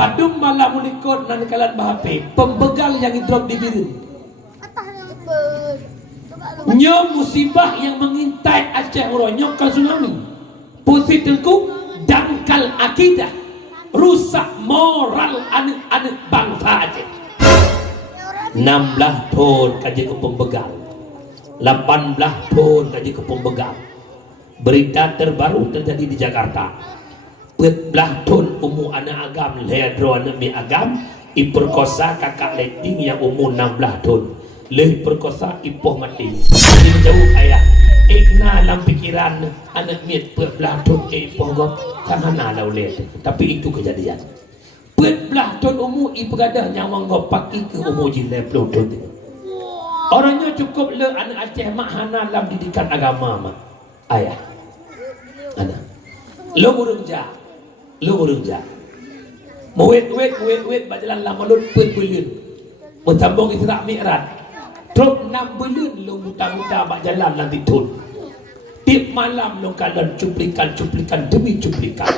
badung malam ulikot nan kalan bahape pembegal yang drop di biru nyo musibah yang mengintai Aceh Uronyo ke tsunami putih tengku dangkal akidah rusak moral anak-anak bangsa Aceh 16 tahun kaji ke pembegal 18 tahun kaji ke pembegal berita terbaru terjadi di Jakarta 14 tahun umur anak agam ledro anak mi agam iperkosa kakak leting yang umur 16 tahun leh perkosa ipoh mati jadi jauh ayah ikna dalam pikiran anak miet 14 tahun ipoh gop sangat lau leh tapi itu kejadian 14 tahun umur iperada nyawang gop paki ke umur jilai 10 tahun orangnya cukup le anak Aceh mahana dalam didikan agama mak ayah anak lo burung ja mau wet bajalan lama lo pun mentambung Isra Mi'raj truk 6 bulan lo muta-muta bajalan nanti tun tiap malam lo kalian cuplikan demi cuplikan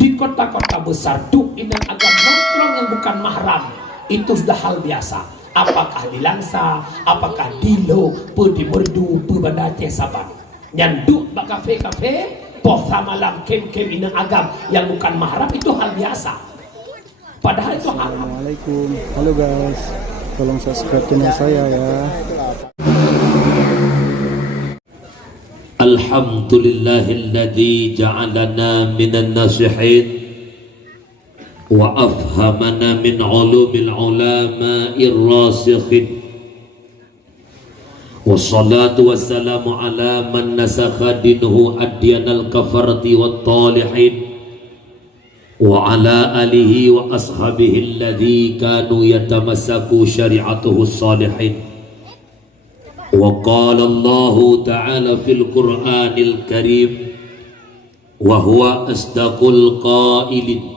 di kota-kota besar tuh inang agama nongkrong yang bukan mahram itu sudah hal biasa apakah di Langsa apakah di Lo di Merdu Banda Aceh Sabang nyanduk bak kafe posa malam kem inang agam yang bukan mahram itu hal biasa padahal itu haram. Assalamualaikum, halo guys, tolong subscribe channel saya ya. Alhamdulillahilladzi ja'alana minan nasihin wa afhamana min ulumil ulama'ir rasikhin wassalatu wassalamu ala man nasakha dinhu adyanal kafarati wat talihin wa ala alihi wa ashabihi alladhi kanu yatamassaku syari'atuhu salihin wa qala Allahu ta'ala fil Qur'anil Karim wa huwa asdaqul qailin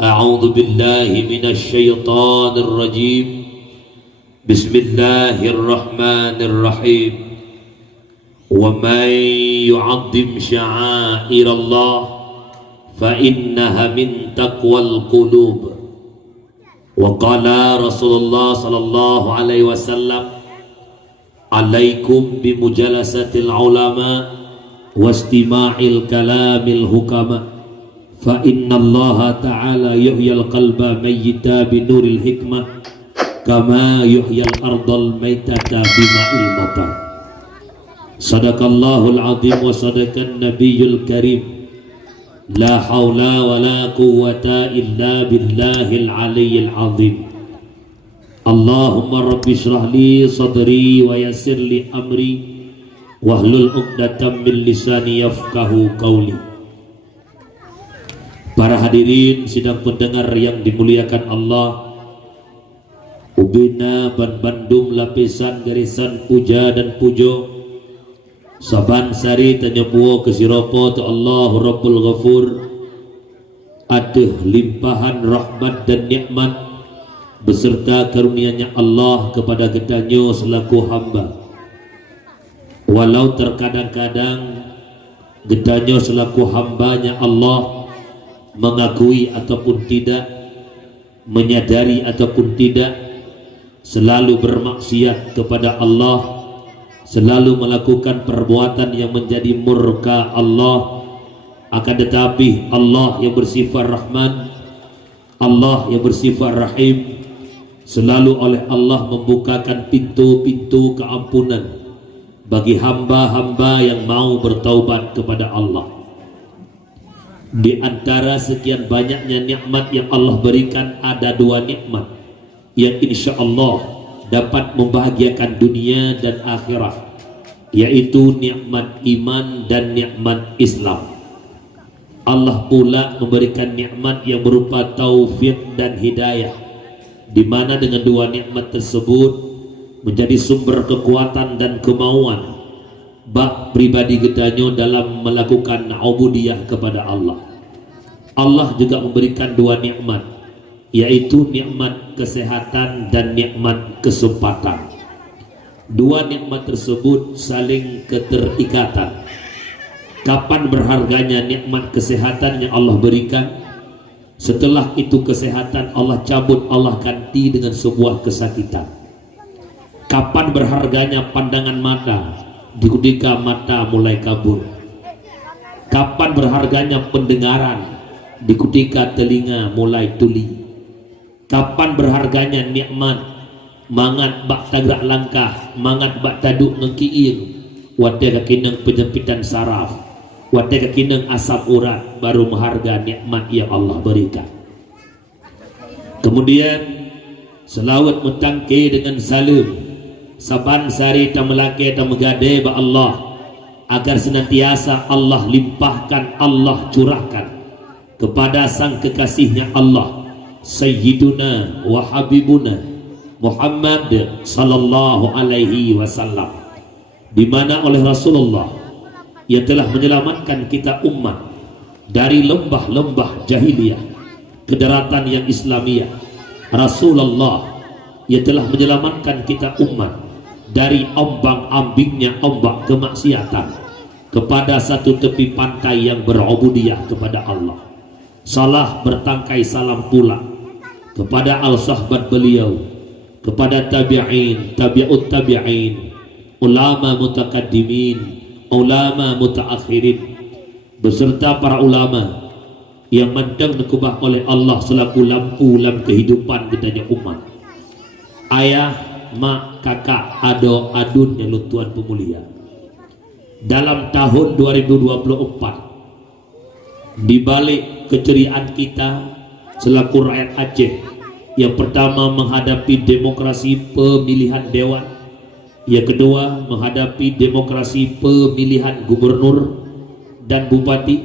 a'udzu billahi minasy syaithanir rajim bismillahirrahmanirrahim wa may yu'azzim sya'airallah fa innaha min taqwal qulub wa qala Rasulullah sallallahu alaihi wasallam alaikum bimujalasatil ulama wastima'il kalamil hukama fa innallaha ta'ala yuhyal qalba mayyita binuril hikmah kama yuhyal ardal maitata bima'il matar. Sadaqallahul azim wa sadaqan nabiyul karim la hawla wa la quwwata illa billahil aliyyil azim. Allahumma rabbi shrah li sadri wa yassir li amri wahlul 'uqdatam min lisani yafqahu qawli. Para hadirin sidang pendengar yang dimuliakan Allah, Ubina Ban Bandung lapisan garisan puja dan pujo saban sari tanyabuo kesiropo tu Allah Rabbul Ghafur aduh limpahan rahmat dan nikmat beserta karunia-Nya Allah kepada kedanyo selaku hamba. Walau terkadang-kadang gedanyo selaku hambanya Allah mengakui ataupun tidak, menyadari ataupun tidak, selalu bermaksiat kepada Allah, selalu melakukan perbuatan yang menjadi murka Allah. Akan tetapi Allah yang bersifat Rahman, Allah yang bersifat Rahim, selalu oleh Allah membukakan pintu-pintu keampunan bagi hamba-hamba yang mau bertaubat kepada Allah. Di antara sekian banyaknya nikmat yang Allah berikan, ada 2 nikmat yang insya Allah dapat membahagiakan dunia dan akhirat, yaitu nikmat iman dan nikmat Islam. Allah pula memberikan nikmat yang berupa taufik dan hidayah, di mana dengan 2 nikmat tersebut menjadi sumber kekuatan dan kemauan bak pribadi gedanyo dalam melakukan ubudiyah kepada Allah. Allah juga memberikan 2 nikmat, yaitu nikmat kesehatan dan nikmat kesempatan. 2 nikmat tersebut saling keterikatan. Kapan berharganya nikmat kesehatan yang Allah berikan? Setelah itu kesehatan Allah cabut, Allah ganti dengan sebuah kesakitan. Kapan berharganya pandangan mata? Ketika mata mulai kabur. Kapan berharganya pendengaran? Ketika telinga mulai tuli. Kapan berharganya nikmat? Mangat bak tagrak langkah, mangat bak taduk ngkiir, wadai kakineng penjempitan saraf, wadai kakineng asap urat, baru mengharga nikmat yang Allah berikan. Kemudian selawat mutangke dengan salam, saban sari ta melake ta megade ba Allah, agar senantiasa Allah limpahkan, Allah curahkan kepada sang kekasihnya Allah, Sayyiduna wa Habibuna Muhammad sallallahu alaihi wasallam, di mana oleh Rasulullah ia telah menyelamatkan kita umat dari lembah-lembah jahiliyah ke daratan yang Islamiyah. Rasulullah ia telah menyelamatkan kita umat dari ombang-ambingnya ombak kemaksiatan kepada satu tepi pantai yang berubudiyah kepada Allah. Salah bertangkai salam pula kepada al-sahbat beliau, kepada tabi'in, tabi'ut tabi'in, ulama mutakaddimin, ulama mutaakhirin, beserta para ulama yang mandang dikubah oleh Allah selaku lampu lam kehidupan kitanya umat. Ayah, mak, kakak, ado, adun yang Tuhan pemulia. Dalam tahun 2024, di balik keceriaan kita selaku rakyat Aceh, yang pertama menghadapi demokrasi pemilihan dewan, yang kedua menghadapi demokrasi pemilihan gubernur dan bupati,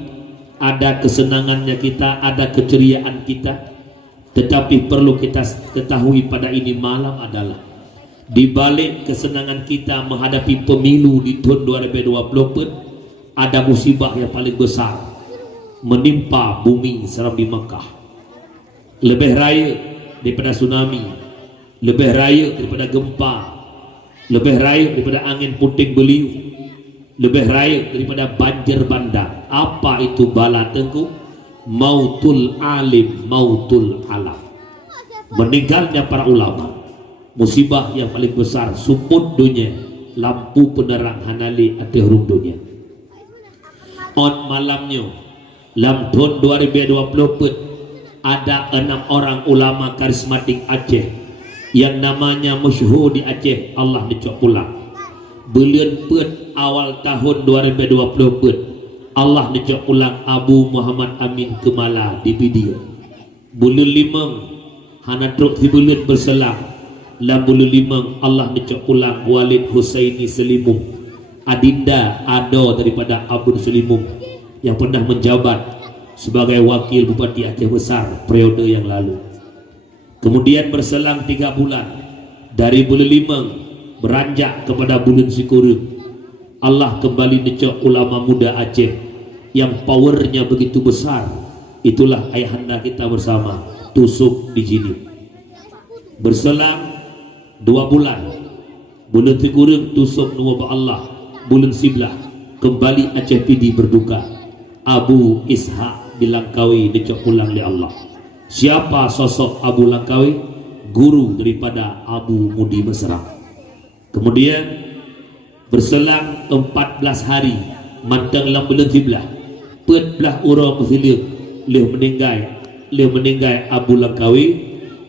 ada kesenangannya kita, ada keceriaan kita. Tetapi perlu kita ketahui pada ini malam adalah di balik kesenangan kita menghadapi pemilu di tahun 2024, ada musibah yang paling besar menimpa bumi serambi Mekah. Lebih raya daripada tsunami, lebih raya daripada gempa, lebih raya daripada angin puting beliung, lebih raya daripada banjir bandang. Apa itu bala tengku? Mautul alim, mautul alam, meninggalnya para ulama. Musibah yang paling besar suput dunia, lampu penerang hanali ati huruf dunia. On malamnya dalam tahun 2024 ada 6 orang ulama karismatik Aceh yang namanya masyhur di Aceh. Allah dicok pulang bulan pet awal tahun 2024, Allah dicok pulang Abu Muhammad Amin Kemala di video. Bulan 5 hana truk di bulan berselang, dalam bulan 5 Allah dicok pulang Walid Husaini Selimum, adinda ado daripada Abu Selimum yang pernah menjabat sebagai wakil Bupati Aceh Besar periode yang lalu. Kemudian berselang 3 bulan dari bulan 5 beranjak kepada bulan Sikurung, Allah kembali dicok ulama muda Aceh yang powernya begitu besar. Itulah ayahanda kita bersama tusuk di sini. Berselang 2 bulan bulan Sikurung tusuk nuwab Allah, bulan Siblah kembali Aceh PD berduka. Abu Ishaq Langkawi dicok pulang oleh Allah. Siapa sosok Abu Langkawi? Guru daripada Abu Mudi Mesra. Kemudian berselang 14 hari mantang dalam bulan Siblah, petlah orang muslim leh meninggal Abu Langkawi,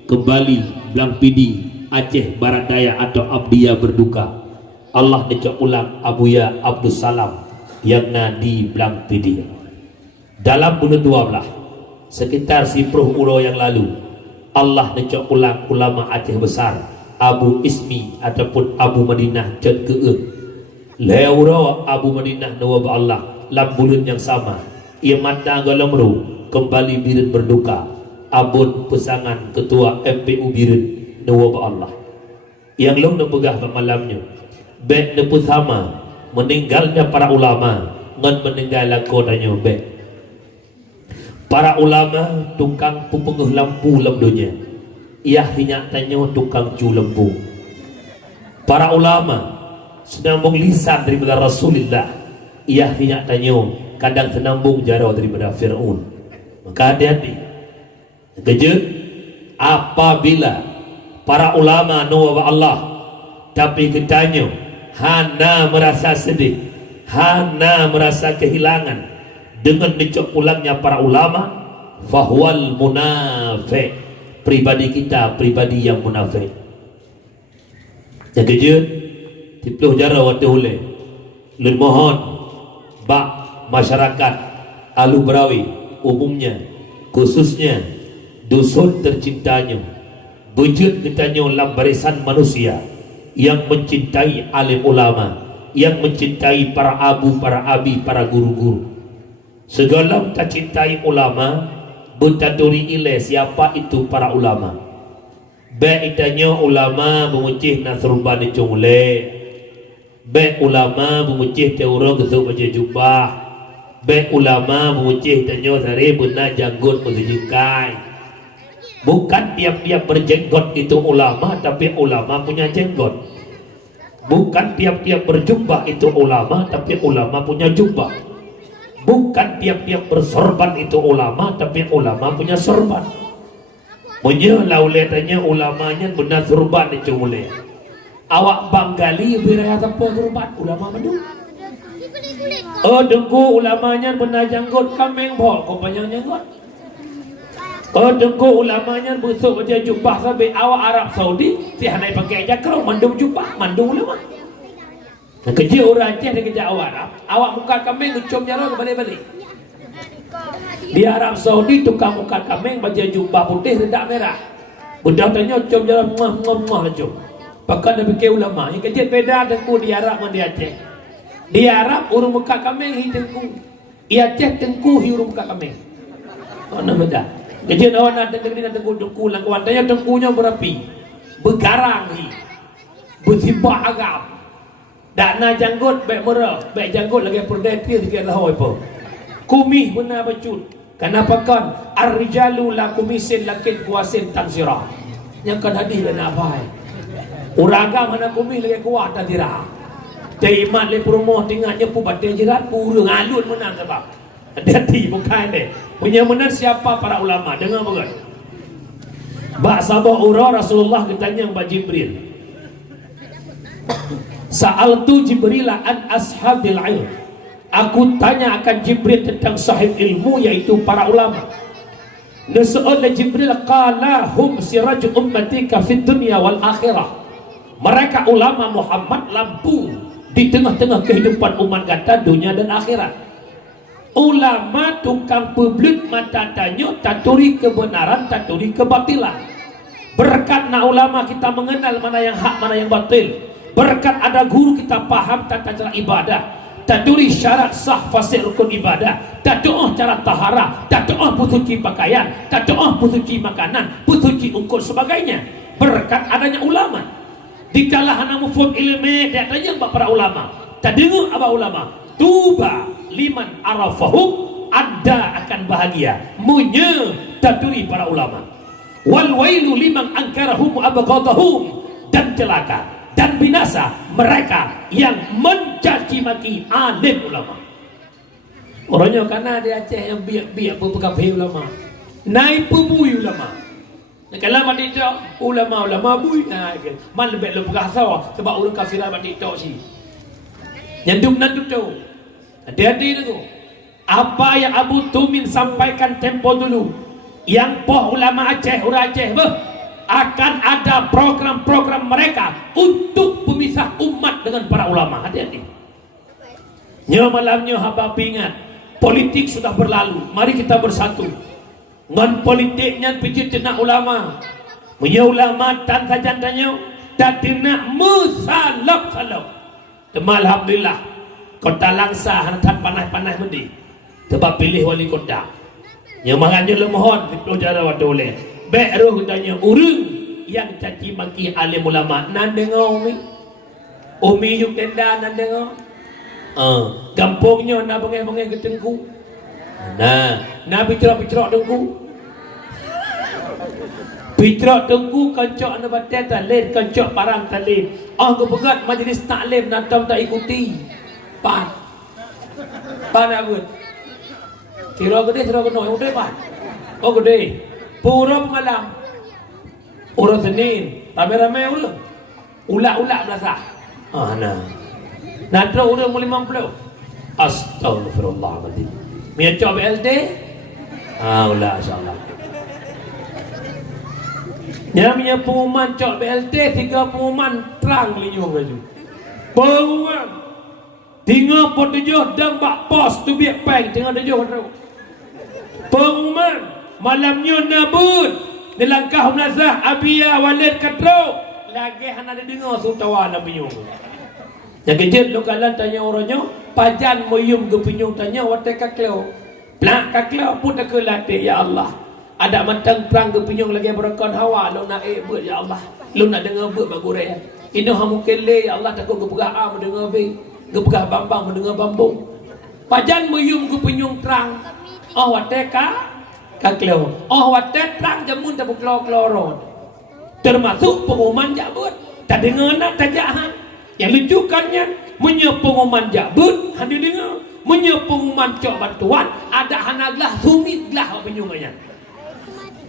kembali Belang Pidi Aceh Barat Daya atau Abdiya berduka. Allah dicok pulang Abuya Abdul Salam yang nadi Belang Pidi. Dalam bulan 12 sekitar 10 ulo yang lalu, Allah dicok pulang ulama Aceh Besar Abu Ismi ataupun Abu Madinah Ced Ke'e. Leuro Abu Madinah Nawab Allah dalam bulan yang sama ia mata galamru kembali birin berduka. Abun pesangan ketua MPU birin Nawab Allah yang long nepegah malamnya bet neput sama meninggalnya para ulama ngan meninggal lakonanya bet. Para ulama tukang pupenguh lampu dalam dunia, ia hanya tanya tukang cu lampu. Para ulama senambung lisan daripada Rasulullah, ia hanya tanya kadang senambung jarau daripada Fir'aun. Maka hati-hati Kerja apabila para ulama nuwa Allah tapi ketanya hana merasa sedih, hana merasa kehilangan dengan dicok pulangnya para ulama, fahwal munafik, pribadi kita pribadi yang munafik. Yang kerja tipluh jara waktu oleh lun mohon bak masyarakat Alu Berawi umumnya, khususnya dusun tercintanya, wujud kitanya dalam barisan manusia yang mencintai alim ulama, yang mencintai para abu, para abi, para guru-guru. Segala kita cintai ulama, bertaduri ile siapa itu para ulama. Baik itanya ulama memucih Nasrullah ni cungule, baik ulama memucih teorong kesuk baca jubah, baik ulama memucih itanya sari benar janggut berjengkai. Bukan tiap-tiap berjenggot itu ulama, tapi ulama punya jenggot. Bukan tiap-tiap berjubah itu ulama, tapi ulama punya jubah. Bukan tiap-tiap bersorban itu ulama, tapi ulama punya sorban. Punya lauletanya ulamanya benar sorban itu mulai. Awak banggali beraya apa sorban ulama madu? Oh dengku ulamanya benar janggut kameng bol, kau panjang janggut. Oh dengku ulamanya busuk baca jubah sampai awak Arab Saudi si hanai pakai jakrau mandung jubah mandung ulama. Nah, kerja orang Aceh dia kerja awak Arab, awak muka kambing ucum jaro balik-balik. Di Arab Saudi tukang muka kambing baca jubah putih redak merah. Budak tanya ucum jaro muah ucum. Pakai dah fikir ulama. Yang kerja beda dengku di Arab dan di Aceh. Di Arab urung muka kambing hi dengku. Di Aceh dengku hi urung muka kambing. Oh nama dah. Kerja awak nak dengku langkuan tanya dengkunya berapi. Bergarang hi. Bersibak agam. Tak nak janggut baik merah, baik janggut lagi perdekir sikit lah apa. Kumih benar bacut. Kenapa kan ar-rijalu la kumisin lakin kuasin tansirah. Yang kan hadis dan apa? Uraga mana kumih lagi kuat tak dirah. Teimat le promo tinggalnya pu batin jerat purung alun menang sebab. Hati bukan deh. Punya menang siapa para ulama dengar bukan? Bak sabah ura Rasulullah ketanya Mbak Jibril. Sa'altu Jibril an ashabil ilm. Aku tanya akan Jibril tentang sahib ilmu yaitu para ulama. Nasu'ala Jibril qala hum siraj ummatika fid dunya wal akhirah. Mereka ulama Muhammad lampu di tengah-tengah kehidupan umat kata dunia dan akhirat. Ulama tukang publik mata tanya taturi kebenaran taturi kebatilan. Berkat na ulama kita mengenal mana yang hak mana yang batil. Berkat ada guru kita paham tata cara ibadah, taduri syarat sah fasih rukun ibadah, tadu'ah cara tahara, tadu'ah pusuci pakaian, tadu'ah pusuci makanan, pusuci ukur sebagainya. Berkat adanya ulama. Di kalangan mufhum ilmi dia tanya para ulama. Tak dengar apa ulama. Tuba liman arafahum, anda akan bahagia. Munya taduri para ulama. Wal wailu liman angkarahum abghadahum, dan celaka dan binasa mereka yang mencaci maki alim ulama. Orangnya karena di Aceh yang biak-biak berpegang ulama, naik pebui ulama. Kalau mati tak ulama bui, mana lebih lu pegang sawah sebab orang kafir mati tak sih. Yang dum tu, hati-hati tu. Apa yang Abu Tumin sampaikan tempo dulu, yang poh ulama Aceh, orang Aceh akan ada program-program mereka untuk pemisah umat dengan para ulama. Hati-hati. Nyo malamnya haba ingat, politik sudah berlalu. Mari kita bersatu. Ngan politiknya pijit tenak ulama. Punya ulama tan saja tanya, tak tenak musalab-salab. Tema alhamdulillah. Kota Langsa hantar panah-panah mandi. Sebab pilih wali kota. Yang makanya lemohon itu cara waktu oleh. Baik roh tanya urang yang caci maki alim ulama nan dengar umi yuk tenda nan dengar kampungnya nak bengeh-bengeh ke tengku nak picrok tengku kancok nak batin talin kancok parang talin aku pegat majlis taklim natam tak ikuti pan nak buat kira gede yang gede pan oh gede Pura malam. Urus Senin. Ramai-ramai udah. Ulak-ulak belasah. Nah. Natra udah mula 50. Astagfirullahaladzim. Miacok BLT. Ulak insyaAllah. Yang punya pengumuman cok BLT, 3 pengumuman terang linyung laju. Pengumuman. Tinggal pun 7 dan bak pos tu biak peng tinggal 7 terus. Pengumuman malamnya nabut di langkah menazah Abia Walid Katro. Lagi hana ada dengar sutawa nak pinyung. Yang kejut lu kalan tanya orangnya, pajan moyum ke pinyung tanya watai kaklau. Plak kaklau pun tak kelatih ya Allah. Ada matang perang ke pinyung lagi berakon hawa lu nak buat ya Allah. Lu nak dengar buat bagus ya. Ini hamu kele ya Allah takut ke pegah am dengar be. Ke pegah bambang dengar bambung. Pajan moyum ke pinyung terang. Oh watai kaklau. Oh watai terang jamun tak buklau-klauron. Termasuk pengumuman jabut. Tak dengar nak tajahan. Yang lucukannya menyep pengumuman jabut hanya dengar. Menyep pengumuman cok bantuan ada hanaglah sumit lah penyungannya.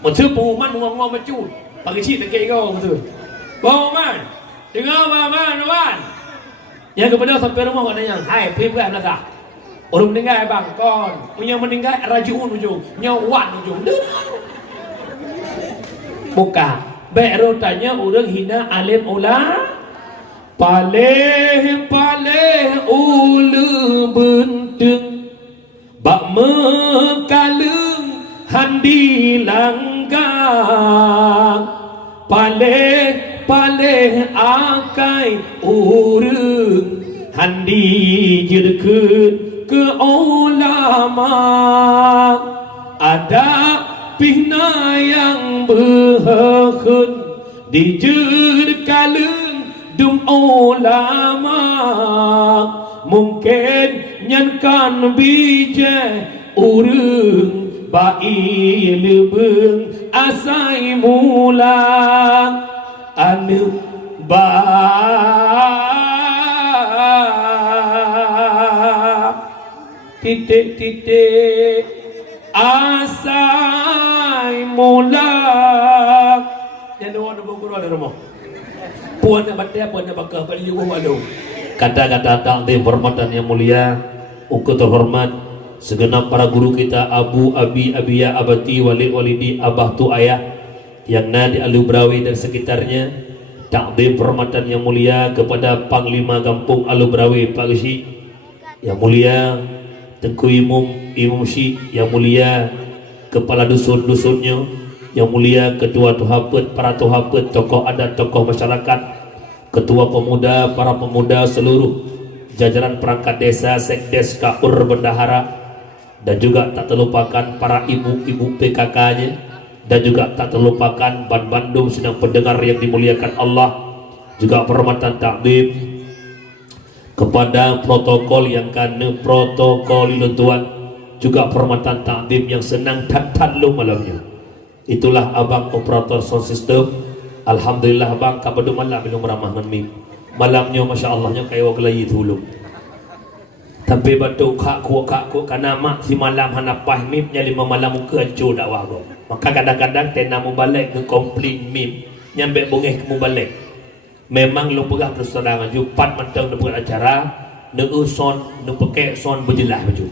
Maksud pengumuman ngomong macam bagi cik tak kira betul. Pengumuman dengar wan. Yang kepada sampai rumah katanya, hai pergi berat nak. Orang meninggal bang kon. Punya meninggal rajiun ujung, nyawan ujung. Dengar. Buka. Baik tanya orang hina alim ulah. Paleh ulu benteng bak mekaleng handi langgang. Paleh akai urang handi jedkeun ke ulama. Ada pihna yang berhakun dijerkaleng dum ulama. Mungkin nyankan bijak urang bai lebeng asai mula anu ba titik asai mula. Yang doa nak berguru ada rumah. Puan nak baca, puan nak bakar, pada juga malu. Kata-kata takdim hormatan yang mulia, ukut terhormat segenap para guru kita, Abu, Abi, Abia, Abati, Walid, Walidi, Abah tu ayah yang nadi Alubrawi dan sekitarnya. Takdim hormatan yang mulia kepada Panglima Kampung Alubrawi Pak Syih yang mulia, Tengku Imam Syih yang mulia, kepala dusun-dusunnya yang mulia, ketua tuhapet, para tuhapet, tokoh adat, tokoh masyarakat, ketua pemuda, para pemuda seluruh jajaran perangkat desa, sekdes, kaur, bendahara, dan juga tak terlupakan para ibu-ibu PKK-nya, dan juga tak terlupakan Ban Bandung sedang pendengar yang dimuliakan Allah. Juga perhormatan takdim kepada protokol yang kena protokol tuan, juga perhormatan takdim yang senang tak lu malamnya. Itulah abang operator sound system. Alhamdulillah abang kabadu malam minum ramah dengan malamnya masya Allahnya kayak wakilai dulu. Tapi batu kak ku karena mak si malam hanapah mim nyali malam muka hancur dakwah go. Maka kadang-kadang tena mu balik ke komplain mim nyambe bongeh mu balik. Memang lu pegah terus terang jupat mentang depan acara ne son ne pakai son berjelas baju.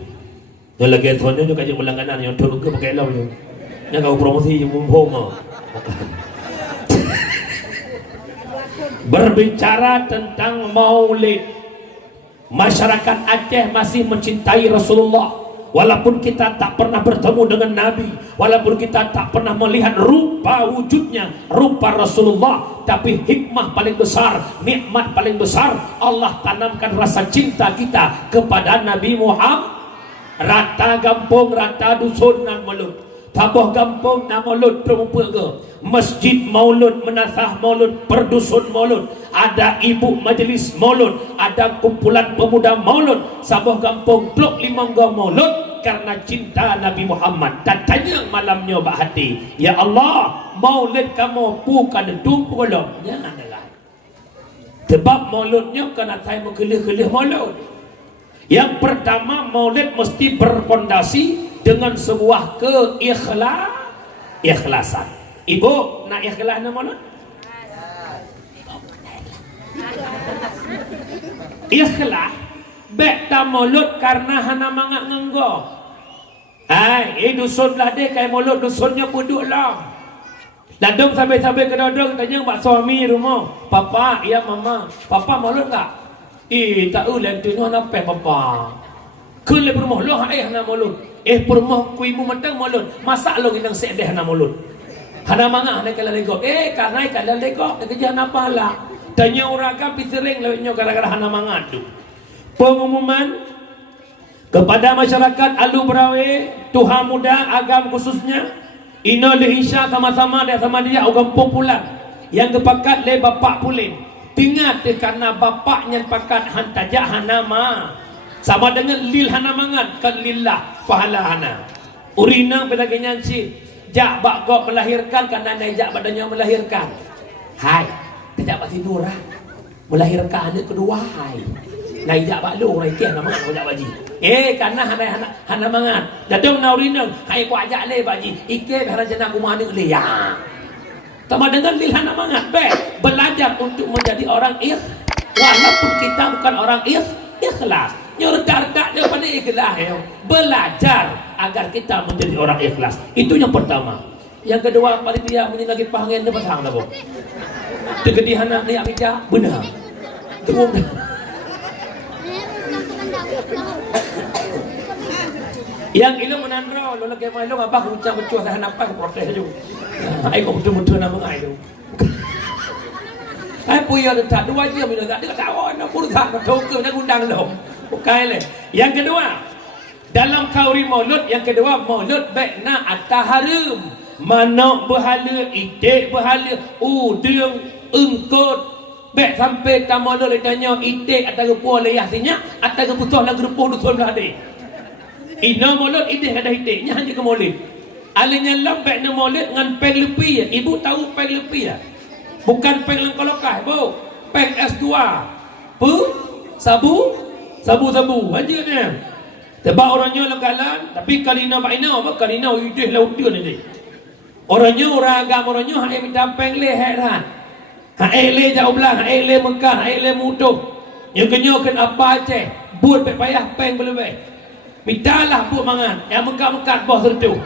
Ne lagi sonnya juga je melangganan yang turun ke pakai law je. Yang kau promosi yang home. Berbicara tentang maulid, masyarakat Aceh masih mencintai Rasulullah. Walaupun kita tak pernah bertemu dengan Nabi, walaupun kita tak pernah melihat rupa wujudnya, rupa Rasulullah, tapi hikmah paling besar, nikmat paling besar, Allah tanamkan rasa cinta kita kepada Nabi Muhammad. Rata kampung, rata dusun nan mulut, tabuh kampung na mulut perempuan ke masjid maulud, menasah maulud, perdusun maulud, ada ibu majlis maulud, ada kumpulan pemuda maulud, sabuh kampung blok 5 maulud karena cinta Nabi Muhammad. Dan tanya malamnya bak hati, ya Allah, maulid kamu bukan tumpu belum? Jangan adalah sebab mauludnya kena saya mengelih-kelih maulud. Yang pertama, maulid mesti berpondasi dengan sebuah ikhlasan. Ibu nak ikhlas nama mana? Ikhlas bek ta mulut karena hana mangak ngenggo. Ai, dusun lah dia kai mulut dusunnya puduk lah. Dadung sampai-sampai ke dodong tanya pak suami rumah, papa, ya mama, papa mulut tak? Tak ulang tu hana pe papa. Kele rumah lo hai hana mulut. Rumah ku ibu matang mulut. Masak lo ginang sedeh hana mulut. Hana mangak hana kala legok. Karena kala legok kerja hana pala. Tanya orang kan pisering lewatnya gara-gara hana mangat tu. Pengumuman kepada masyarakat Alu Berawe, Tuhan muda agam khususnya, ina le insya sama-sama dan sama dia orang popular yang kepakat le bapak pulin. Tingat kerana bapak yang pakat hantajak hana ma. Sama dengan lil hana mangat kan lillah fahala hana. Urinang pada kenyanci jak bak gok melahirkan karena najak badannya melahirkan. Hai tidak pasti nurah melahirkan anak kedua hai naijak bak lu orang tiang nama ajak baji karena hana mangat dadong naurinang hai ku ajak le baji ike hara jana kumane le ya sama dengan lil hana mangat belajar untuk menjadi orang walaupun kita bukan orang ikhlas nyordak dia pada ikhlas belajar agar kita menjadi orang ikhlas itu yang pertama. Yang kedua panitia punya lagi panggil dia pasang dah bu. Tegedihan nak lihat meja benar. Tunggu. Yang ini menandra lo lagi main lo apa ucap bercuah tahan apa protes tu. Ai kau betul-betul nama ai tu. Ai punya tak dua dia bila tak dia tahu nak urusan betul nak undang lo. Bukan le. Yang kedua dalam kauri maulud yang kedua maulud baik na ataharum. Mana berhala, itik berhala, udung, engkot. Bek sampai tamu le tanya itik atau gepuh leyah sinya atau gepuh lah gepuh dusun belah dia. Ina mulut itik ada itiknya hanya ke mulut. Alanya lembek na mulut dengan peng lepi ya. Ibu tahu peng lepi ya? Bukan peng lengkolokah, bu. Peng S2. Pu? Sabu. Aja ni. Sebab orangnya legalan, tapi kalina baina apa kalina itik lautun ni. Orangnya orang agama orangnya hai minta peng le heran. Hai le jauh belang, hai le Mekah, hai le Mutuk. Yang kenyokan apa Aceh, buat payah peng belebeh. Mintalah buat mangan. Yang Mekah bos tertu.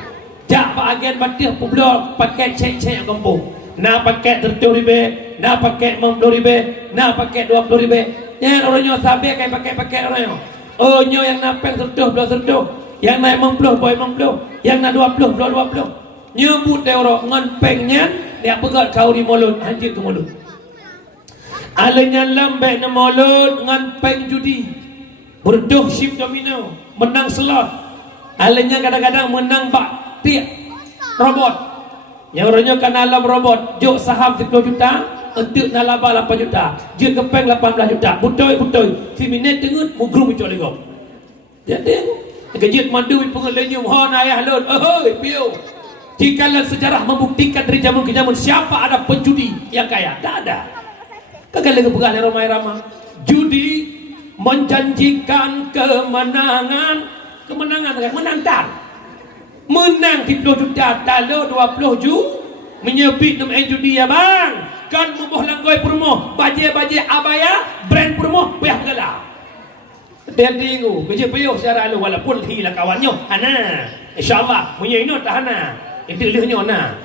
Jak bahagian batih publo pakai cek-cek kampung. Na pakai tertu ribe, na pakai 50 ribe, na pakai 20 ribe. Yang orangnya sabar pakai orangnya. Oh nyo yang na peng tertu belah tertu. Yang naik 50 boy 50. Yang na 20 belah 20. Nyebut dia orang ngan pengnya dia pegat kau di mulut anjir ke mulut. Alanya lambek na mulut ngan peng judi. Berdoh ship domino, menang slot. Alanya kadang-kadang menang bak tiak robot. Yang orangnya kan alam robot, jok saham 10 juta, untuk na laba 8 juta. Jek kepeng 18 juta. Butoi. Si minit tengut mugrum cok legok. Jadi kejut mandu pengelenyu hon ayah lon. Ohoi piu. Jikalau sejarah membuktikan dari zaman ke zaman siapa ada penjudi yang kaya? Tak ada. Kagak lagi bukan ramai-ramai. Judi menjanjikan kemenangan, menang. Menang 10 juta, talo 20 juta, menyebut nama judi ya bang. Kan membuh langgoi permoh, baje abaya, brand permoh, payah gala. Dia tengok, kerja payah secara lu walaupun hilang kawannya. Hana, insyaAllah, punya ini tak hana. Itu lihnya na.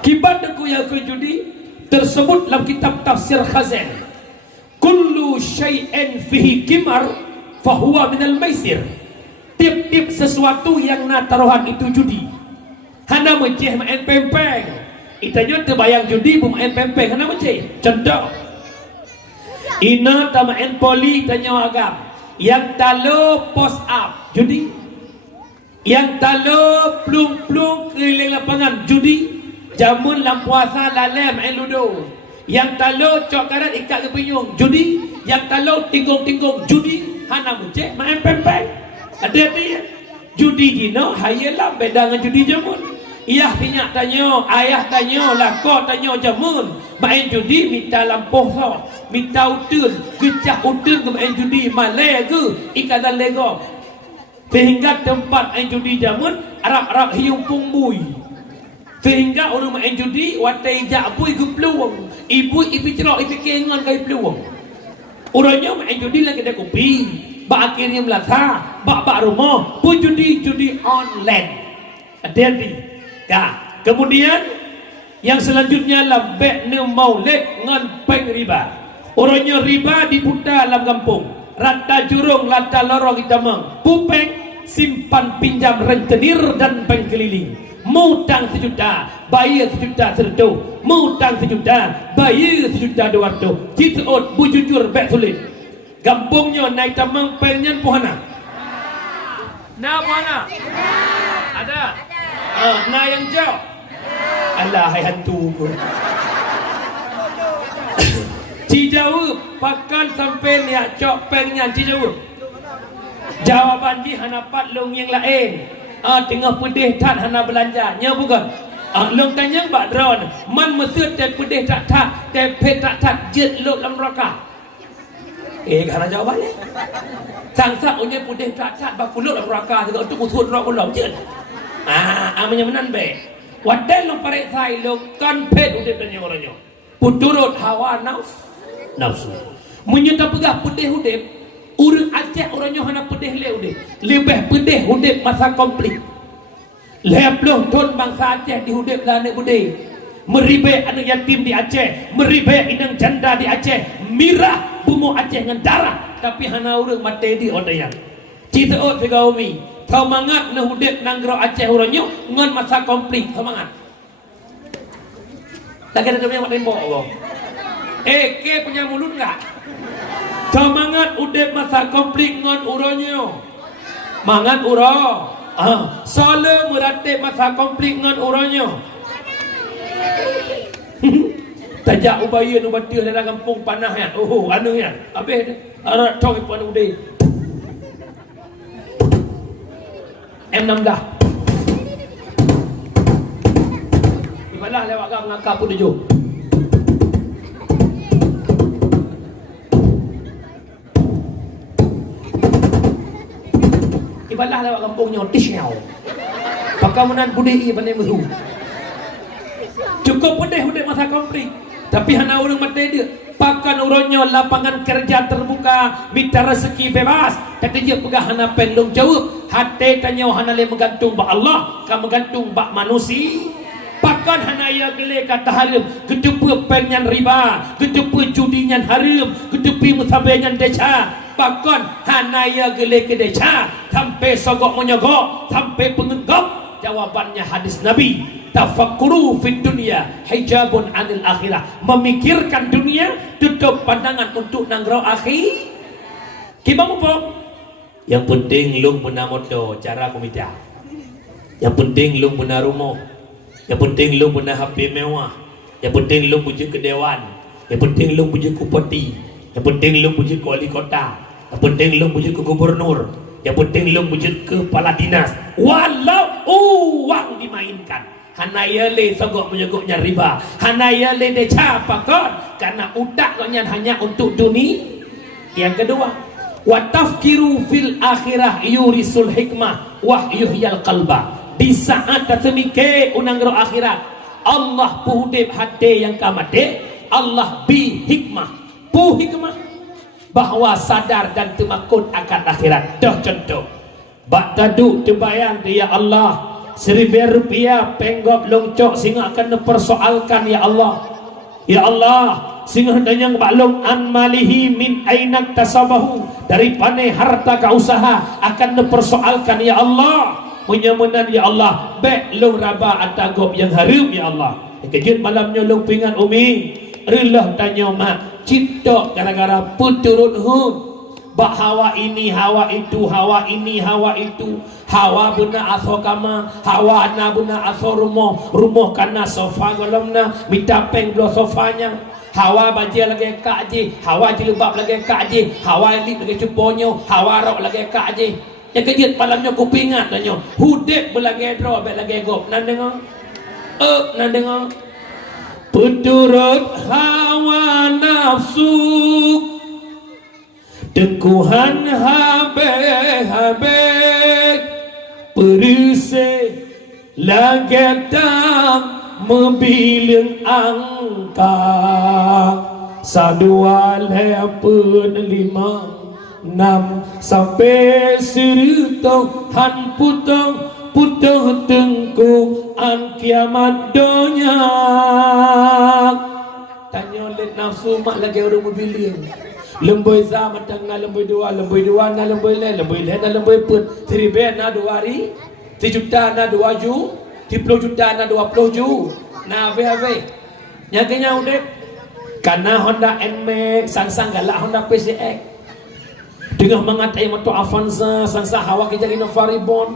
Kibat aku yang judi tersebut dalam kitab tafsir Khazan. Kullu syai'in fihi kimar fahuwa minal maisir. Tip-tip sesuatu yang na taruhan itu judi. Hana menceh main pempeng. Itanya terbayang judi main pempeng. Hana menceh. Contoh. Ina ta main poli tanya agam. Yang talo post up judi. Yang talo plung-plung keliling lapangan judi. Jamun lampuasa lalai main ludo. Yang talo cok karat ikat ke penyung judi. Yang talo tinggung-tinggung judi. Hana mencek main pempeng. Ada dia judi jino hayalah beda dengan judi jamun. Iyah pinyak tanya, ayah tanya, lako tanya jamun. Main judi minta lampuh so, minta utun, kecah utun ke main judi malai ke ikatan lego. Sehingga tempat main judi jamun Arab-Arab hiung pungbui. Sehingga orang main judi watai jak bui ke peluang. Ibu cerok ibu kengon ke peluang. Orangnya main judi lagi ada kopi. Ba akhirnya melata, ba rumah, pun judi online. Hati-hati. Kemudian yang selanjutnya adalah bekne maulid ngan peng riba. Orangnya riba diputar dalam kampung. Rata jurung, rata lorong itamang. Pupeng simpan pinjam rentenir dan peng keliling. Mutang 1 juta, bayar 1 juta 100. Mutang 1 juta, bayar 1 juta 200. Citaot bujujur bek sulit. Kampungnya naik tamang pengen pohana. Nah pohana. Ada. Nah yang jauh. Alah hai hantu. Cijawab pakan sampai lihat cok pengen cijawab. Jawaban di hanapat long yang lain. Tengah pedih tak hana belanja nya bukan. Long tanya bak drone man mesut dan pedih tak tepet tak jet lok dalam neraka. Karena jawabannya sangsa punya pedih tak bak lok dalam neraka juga untuk usut rok ulau jet. Amanya menan be. Wadai lo parek sai lo kan pet udip dan orangnya. Puturut hawa nafsu. Menyata pegah pedih udip. Urang Aceh orangnya hana pedih le udip. Lebih pedih udip masa konflik. 20 tahun bangsa Aceh di udip lah anak budai. Meribe anak yatim di Aceh, meribe inang janda di Aceh, mirah bumbu Aceh dengan darah. Tapi hana urang mati di odayang. Cita ot segaumi. Kau mangat na udip nanggro Aceh orangnya ngan masa konflik. Kau mangat. Tak ada yang makin bohong. Ke punya mulut enggak? Semangat udip masa konflik ngon uronyo. Mangat uro. Solo meratip masa konflik ngon uronyo. Tajak ubaya nu batir dalam kampung panah ya. Oh, anu ya. Habis dah. Arat tong pun udai. M16. Ibalah lewat kau ngakak pun tujuh. Ibalah lewat kampungnya tisnyau. Pakamanan budai pandai mesu. Cukup pedih udip masa konflik. Tapi hana orang mati dia. Pakan urangnya lapangan kerja terbuka, minta rezeki bebas. Kata dia pegah hana pendung jawab. Hati tanya hana le menggantung bak Allah, kan menggantung bak manusia. Pakan hana ya gele kata haram, ketepa penyan riba, ketepa judinya haram, ketepi musabenya deca. Pakan hana ya gele ke deca, sampai sogok menyogok, sampai pengenggap. Jawabannya hadis Nabi, tafakkuru fid dunya hijabun anil akhirah. Memikirkan dunia tutup pandangan untuk nanggro akhir. Kibang apa? Yang penting lung benar motor cara komita. Yang penting lung benar rumah. Yang penting lung benar HP mewah. Yang penting lung puji kedewan. Yang penting lung puji kupati. Yang penting lung puji ke wali kota. Yang penting lung puji ke gubernur. Yang penting lung puji ke kepala dinas. Walau uang dimainkan. Hanaya le sogok menyogoknya riba. Hanaya le deca pakon. Karena utak hanya untuk dunia. Yang kedua, wa tafkiru fil akhirah yurisul hikmah wa yuhyal qalba. Di saat tersemike unanggro akhirat, Allah puhudip hati yang kamade. Allah bi hikmah. Pu hikmah bahwa sadar dan temakut akan akhirat. Dah contoh. Bak tadu terbayang dia Allah 1,000 rupiah penggop longcok sehingga akan dipersoalkan ya Allah. Ya Allah, sehingga hendaknya baklong an malihi min ainak tasabahu, dari panai harta ka usaha akan dipersoalkan ya Allah. Menyamanan ya Allah, bek long raba atagop yang harum ya Allah. Kejut malamnya long pingat umi, relah tanya mak, citok gara-gara puturun hud. Bak hawa ini, hawa itu, hawa ini, hawa itu. Hawa bena aso kama, hawa na bena aso rumah, rumah kana sofa golamna, minta peng dua sofanya. Hawa baji lagi kaji, hawa jilbab lagi kaji, hawa lip lagi cuponyo, hawa rok lagi kaji. Yang kejut malamnya ku pingat tanya, hudep belagi dro, bek lagi gop. Nan dengar? Nan dengar? Puturut hawa nafsu, teguhan habe-habe, perise lagetam membilang angka sadua lepun lima enam sampai seribu han putong putong tengku an kiamat donya. Tanya oleh nafsu mak lagi orang membilang lemboi za matang na lemboi dua na lemboi le na lemboi pun 1000 na 2 hari 1 juta na 2 ju 10 juta na 20 ju na be nyaganya udah karena Honda NMAX sang galak Honda PCX dengan mengatai motor Avanza sang hawa kita kena Faribon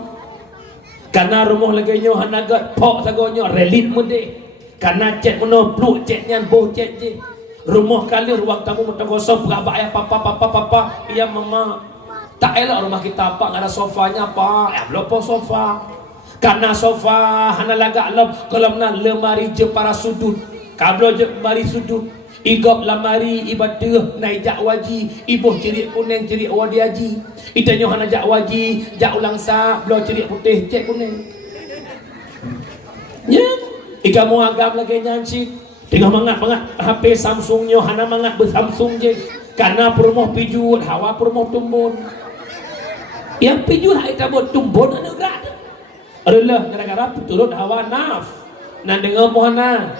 karena rumah lagi nyo hanagat pok sagonyo relit mude karena cet mono pluk cet nyan boh cet je rumah kali ruang tamu motor kosong berabak ya papa iya mama tak elok rumah kita apa ada sofanya apa belum sofa karena sofa hana lagak lem kalau nak lemari je para sudut kablo je mari sudut igop lamari ibadah naik jak waji ibuh cerik kuning cerik wadi haji itanyo hana jak waji jak ulang sa blo cerik putih cek kuning ya ika mau agam lagi nyanci dengan mangat HP Samsungnya hana mangat bersamsung je karena permoh pijut hawa permoh tumbun yang pijut hai tabut tumbun ada gerak adalah gara-gara turut hawa naf nan dengar mohana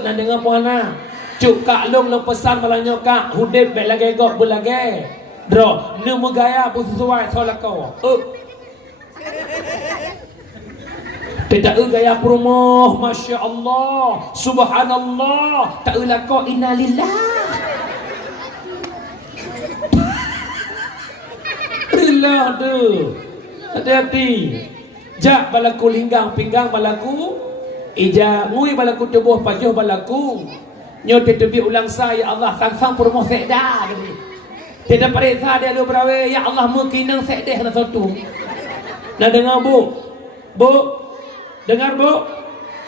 nan dengar mohana cuk kak long pesan malanya kak hudip bek lagi gok belage dro nemu gaya pun sesuai solat kau tidak gaya promoh Masya Allah Subhanallah tak kau innalillah Rillah tu hati-hati jak balaku linggang pinggang balaku ija ngui balaku tubuh pajuh balaku nyote tebi ulang saya Allah sang promoh sekda gini tidak perintah dia lu berawe ya Allah mungkin sekdeh na satu nah dengar bu dengar bu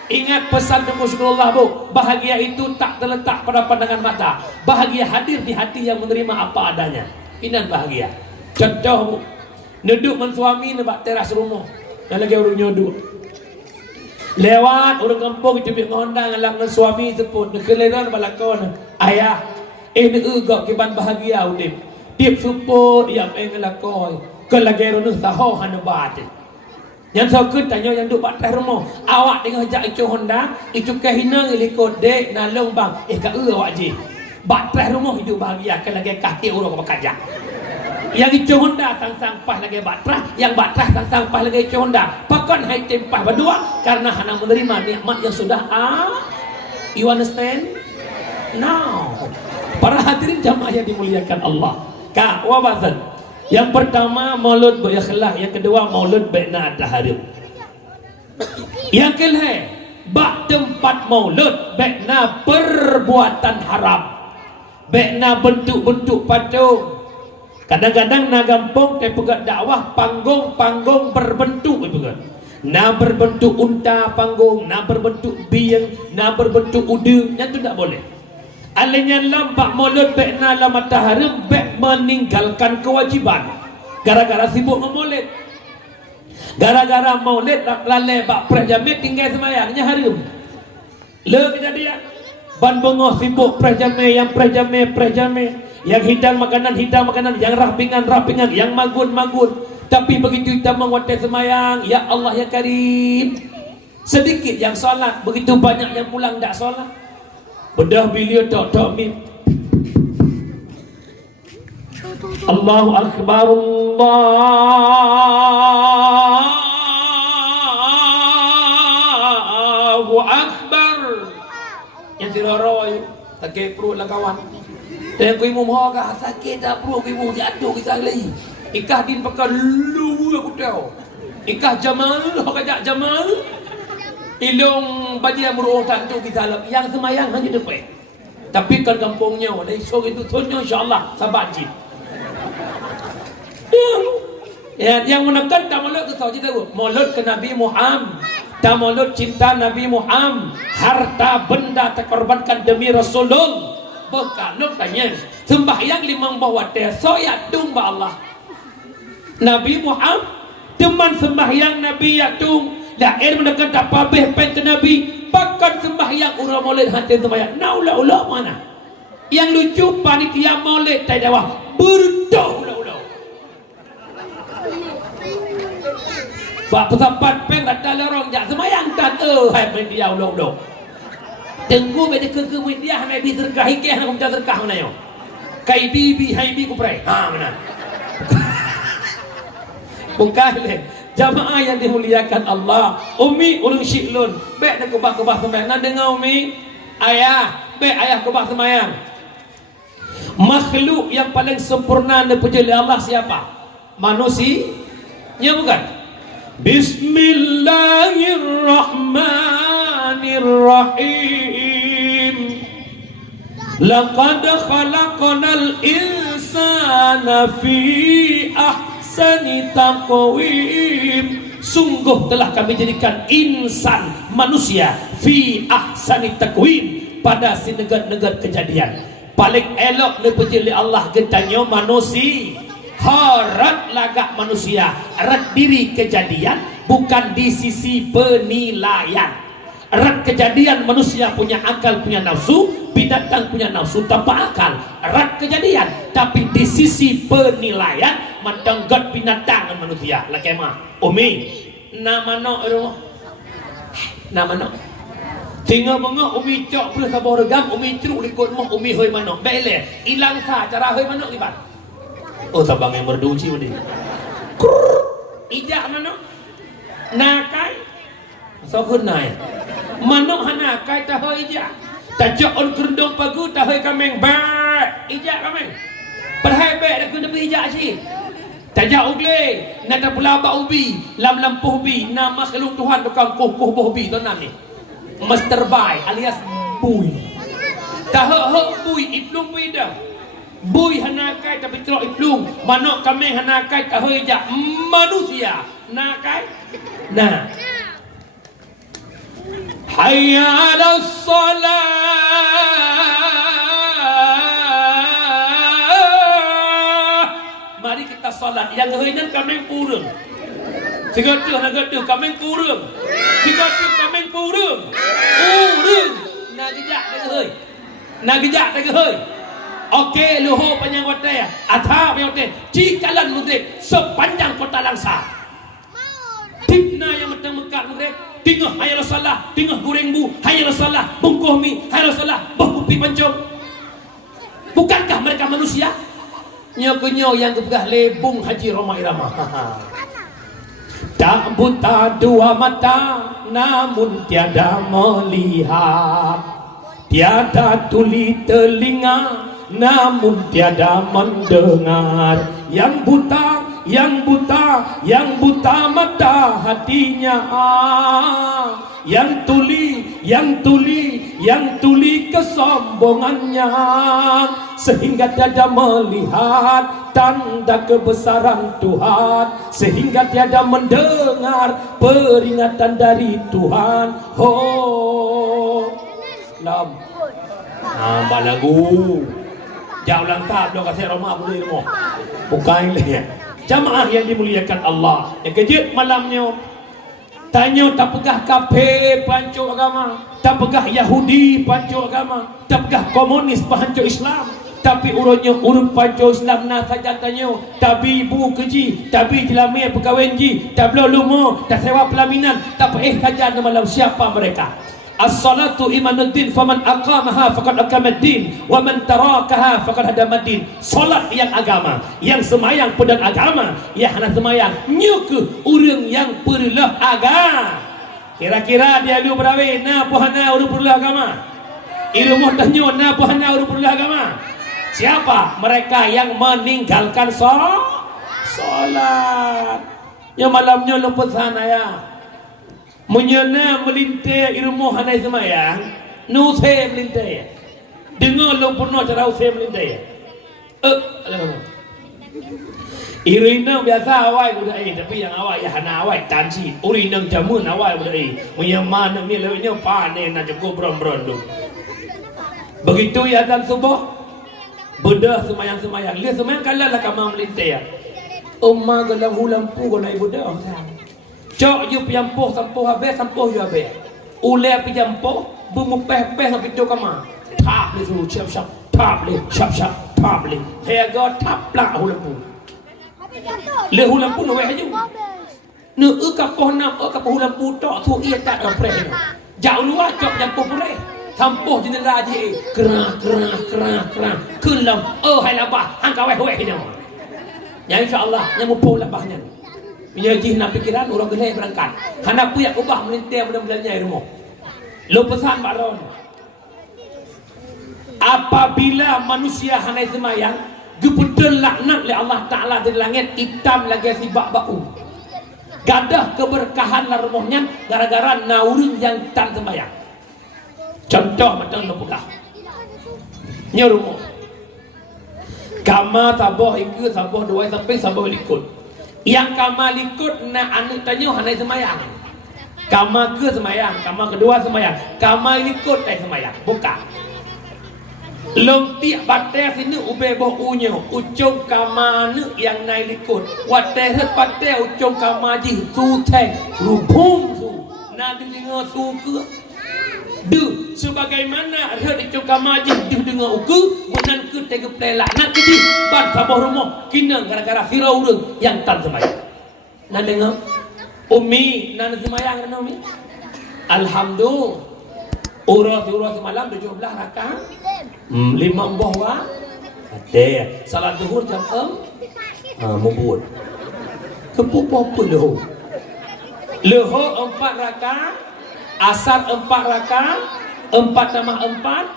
ingat pesan Rasulullah bu bahagia itu tak terletak pada pandangan mata bahagia hadir di hati yang menerima apa adanya inan bahagia contoh bu duduk mensuami nebak teras rumah dan lagi orang nyoduk lewat orang kampung itu biar ngondang alang dengan suami sepun nekeleran balakon ayah ini gak kiban bahagia udip tiap support yang ngelakoi ke lagi orang saho hanabat yang sakit tanya yang duk batas rumah awak dengan jak itu Honda itu kehina ngelikot dek nalong bang ka awak je batas rumah hidup bahagia ke lagi kaki orang bekerja yang itu Honda sang pas lagi batrah yang batrah sang pas lagi itu Honda pakan hai tempah berdua karena hana menerima nikmat yang sudah you understand now para hadirin jamaah yang dimuliakan Allah ka wabatan yang pertama maulud berikhlas yang kedua maulud baina taharib yang kelih bak tempat maulud baina perbuatan haram baina bentuk-bentuk patung. Kadang-kadang na gampong te pegat dakwah panggung berbentuk pegat. Na berbentuk unta panggung, na berbentuk biang, na berbentuk udu, yang tu tak boleh. Alanya lampak maulud bek na la matahari bek meninggalkan kewajiban. Gara-gara sibuk maulid. Gara-gara maulid lalai bak prajamit tinggal semayangnya harum. Le kejadian. Ban bengah sibuk prajame yang prajame. Yang hidang makanan, yang rapingan, yang magun. Tapi begitu kita menguatai semayang, ya Allah ya Karim. Sedikit yang solat, begitu banyak yang pulang tak solat. Bedah beliau tok mim. Allahu Akbar, Allahu Akbar. Yang diroroi, tak perut lah kawan. Dan kui mumoh kah sakit tak perlu kui mumoh jatuh kita lagi. Ikah din pakai lu aku tahu. Ikah Jamal, kajak Jamal. Ilung bagi yang beruang tak tu kita lagi. Yang semayang hanya depan. Tapi kan kampungnya, dari sore itu sunnya insyaAllah sabar jin. Yang menekan tak maulud tu tahu cerita tu. Maulud ke Nabi Muhammad. Tak maulud cinta Nabi Muhammad. Harta benda terkorbankan demi Rasulullah. Berkalung tanya sembahyang limang bawah teh soyak tung ba Allah Nabi Muhammad teman sembahyang Nabi ya tung dah mendekat tak pabeh pen ke Nabi pakkan sembahyang urang maulid hati sembahyang. Nah ulah-ulah mana? Yang lucu panitia maulid tai dawah berdoh ulah-ulah. Pak pesampat peng kata lorong jak sembahyang tan hai panitia ulah-ulah. Tengku beda ke media hai bi terkah ikeh nak minta terkah mana yo. Kai bibi hai bi ku prai. Ha mana? Bukan le. Jamaah yang dimuliakan Allah, Umi ulun syiklun, bek nak kebah-kebah sembahyang. Nak dengar Umi? Ayah, bek ayah kebah sembahyang. Makhluk yang paling sempurna dipuji oleh Allah siapa? Manusia? Ya bukan? Bismillahirrahmanirrahim. Laqad khalaqnal insana fi ahsani taqwim. Sungguh telah kami jadikan insan manusia fi ahsani taqwim pada sinegat-negat kejadian. Paling elok dipuji oleh Allah getanya manusia. Harat lagak manusia, rat diri kejadian bukan di sisi penilaian. Rat kejadian manusia punya akal, punya nafsu, binatang punya nafsu tanpa akal. Rat kejadian, tapi di sisi penilaian mantenggat binatang dan manusia. Laki mah, Umi, nama no rumah, nama no. Tinggal mengok Umi cok boleh sabar regam, Umi ceruk likut mah Umi hoi mano. Bele, hilang sah cara hoi mano libat. Oh tabang yang berduci budi. Ijak mano. Nakai. So hunai. Mano hanakai tah hoi ijak. Tajak on kerendong pagu tah hoi kameng ba. Ijak kameng. Perhai be dak kena ijak si. Tajak ugle, nada pelaba ubi, lam lampuh ubi, nama makhluk Tuhan tukang kuh ubi tu nami. Master Bai alias Bui. Tahak Bui iplung Bui dah. Bui hanakai tapi teruk iplung. Manok kami hanakai tahak ijak manusia. Nakai. Nah. Hayya 'alas salat. Mari kita salat. Yang heunan kami purung. Sigatuh nagatuh kami purung. Sigatuh kami purung. Purung. Nak gejak dah heuy. Nak gejak dah heuy. Okey, luho panjang kota ya. Atha panjang cikalan mudrik sepanjang kota Langsa. Tipna yang metang Mekah mudrik. Tengah hayal salah, tengah goreng bu, hayal salah, bungkuh mi, hayal salah, bungkupi pancung. Bukankah mereka manusia? Nyo yang kebegah lebung Haji Roma Irama. Tak buta dua mata, namun tiada melihat. Tiada tuli telinga, namun tiada mendengar. Yang buta mata hatinya. Yang tuli kesombongannya, sehingga tiada melihat tanda kebesaran Tuhan, sehingga tiada mendengar peringatan dari Tuhan. Oh, lam. Mbak lagu. Jauh langkah belum kasih rumah boleh rumah. Bukan ini. Jamaah yang dimuliakan Allah. Yang kejut malamnya. Tanya tak pegah kafe pancuk agama, tak pegah Yahudi pancuk agama, tak pegah komunis pancuk Islam, tapi urutnya urut pancuk Islam na saja tanya. Tabi ibu keji, tabi jelamir pekawenji, tak belum lumo, tak sewa pelaminan, tak saja malam siapa mereka. As-salatu imanuddin faman aqamaha faqad aqamaddin wa man tarakaha faqad hadamaddin. Salat yang agama, yang semayang pedang agama, yang hana semayang nyuku urang yang perlah agama. Kira-kira dia lu berawe na pohana urang perlah agama. Ilmu tanyo na pohana urang perlah agama. Siapa? Mereka yang meninggalkan salat. Yang malamnya luput sana ya. Menyana melintai ilmu hanai semayang, nusai melintai. Dengar lo pernah cara usai melintai. Ada mana? Irina biasa awal budak tapi yang awal ya hana awal tanci. Irina jamun awal budak menyamana ni lewanya panen nak cukup bron-bron tu. Begitu ya dan subuh, bedah semayang. Lihat semayang kalalah kamar melintai. Umma galang lampu guna ibu dah. Cok you piampuh sampuh habis sampuh you habis. Ulai pi jampo, bumupeh-peh sampai tu kamar. Tap le suruh siap-siap, tap le, siap-siap, tap le. Hega tap lah hulampu. Le hulampu no weh ju. Ne kapah nam, kapah hulampu tok tu ia tak preh. Jauh luar jop jampo pulai. Tampoh jendela je, kerah. Kelam, hai labah, hang kawai weh ni. Ya insya-Allah, yang mumpul labahnya. Punya jih nak pikiran orang gelai berangkat. Hendak puyak ubah melintir mudah-mudahan nyai rumah. Lo pesan Pak Ron. Apabila manusia hanai semayang, gebetul laknat oleh Allah Ta'ala dari langit, hitam lagi sibak bau. Gadah keberkahan lah rumahnya gara-gara naurin yang tak semayang. Contoh macam lo pegah. Nya rumah. Kama saboh ikut, saboh dua sampai saboh ikut. Yang kama ikut nak anu tanya hanai semayang. Kama ke semayang, kama kedua semayang, kama ikut tak semayang. Bukan. Long tiak batai sini ube boh unyo, ucung kama nu yang naik ikut. Watai het batai ucung kama ji su teng, rubung su. Nanti dengar su ke. Du sebagaimana ada di cungka majih du dengar uku bukan ke tega pelak nak ke di ban sabah rumah kina gara-gara firau urang yang tak semayang. Nak dengar Umi nak semayang kan Umi? Alhamdulillah. Urus semalam 17 rakaat. 5 buah wa. Ada salat zuhur jam 6. Mubut. Kepupu apa leho? Leho 4 rakaat. Asar 4 rakaat, 4 tambah 4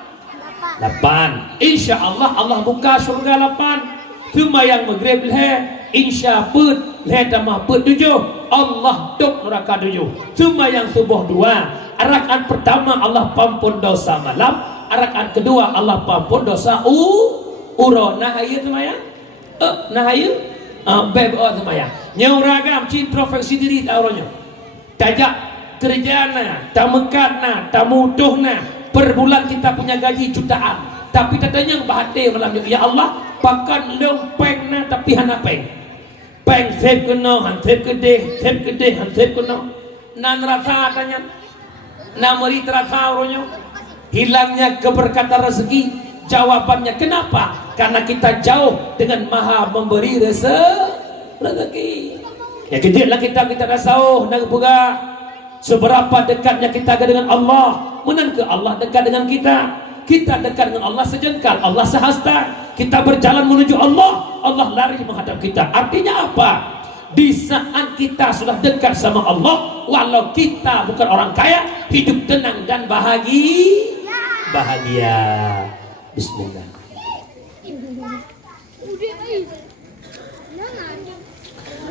8. InsyaAllah Allah buka syurga 8. Semayang maghrib leh, insya put leh tambah put 7. Allah tuk neraka 7. Semayang subuh 2. Rakaat pertama Allah pampun dosa malam, rakaat kedua Allah pampun dosa uro. Nah ayo semayang. Nah ayo bebo semayang. Nyau ragam cintrofeksi diri tauronya. Tajak kerjana, tak mekatna, tak mutuhna. Per bulan kita punya gaji jutaan, tapi katanya bahate malam ni, ya Allah, pakan lempeng na tapi hana peng. Peng sep kena, han sep gede, han sep kena. Nan rasa katanya, nameri terasa orangnya. Hilangnya keberkatan rezeki. Jawabannya kenapa? Karena kita jauh dengan Maha memberi rezeki. Ya kejadianlah kita rasa nak buka. Seberapa dekatnya kita dengan Allah. Menangkah Allah dekat dengan kita. Kita dekat dengan Allah sejengkal, Allah sehasta. Kita berjalan menuju Allah, Allah lari menghadap kita. Artinya apa? Di saat kita sudah dekat sama Allah, walau kita bukan orang kaya, hidup tenang dan bahagia. Bismillah.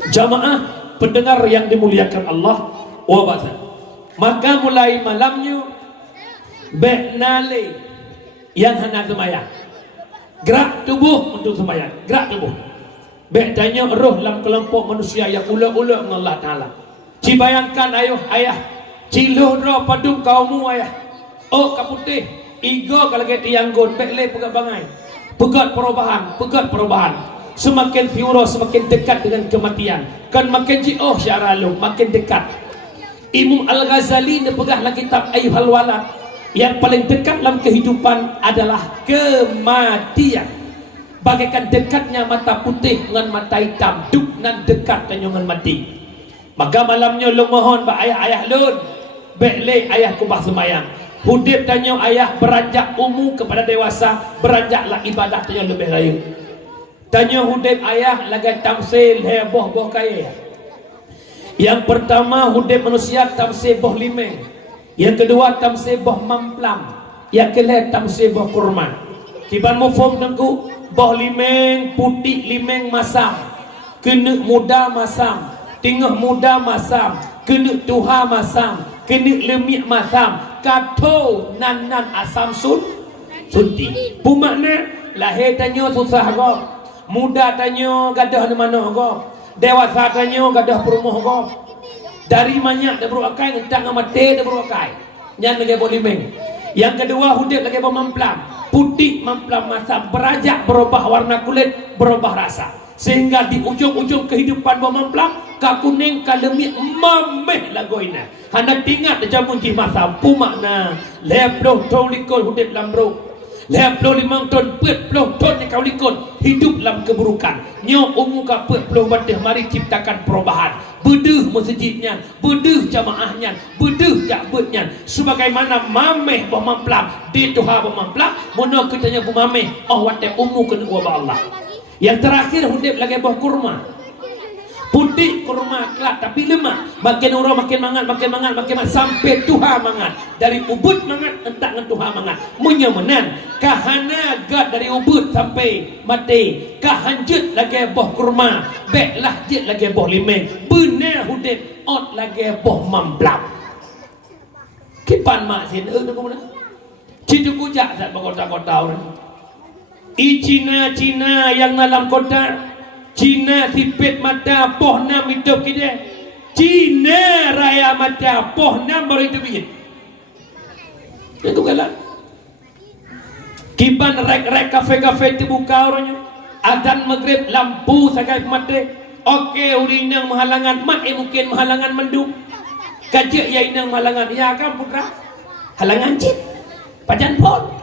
Jamaah pendengar yang dimuliakan Allah, maka mulai malamnya beknale yang hendak semayang, gerak tubuh untuk semayang, gerak tubuh. Bedanya roh dalam kelompok manusia yang ula-ula dengan Allah Ta'ala. Ci bayangkan ayah ciluh roh padung kaumu ayah. Oh kaputih igo kalau kita tianggon bekle pegat bangai, pegat perubahan. Semakin fiuro semakin dekat dengan kematian. Kan makin jioh syaralu makin dekat. Imam Al-Ghazali dia pegahlah kitab Ayyuhal Walad. Yang paling dekat dalam kehidupan adalah kematian. Bagaikan dekatnya mata putih dengan mata hitam, duk nan dekat dengan mati. Maka malamnya lu mohon ba ayah lun, bekle ayah kubah semayang. Hudib tanya ayah beranjak umur kepada dewasa, beranjaklah ibadah tanya lebih raya. Tanya hudib ayah lagi tamsil heboh boh kaya. Yang pertama hudib manusia tamsil boh limeng. Yang kedua tamsil boh mamplam. Yang kelih tamsil boh kurma. Kiban mufum nengku boh limeng putih limeng masam. Kena muda masam. Tengah muda masam. Kena tuha masam. Kena lemik masam. Kato nan asam sunti. Pumakna lahir tanya susah kau. Muda tanya gadah di mana kau. Dewasa tanya gadah perumah kau. Dari banyak dah beruakai entah ngamate dah beruakai. Yang lagi boleh meng. Yang kedua hudib lagi memplam. Putih memplam masam, berajak berubah warna kulit, berubah rasa. Sehingga di ujung-ujung kehidupan memplam ka kuning ka lemik mameh lagoina hana tingat jamun ji masa pumakna leploh taulikon hudip lamro leploh 5 ton 40 ton ni kau likon hidup dalam keburukan nyo umum ka 40 batih mari ciptakan perubahan bedeh masjidnya bedeh jamaahnya bedeh jakbutnya sebagaimana mameh boh mamplang di tuha boh mamplang mono ketanya boh mameh oh wate umum kena wa Allah. Yang terakhir hudip lagi boh kurma putih kurma kelak tapi lemak makin orang makin mangat sampai tuha mangat dari ubud mangat entak dengan tuha mangat menyemenan kahana gad dari ubud sampai mati kahanjut lagi boh kurma beklah jit lagi boh limeng benar hudip ot lagi boh mamblap kipan mak sin tu mana citu kujak tak berkota-kota orang Cina yang dalam kota Cina sipit mata poh nam hidup kita Cina raya mata poh nam baru hidup kita itu kalah kiban rek-rek kafe-kafe terbuka orangnya adzan maghrib lampu sakai mati oke urinang menghalangan mat mungkin menghalangan mendung kajik ya inang menghalangan ya kan putra halangan cip pajan pon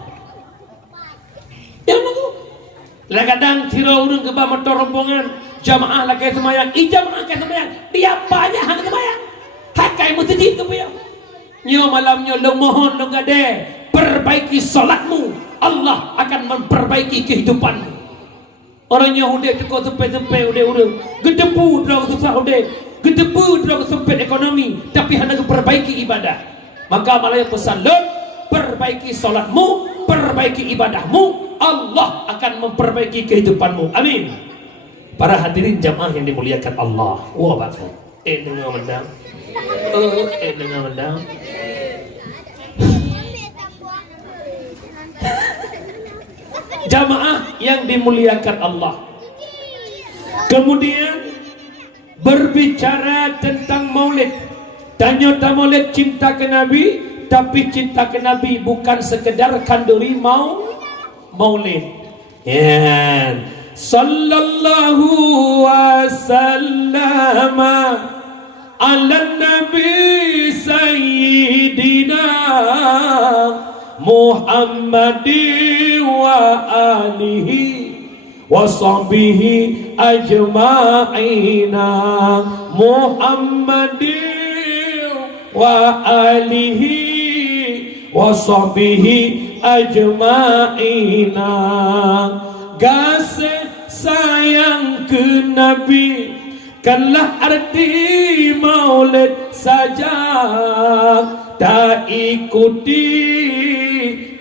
yang nunggu kadang tiro urung ke bawah motor rombongan jamaah lagi semayang jamaah lagi semayang dia banyak hang semayang hakai masjid tu punya nyo malamnya lo mohon lo gade perbaiki solatmu Allah akan memperbaiki kehidupanmu orang Yahudi cukup sampai udah gedepu dah susah udah gedepu dah sempit ekonomi tapi hendak perbaiki ibadah maka malah pesan lo perbaiki solatmu perbaiki ibadahmu Allah akan memperbaiki kehidupanmu amin. Para hadirin jamaah yang dimuliakan Allah wah bakal dengar mendang dengar mendang jamaah yang dimuliakan Allah kemudian berbicara tentang maulid tanya maulid cinta ke Nabi tapi cinta ke Nabi bukan sekedar kanduri maulid ya sallallahu wasallam ala nabi sayyidina Muhammadi wa alihi wa sahbihi ajma'ina Muhammadi wa alihi wa sahbihi ajma'ina kasih sayang ke Nabi kanlah arti maulid saja tak ikuti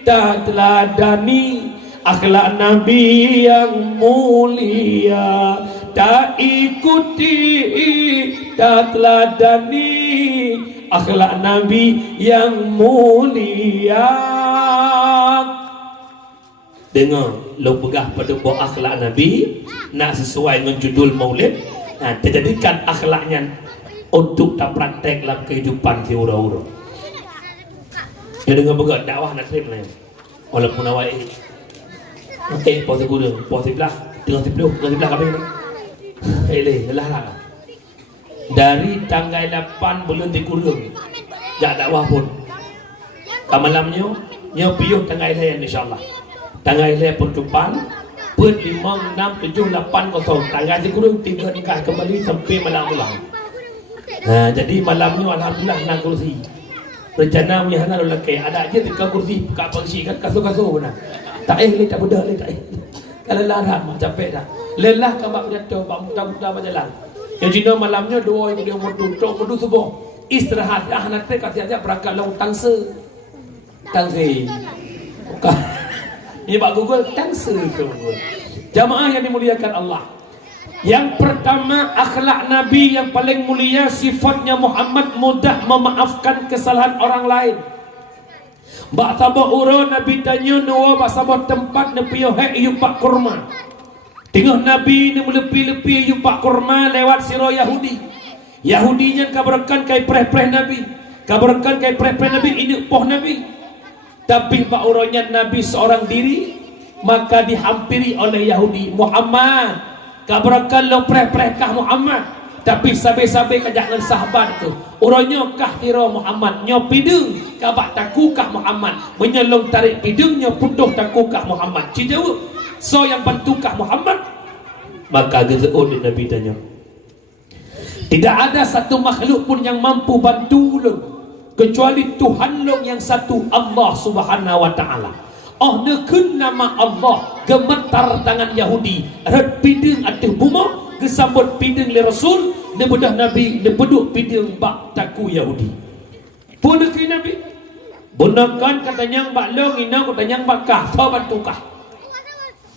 tak teladani akhlak Nabi yang mulia tak ikuti tak teladani akhlak Nabi yang mulia dengar lo pegah pada buah akhlak Nabi nak sesuai dengan judul maulid dijadikan akhlaknya untuk tak praktek dalam kehidupan si ura-ura ya dengar pegah dakwah nak terima walaupun awal puasa kurang puasa belah tengah sebelah kami lelah lah dari tanggal 8 bulan dikurung tak dakwah pun malamnya nyo piyuh tanggal lain insyaAllah tanggal lain penutupan put 5, 6, 7, 8 kosong tanggal dikurung 3 nikah kembali sampai malam-malam jadi malamnya alhamdulillah nak kursi rencana punya hana lelaki ada aja dekat kursi kat kursi kan kasur-kasur benar tak tak budak tak kalau larang capek dah lelah kabak jatuh bak muda-muda berjalan yang Cina malamnya dua yang dia mudu subuh istirahat nanti kata berangkat long tangse bukan ini Pak Google tangse jamaah yang dimuliakan Allah yang pertama akhlak Nabi yang paling mulia sifatnya Muhammad mudah memaafkan kesalahan orang lain bak sabah ura Nabi tanya nuwa bak sabah tempat nepi yupak kurma tengah Nabi ni melepi-lepi yupak kurma lewat siro Yahudinya kabarkan kai preh-preh Nabi kabarkan kai preh-preh Nabi ini poh Nabi tapi bak uranya Nabi seorang diri maka dihampiri oleh Yahudi Muhammad kabarkan lo preh-prehkah Muhammad Tapi sabe-sabe kajak dengan sahabat tu. Orangnya kah kira Muhammad. Nyo pidung kabak takukah Muhammad. Menyelong tarik pidungnya putuh takukah Muhammad. Ci jawab. So yang bantukah Muhammad? Maka gezeun Nabi tanya. Tidak ada satu makhluk pun yang mampu bantu ulun kecuali Tuhan long yang satu, Allah Subhanahu wa taala. Oh nekun nama Allah gemetar tangan Yahudi. Red pidung atuh buma kesambut pidung le Rasul, ne bedah Nabi, ne beduk pidung bak taku Yahudi. Pun nekui Nabi. Bunakan katanya bak long ina katanya bak kah, fa bantukah.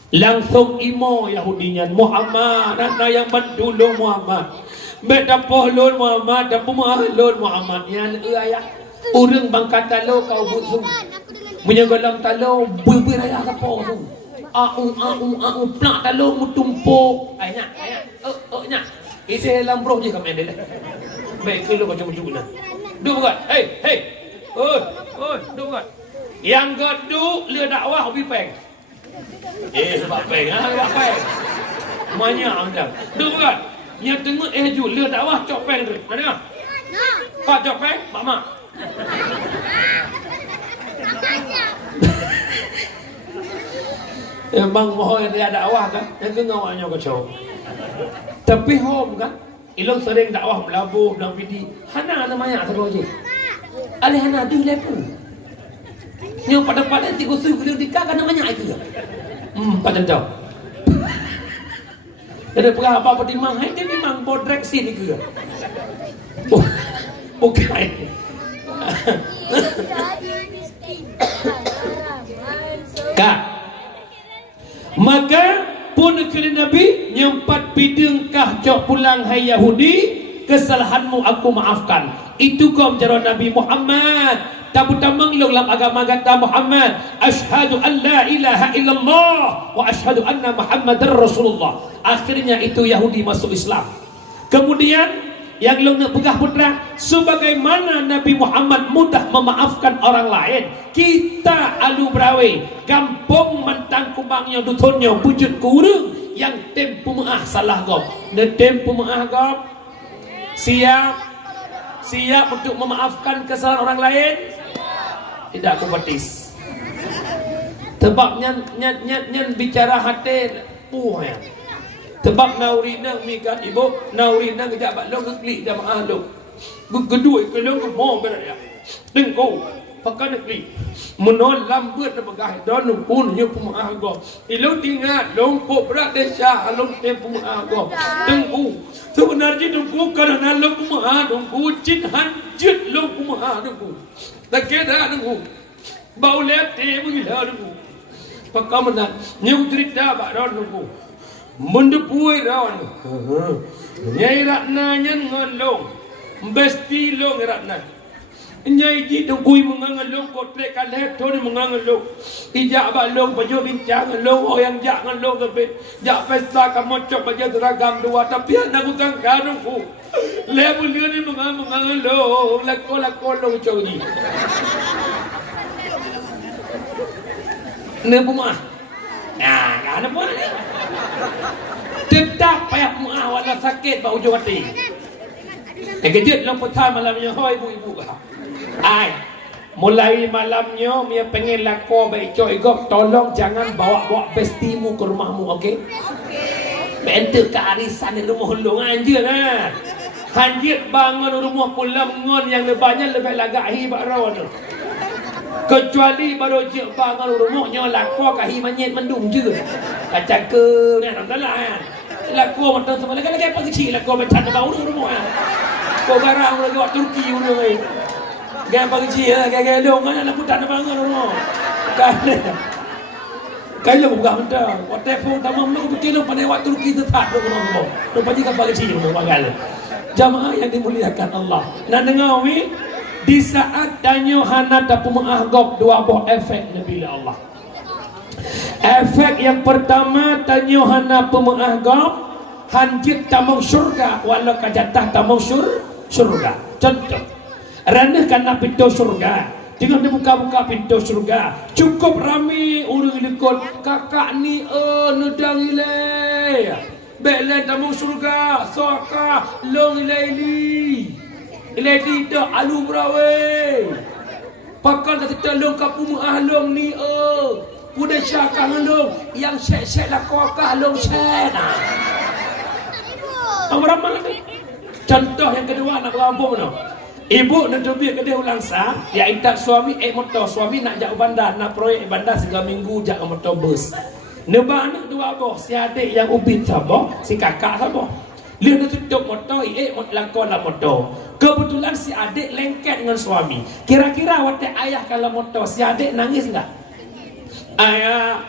Langsung imo Yahudinya Muhammad, nak yang bantu lo Muhammad. Beda pohlon Muhammad, dapu mahlon Muhammad. Yang ayah urang bangkata lo kau butuh. Menyegolam talo berbiraya apa tu? Au plak talo mutumpuk. Ayah, nya. Itu dalam bro je kami ada. Baik kalau kau cuma-cuma. Duk bukan? Hey. Duk bukan? Yang geduk le dakwah hobi peng. Sebab peng, sebab peng. Banyak anda. Duk bukan? Yang tengok ju le dakwah cok peng tu. Mana? Pak cok peng, Pak Mak. Bang mohon dia dakwah kan, yang ngawaknya kacau. Tapi home kan, ilong sering dakwah melabuh dan pidi. Hana namanya atau je. Alih hana tu lepu. Nyo pada tiga suku dia dikak namanya itu. Pada tahu. Ada perah apa di mang, hai dia memang bodrek sini ke. Bukan. Kak, maka pun kali Nabi nyempat pidung kah cok pulang hai Yahudi, kesalahanmu aku maafkan. Itu kau menjadi Nabi Muhammad. Tapi menglung dalam agama kata Muhammad, asyhadu an la ilaha illallah wa asyhadu anna Muhammadar Rasulullah. Akhirnya itu Yahudi masuk Islam. Kemudian yang lu nak pegah putra, sebagaimana Nabi Muhammad mudah memaafkan orang lain, kita alu brawe kampung mentang kumbangnya dutunnya wujud kurung yang tempu maah salah gop. Ne tempu maah gop. Siap untuk memaafkan kesalahan orang lain? Tidak kompetisi. Sebab nyan bicara hati ya. Sebab naurina mikan ibu, naurina kejap bak long keklik jamaah long. Kedua ke long ke mo beraya. Dengko pakai keklik. Menon lambut na pegah don pun nya pemaah go. Ilong tingat long po berat desa long tem pemaah go. Dengko. Sebenarnya dengko karena long pemaah dengko cin hanjut long pemaah dengko. Tak kira dengko. Bau let te mengila dengko. Pakai menang nyu cerita bak don dengko. Mendepui rawan. Nyai ratna nyan ngalong. Besti long ratna. Nyai ji tungkui mengangalong kotlek kalet toni mengangalong. Ijak balong baju bincang ngalong oh yang jak ngalong tapi jak pesta kamocok baju seragam dua tapi anak bukan karungku. Lebu dia ni mengangalong lako long cogi. Nebu mah. Nah, ada pun ni. Tetap payah muah wala sakit bau ujung hati. Kejut long petang malamnya hoi ibu-ibu. Ai, mulai malamnya dia pengen lako baik coy gop tolong jangan bawa bestimu ke rumahmu, okey? Bentuk kearisan di rumah hulung anjir nah. Hanjir bangun rumah pulang ngon yang lebihnya lebih lagahi bak rawan tu. Kecuali baru je bangun rumahnya lako kahi manyet mendung je. Kacak ke ni tak lah. Lako macam sama lagi apa kecil lako macam bau rumah. Kau garang lagi waktu Turki udah. Gaya kecil lah, gaya dong kan anak putan bangun rumah. Kan lo bukan benda. Waktu telefon tamam lo betul lo pada waktu Turki tetap lo rumah. Lo pasti kapal kecil rumah bagal. Jamaah yang dimuliakan Allah. Nak dengar mi? Di saat danyo hana dapat menganggap dua buah efek Nabi Allah. Efek yang pertama danyo hana menganggap hanjit tamang syurga walau kajatah tamang syurga. Contoh, ranah karena pintu syurga. Dengan dibuka-buka pintu syurga, cukup ramai orang ikut kakak ni nedang ile. Belen tamu surga, soka, long ilaili. Ilaili dah alu brawe. Pakan kita long kapu ahlong ni Kuda syakang long yang syek-syek lah kokah long syek nah. Ramai ni. Contoh yang kedua nak berambung no. Ibu nak duit ke dia ulang sah, ya intak suami motor, suami nak jak bandar, nak proyek bandar 3 minggu jak motor bus. Nebah anak 2 boh, si adik yang ubin sabar, si kakak sabar. Dia nak tutup motor, langkau lah motor. Kebetulan si adik lengket dengan suami. Kira-kira watak ayah kalau motor, si adik nangis enggak? Ayah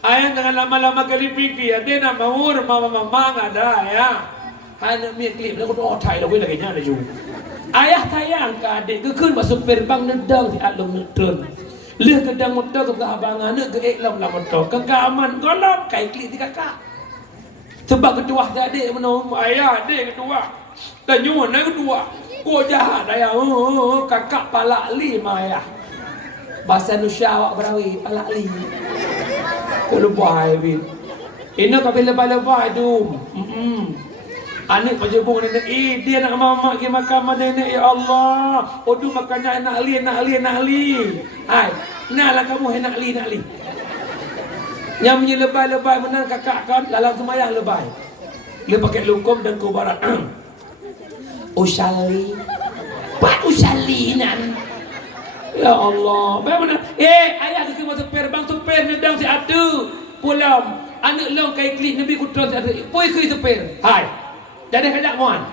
jangan lama-lama kali fikir. Adik nak mahur, mama enggak ada ayah. Hanya mi klipแล้วก็ต้องถ่ายเราไว้เลยง่ายเลยอยู่ Ayah tayang ke adik ke kun masuk perbang nedang di alung nedern. Leh kedang motor ke abangan ke eklam lah motor. Ke aman golong kai klip di kakak. Sebab kedua adik menom ayah adik kedua. Dan nyuan kedua. Ko jahat ayah. Kakak palak li ayah. Bahasa Indonesia awak berawi palak li. Ko lebay bin. Ini kau lebay-lebay tu. Anak pajebung nenek, dia nak mama pergi makan nenek, ya Allah. Odu makannya nak li. Hai, naklah kamu nak li. Yang punya lebay-lebay menang kakak kan dalam semayang lebay. Dia pakai lungkum dan kubarat. Usali. Pak usali nan. Ya Allah. Bagaimana? Ayah ke masuk perbang tu per nedang si atu. Pulang. Anak long kai klik Nabi kutron si atu. Poi ke tu per. Hai. Jadi kajak muan.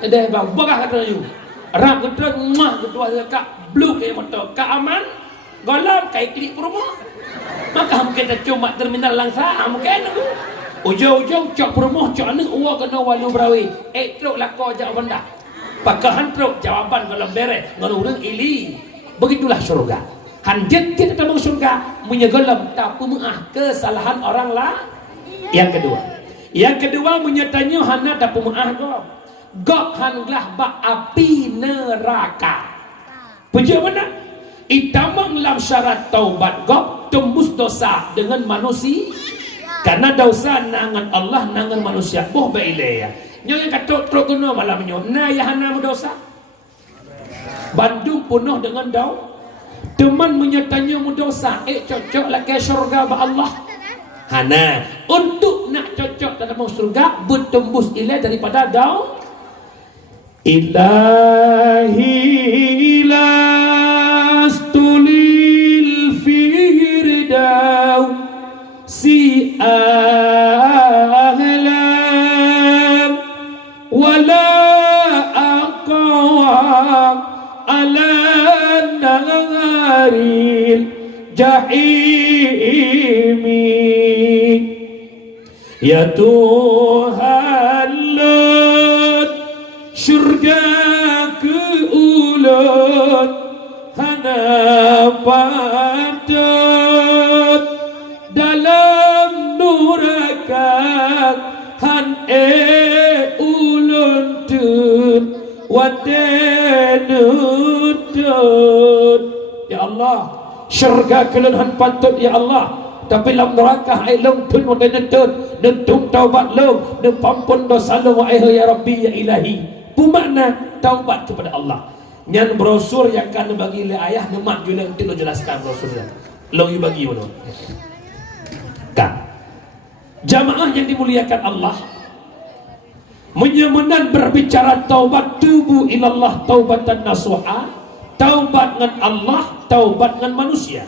Jadi bang bagah kata you. Ram kutron mah kedua kak blue ke motor. Kak aman. Golong kai klik rumah. Maka kita cuma terminal langsa mungkin aku. Ujung-ujung cok rumah cok ni uang kena walu berawi. Truk lako jak benda. Pakahan truk jawaban kalau beres ngurung ili. Begitulah syurga. Hanjat kita dalam syurga menyegelam tak pemaaf kesalahan orang lah. Yang kedua menyatanya hana tak pemaaf go. Gok hanlah bak api neraka. Puji mana? Itamang lam syarat taubat gok tembus dosa dengan manusia. Karena dosa nangan Allah nangan manusia. Boh bailaya. Nyo yang kata truk kena malam nyo. Na ya hana dosa. Bandung penuh dengan teman menyertanya dosa cocok lah ke syurga ba Allah. Hana untuk nak cocok dalam syurga bertembus ilai daripada Ilahi lastulil firdaw si ahlam wala aqwa ala naril jahimi. Ya Tuhan lut syurga ke ulut hana patut dalam neraka han ulun tun wadenutun. Ya Allah syurga ke han patut ya Allah. Tapi dalam neraka ai long tun wadenutun nentung taubat long dan pampun dosa long wa ya Rabbi ya Ilahi. Bermakna taubat kepada Allah. Nyan brosur yang kan bagi le ayah nemak jula untuk jelaskan brosurnya. Long bagi mana? Kak. Jamaah yang dimuliakan Allah. Menyemenan berbicara taubat tubu ilallah taubatan nasuha. Taubat dengan Allah, taubat dengan manusia.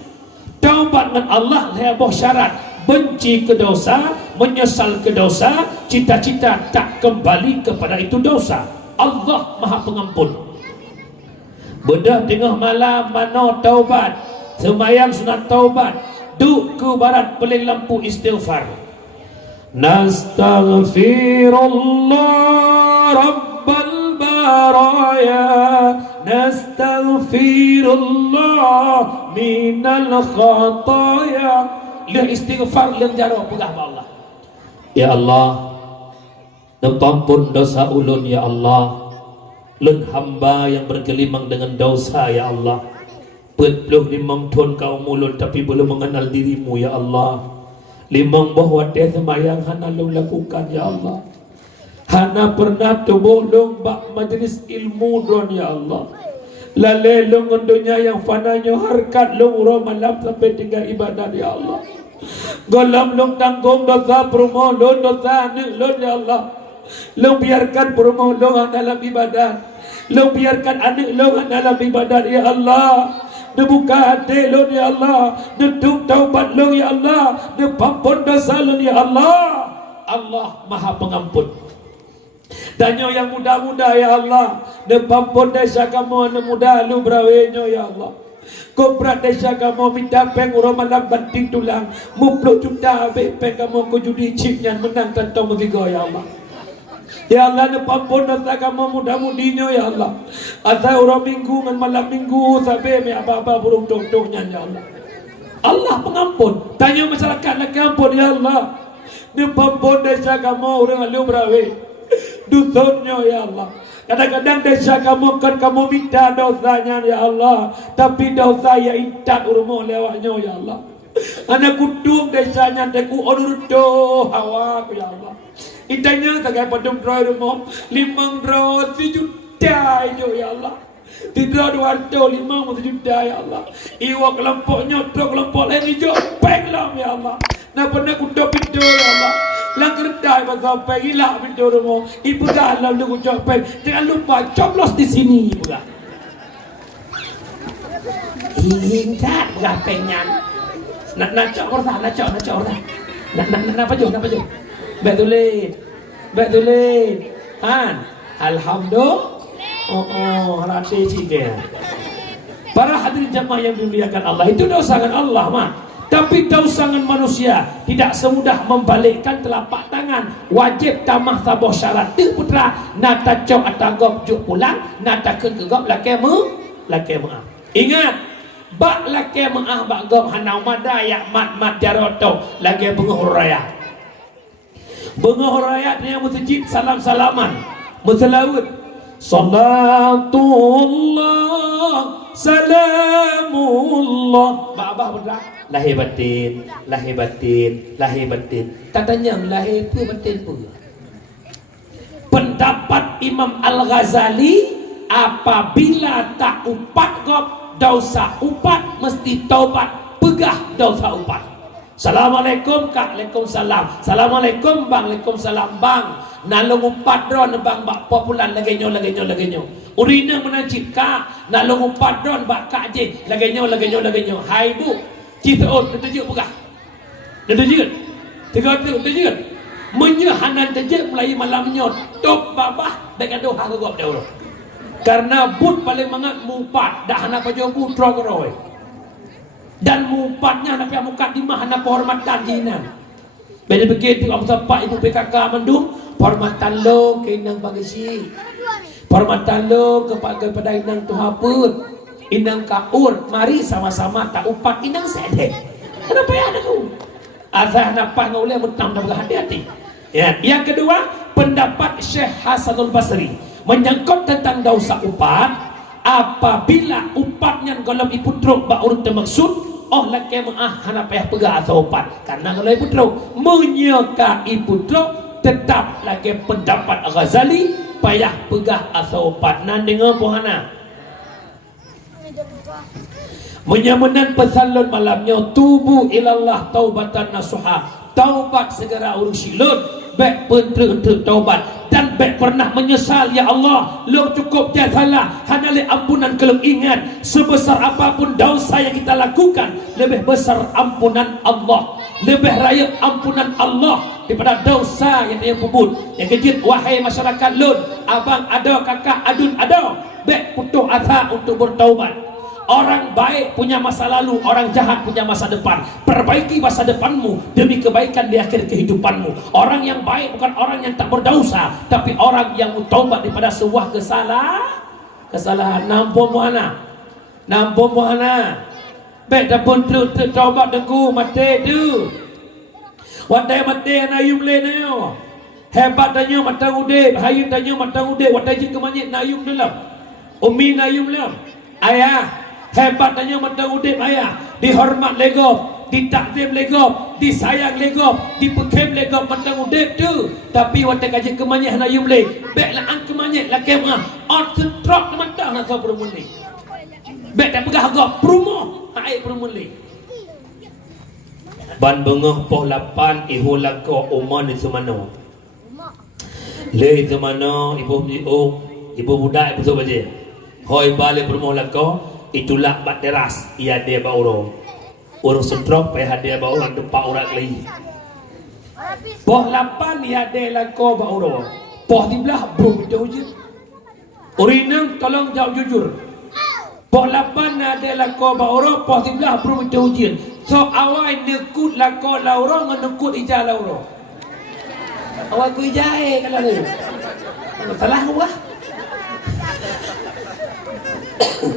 Taubat dengan Allah lebih syarat benci ke dosa, menyesal ke dosa, cita-cita tak kembali kepada itu dosa. Allah Maha Pengampun. Bedah tengah malam mana taubat, sembahyang sunat taubat, duk ke barat peling lampu istighfar. Nastaghfirullah rabbal baraya, nastaghfirullah minal khataya. Dia istighfar yang jaro pegah ba Allah. Ya Allah, nempampun dosa ulun ya Allah. Lun hamba yang bergelimang dengan dosa ya Allah. 75 tahun kau mulun tapi belum mengenal dirimu ya Allah. Limang bahwa dia semayang hana lu lakukan ya Allah. Hana pernah tubuh long bak majlis ilmu don ya Allah. Lale long dunia yang fananya harkat long malam sampai tinggal ibadah ya Allah. Golam long tanggung dosa promo long dosa ni long ya Allah. Long biarkan promo long dalam ibadah. Long biarkan anak long dalam ibadah ya Allah. Dia buka hati lo ya Allah, dia tuk taubat lo ya Allah, dia pampun dosa lo ya Allah. Allah Maha Pengampun. Danyo yang muda-muda ya Allah, dia pampun desa kamu anak muda lu brawenyo ya Allah. Kau desa kamu minta peng urang malam banting tulang, 10 juta habis peng kamu ku judi chipnya menang tentang mutiga ya Allah. Ya Allah, ne pampun dosa kamu muda-mudinya ya Allah. Asal orang minggu dengan malam minggu sampai me apa-apa burung tok-toknya ya Allah. Allah pengampun. Tanya masyarakat nak ampun ya Allah. Ne pampun desa kamu orang alu brawe. Dusunnya ya Allah. Kadang-kadang desa kamu kan kamu minta dosanya ya Allah, tapi dosa ya intat urmo lewatnya ya Allah. Anak kudung desanya deku ordo hawa ya Allah. Itanya tagai padum droy rumah 5 juta itu ya Allah. Tidak 200 5 juta ya Allah. Iwa kelompoknya truk kelompok lain hijau penglam ya Allah. Nak pernah kuda pintu ya Allah. Lang kedai pasal peng hilang pintu rumah. Ibu dalam lu kucok peng. Jangan lupa coblos di sini juga. Ingat enggak pengen. Nak cok orang, nak cok orang. Nak apa jo? Betulit. Han. Alhamdulillah. Rati ciga. Para hadirin jemaah yang dimuliakan Allah, itu dosangan Allah mah. Tapi dausangan manusia tidak semudah membalikkan telapak tangan. Wajib tamah tabah syarat. Tu putra nata cok atagop juk pulang, nata kegop laki maaf. Ingat, bak laki maaf bak gop hanau madaya mat jaroto lagi bengoh raya. Bengoh raya ni masjid salam-salaman. Mutalaut. Salatullah salamullah. Bak berak. Lahir batin. Katanya lahir pu batin pu. Pendapat Imam Al-Ghazali, apabila tak upat gop dosa upat mesti taubat pegah dosa upat. Assalamualaikum kak, Waalaikumsalam. Assalamualaikum bang, Waalaikumsalam bang. Nalong upat dron bang bak populan lagenyo. Urina menajib kak, nalong upat dron bak kak je lagenyo. Hai bu, kita dejuk pegah. Dejuk. Tiga tu dejuk. Menyahanan dejuk mulai malamnya top babah dengan doa gop dah. Karena but paling mangat mupat dah nak pajo putra koroi. Dan mupatnya nak pihak muka di mana penghormatan jinan. Beda begitu om sepak ibu PKK mendung penghormatan lo ke inang bagasi. Penghormatan lo kepada inang tuhapun. Inang kaur, mari sama-sama tak upat inang sedek. Kenapa ya ada tu? Azah nampak oleh betam dan berhati-hati. Ya, yang kedua, pendapat Syekh Hasanul Basri menyangkut tentang dosa upat. Apabila upatnya kalau ibu truk bak urut termaksud, laki maah hana payah pegah atau upat. Karena kalau ibu truk menyeka ibu truk tetap lagi pendapat Ghazali payah pegah atau upat. Nan dengar pohana. Menyamanan pesalun malamnya tubu ilallah taubatan nasuha. Taubat segera urusilun. Baik untuk taubat dan baik pernah menyesal ya Allah. Lo cukup dia salah. Hanale ampunan kalau ingat sebesar apapun dosa yang kita lakukan, lebih besar ampunan Allah, lebih raya ampunan Allah daripada dosa yang dia pebut. Yang kejut, wahai masyarakat Lun, abang ada, kakak adun ada, baik putus asa untuk bertaubat. Orang baik punya masa lalu, orang jahat punya masa depan. Perbaiki masa depanmu demi kebaikan di akhir kehidupanmu. Orang yang baik bukan orang yang tak berdosa, tapi orang yang bertaubat daripada sebuah kesalahan. Nampun muhana. Baik dah pun taubat dengku mati tu. Wadai mati nayum le nayo. Hebat tanya matang ude, hayun tanya matang ude, wadai jin kemanyit nayum dalam. Umi nayum dalam. Ayah hebat tanya matang udip ayah, dihormat legop, ditakdim legop, disayang legop, dipekem legop mentang udep tu. Tapi waktu kaji kemanyah na yumle, baiklah ang kemanyah lah kemah, on setrok mentang nak so perumuli. Baik tak pegah gop perumoh, hai perumuli. Ban bengah poh 8 ihu lako umon di semana. Le semana ibu ibu budak ibu so baje. Hoi balik perumoh lako itulah bat teras ia dia bauro. Urus setrok payah dia bawa orang depan orang lagi. Poh 8 ia dia lako bauro. Poh 13 belum jauh je. Urinang tolong jawab jujur. Poh 8 ada lako bauro, poh 13 belum jauh je. So awal nekut lako lauro ngenekut ijah lauro. Awal ku ijah kalau ni. Salah wah.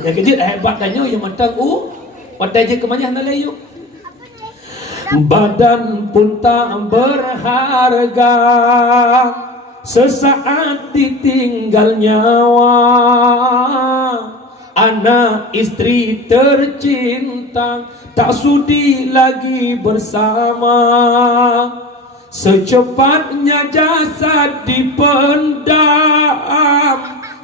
Yang kejut hebat danyo yang mentang wadai je kemanyah nalayu. Badan pun tak berharga, sesaat ditinggal nyawa. Anak istri tercinta tak sudi lagi bersama. Secepatnya jasad dipendam,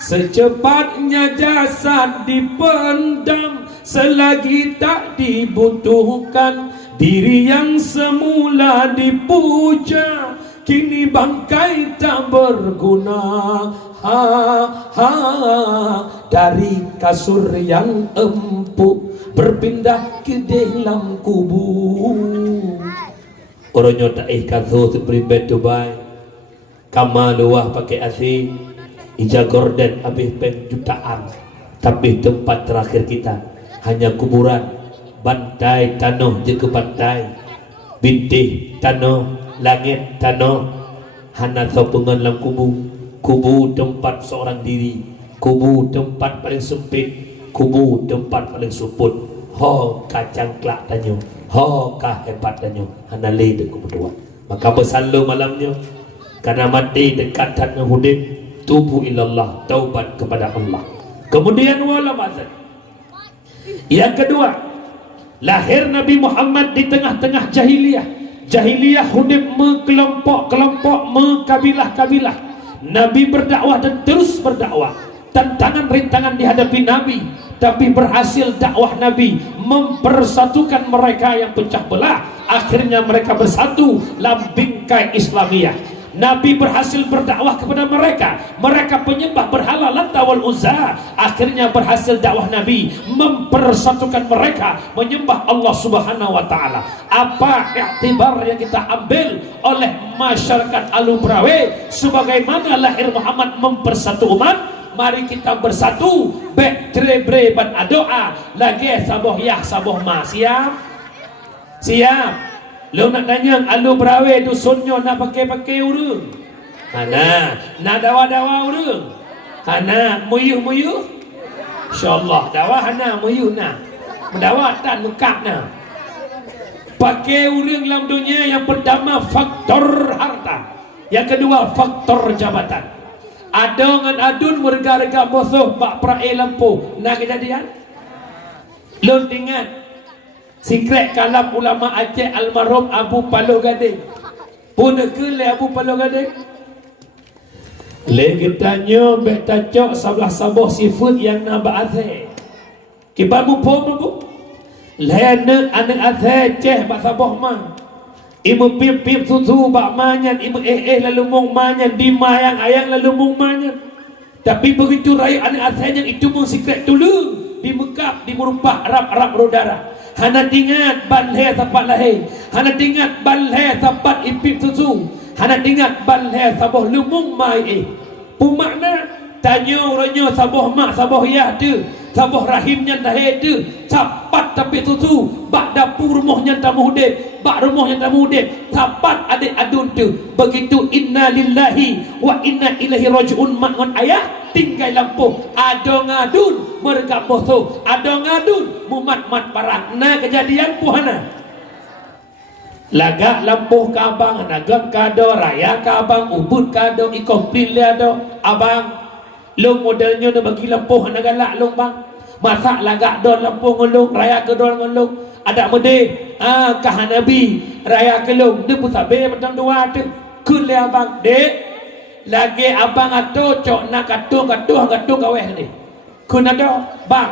secepatnya jasad dipendam. Selagi tak dibutuhkan, diri yang semula dipuja kini bangkai tak berguna. Ha ha, dari kasur yang empuk berpindah ke dalam kubur. Orangnya tak kasur seperti bed Dubai, kamar luah pakai AC, ija gorden habis pen jutaan. Tapi tempat terakhir kita hanya kuburan, bantai tanah je ke bantai, bintih tanah, langit tanah, hana sopengan dalam kubur. Kubur tempat seorang diri, kubur tempat paling sempit, kubur tempat paling suput. Ho kacang kelak tanya, ho kah hebat tanya, hana leh de kubur. Maka bersalur malamnya, karena mati dekat dengan hudib, tubu ilallah, taubat kepada Allah. Kemudian wala mazat. Yang kedua, lahir Nabi Muhammad di tengah-tengah jahiliyah. Jahiliyah hudib kelompok-kelompok, kabilah-kabilah. Nabi berdakwah dan terus berdakwah. Tantangan rintangan dihadapi Nabi, tapi berhasil dakwah Nabi mempersatukan mereka yang pecah belah. Akhirnya mereka bersatu dalam bingkai Islamiyah. Nabi berhasil berdakwah kepada mereka. Mereka penyembah berhala Lata wal Uzza. Akhirnya berhasil dakwah Nabi mempersatukan mereka menyembah Allah Subhanahu wa taala. Apa iktibar yang kita ambil oleh masyarakat Alubrawe sebagaimana lahir Muhammad mempersatu umat? Mari kita bersatu. Bek trebre ban adoa lagi saboh yah saboh ma. Siap? Siap. Lo nak tanya alu berawe dusunnya nak pakai urang. Hana, nak dawa-dawa urang. Hana muyuh-muyuh. Insyaallah dawa hana muyuh na. Mendawa tak nukak na. Pakai urang dalam dunia yang pertama faktor harta. Yang kedua faktor jabatan. Ada ngan adun merga-rega musuh bak prae lampu. Nak kejadian? Lo ingat secret kalam ulama Aceh almarhum Abu Paloh Gading. Pun ke le Abu Paloh Gading? Le kitanya bek tacok sebelah saboh sifut yang naba Aceh. Kibamu pom bu. Le anak Aceh ceh bak saboh mah. Ibu pip susu bak manyan, ibu lalu mong manyan, di mayang ayang lalu mong manyan. Tapi begitu raya anak Aceh yang itu mong secret dulu di Mekah, di Merupah, Arab rodara. Hana tingat balhe tempat lahir, hana tingat balhe tempat ipip susu, hana tingat balhe saboh lumung mai pumakna tanya orangnya saboh mak saboh yah tu, saboh rahimnya lahir tu, capat tapi susu, bak dapur rumahnya tamu hudib, bak rumahnya tamu hudib, capat adik adun tu. Begitu inna lillahi wa inna ilaihi rajiun makngon ayah tinggal lampu adong adun mereka boso adong adun mumat-mat parak. Nah kejadian puhana lagak lampu ke abang nagot kado raya ke abang ubud kado ikompil ado abang long modelnya na bagi lampu na galak long bang masak lagak don lampung ngeluk raya ke don ngeluk ada mede kah nabi raya kelung dia pun sabe petang dua tu kun le abang dek lagi abang ato cok nak katuh kaweh ni kun ada bang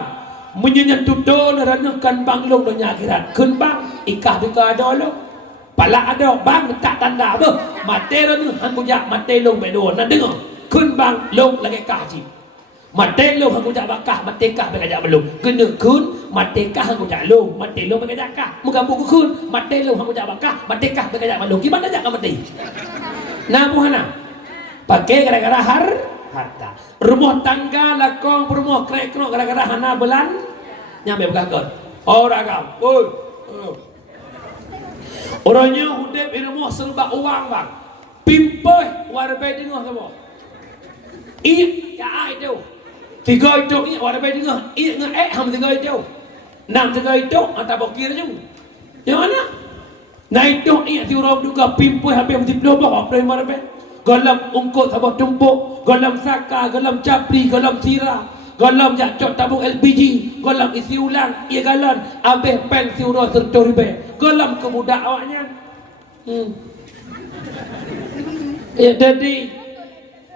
menyenyen tuto neranakan bang long dunia akhirat kun bang ikah bika ada lo pala ada bang tak tanda apa mate ranu hang kujak mate long bedo nak dengar kun bang long lagi kaji mate long hang kujak bakah mate kah bekajak belum kena kun mate kah hang kujak long mate long bekajak kah muka buku kun mate long hang kujak bakah mate kah bekajak belum gimana jak mati nah buhana pakai gara-gara harta rumah tangga lakong rumah krek-krok gara-gara hana belan nyampe berkakot orang agam orangnya hidup di rumah serba uang bang pimpah warbai dengar semua ya itu tiga itu ni warbai dengar dengan ham tiga itu enam tiga itu atau bokir je yang mana nah itu ni si orang juga pimpah habis diploma apa warbai galam ungkut sabah tumpuk galam saka galam capri galam sirah galam jakcok tabung LPG galam isi ulang ia galon habis pen si urus serta ribe galam ke budak awaknya jadi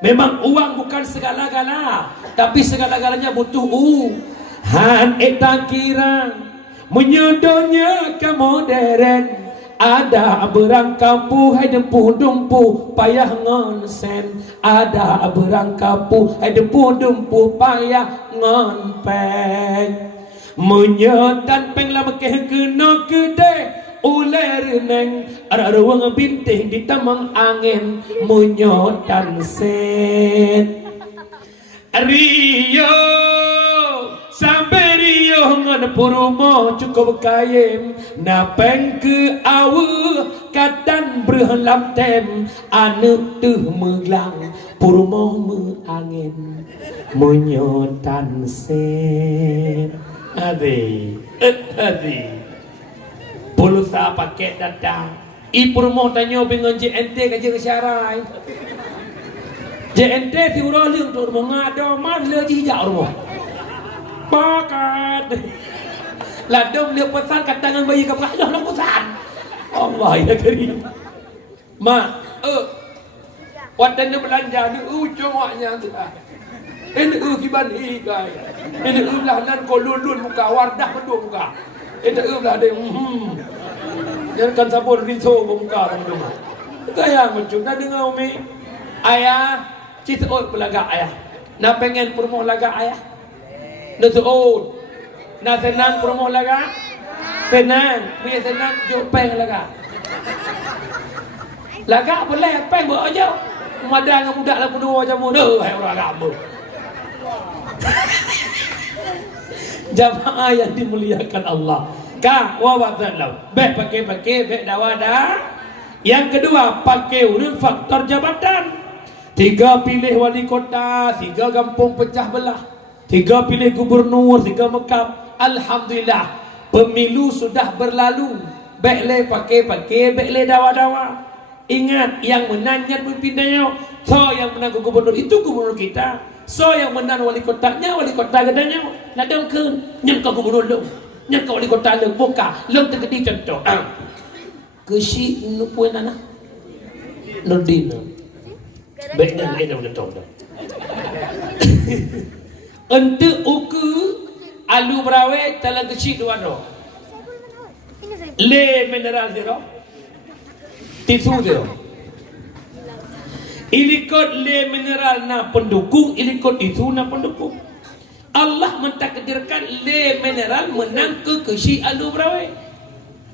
memang uang bukan segala-gala tapi segala-galanya butuh han eta kira menyodornya ke modern ada berangkapu hai dempuh dumpu payah ngonsen ada berangkapu hai dempuh dumpu payah ngonpeng menyetan peng lama kena gede ular neng ada ruang bintik di tamang angin menyetan sen Rio sampai Rio ngan purumo cukup kayem napeng ke awu katan berhelam tem anu tuh meglang purumo angin menyotan sen ade pulsa pakai data i purumo tanyo bingon JNT kaje kesyarai JNT si urang leung tu rumah ngado mas le jijak rumah pakat ladom dia pesan kat tangan bayi ke belakang dah pesan Allah ya karim mak wadan dia belanja ni ujung waknya tu ini kiban higai ini lah nan ko lulun muka wardah kedua muka ini lah dia jangan kan sabun riso muka orang rumah kaya macam dah dengar umi ayah cita belaga ayah nak pengen permoh laga ayah Nasuod na senang promo laga senang punya senang jopeng laga boleh peng buat aja madang dengan budak lah berdua macam mana hai orang agama jamaah yang dimuliakan Allah ka wa wa'adallahu baik pakai baik dawada yang kedua pakai urut faktor jabatan 3 pilih wali kota 3 kampung pecah belah 3 pilih gubernur, 3 mekap. Alhamdulillah pemilu sudah berlalu. Baiklah pakai, baiklah dawa-dawa. Ingat yang menangnya pimpinannya. So yang menang gubernur itu gubernur kita. So yang menang wali kotanya, wali kota gedanya. Ladang ke nyangka gubernur lu. Nyangka wali kota lu buka. Lu tergedi contoh. Kesi nupuan anak. Nurdin. Baiknya ini udah tahu dah. Untuk uku alu berawe talang kecil dua ro. Le mineral zero. Tisu zero. Ilikot le mineral na pendukung, ilikot tisu na pendukung. Allah mentakdirkan le mineral menang ke kecil alu berawe.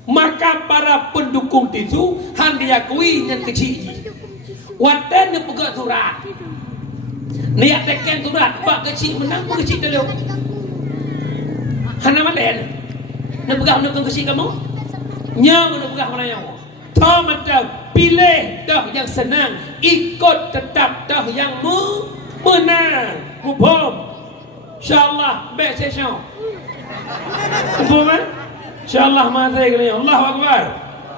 Maka para pendukung tisu han diakui dan kecil. Watan dia pegang surat. Niat tekan surat, pak kecil menang, pak kecil dulu. Hana mana? Nak pegang nak kecil kamu? Nyam nak pegang mana yang? Tahu macam pilih dah yang senang, ikut tetap dah yang menang. Mubom. InsyaAllah baik session. Mubom kan? InsyaAllah mati kalian. Allahu Akbar.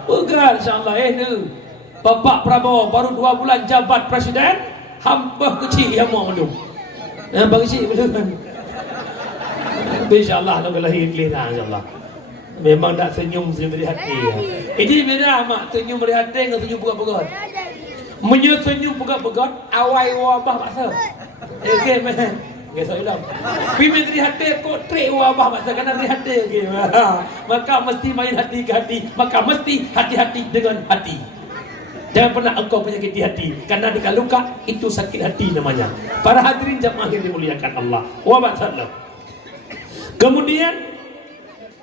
Bukan insyaAllah ni. Bapak Prabowo baru 2 bulan jabat presiden. Hamba kecil yang mau belum. Hamba kecil belum. InsyaAllah nak lahir kelihatan insyaAllah. Memang nak senyum dari hati ya. Ini beda mak senyum dari hati dengan senyum pegat-pegat. Senyum pegat-pegat awai wabah masa. Okey man. Okey soalan. Pimen dari hati kok trek wabah masa kerana dari hati okey. Maka mesti main hati ke hati, maka mesti hati-hati dengan hati. Jangan pernah engkau menyakiti hati, karena dengan luka itu sakit hati namanya. Para hadirin jamaah yang dimuliakan Allah. Wa ba'dallah. Kemudian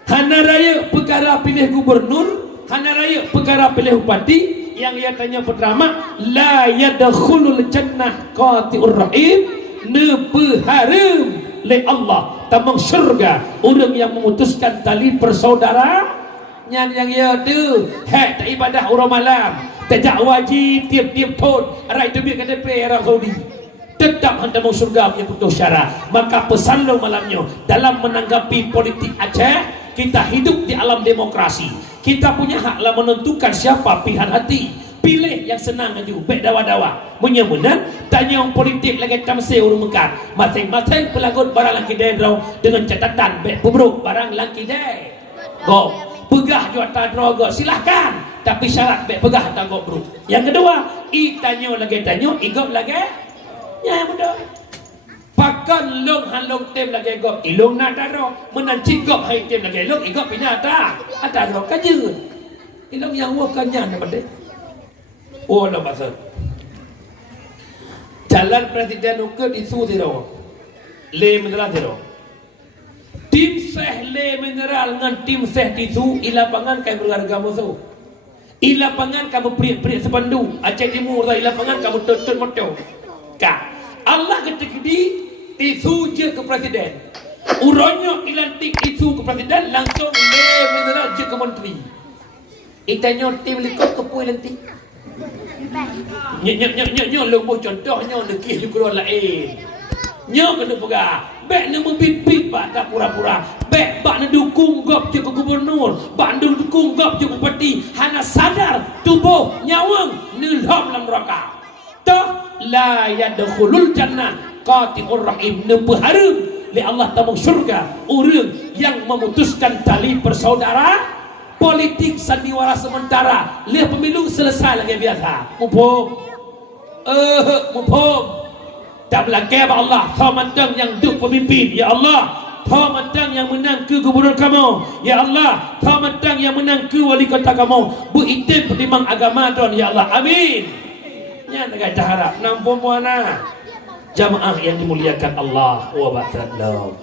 hana raya perkara pilih gubernur, hana raya perkara pilih bupati, yang ia tanya pertama, la yadkhulul jannah qati'ur rahim, nepeharum le Allah tamang syurga orang yang memutuskan tali persaudaraan. Yang ia tu hak tak ibadah orang malam, tak wajib tiap-tiap tahun rakyat duit KTP Arab Saudi tetap hendak masuk surga punya putus syarat. Maka pesan lo malamnya dalam menanggapi politik Aceh, kita hidup di alam demokrasi, kita punya hak lah menentukan siapa pilihan hati. Pilih yang senang aja, baik dawa-dawa menyemunan tanya orang politik lagi tamsir urung mekar masing-masing pelagut barang laki daerah dengan catatan baik pubruk barang laki daerah go pegah juatan droga silahkan, tapi syarat baik pegah tak go bro. Yang kedua tanya igop lagi ya mudah pakan long halong tem lagi igop ilong nak daro menancik gop hai tem lagi ilong igop pina ada daro kajun ilong yang wakanya pada oh no pasal jalan presiden ukur isu zero le mineral zero tim seh le mineral dengan tim seh tisu ilapangan kayak berharga musuh ilapangan kamu pria sepandu Aceh Timur ilapangan kamu tutut motor kak Allah ketika di isu je ke presiden uronyo ilantik isu ke presiden langsung le mineral je ke menteri itanyo tim likot kepui lantik nyo lumbuh contohnya nekih di keluar lain nyo kena pegah bek nak membit-bit pak tak pura-pura bek bak nak dukung gop je ke gubernur bak nak dukung gop je ke bupati hana sadar tubuh nyawang nilham dalam neraka toh la yadkhulul jannah qati'ur rahim nepeharum li Allah tamang syurga orang yang memutuskan tali persaudaraan. Politik sandiwara sementara, lihat pemilu selesai lagi biasa. Mumpung tak belakang Allah, kau mentang yang duk pemimpin, ya Allah. Kau mentang yang menang ke gubernur kamu, ya Allah. Kau mentang yang menang ke wali kota kamu. Bu itim penimang agama don, ya Allah. Amin. Nya nak harap nampun puana jamaah yang dimuliakan Allah wa ba'dallah.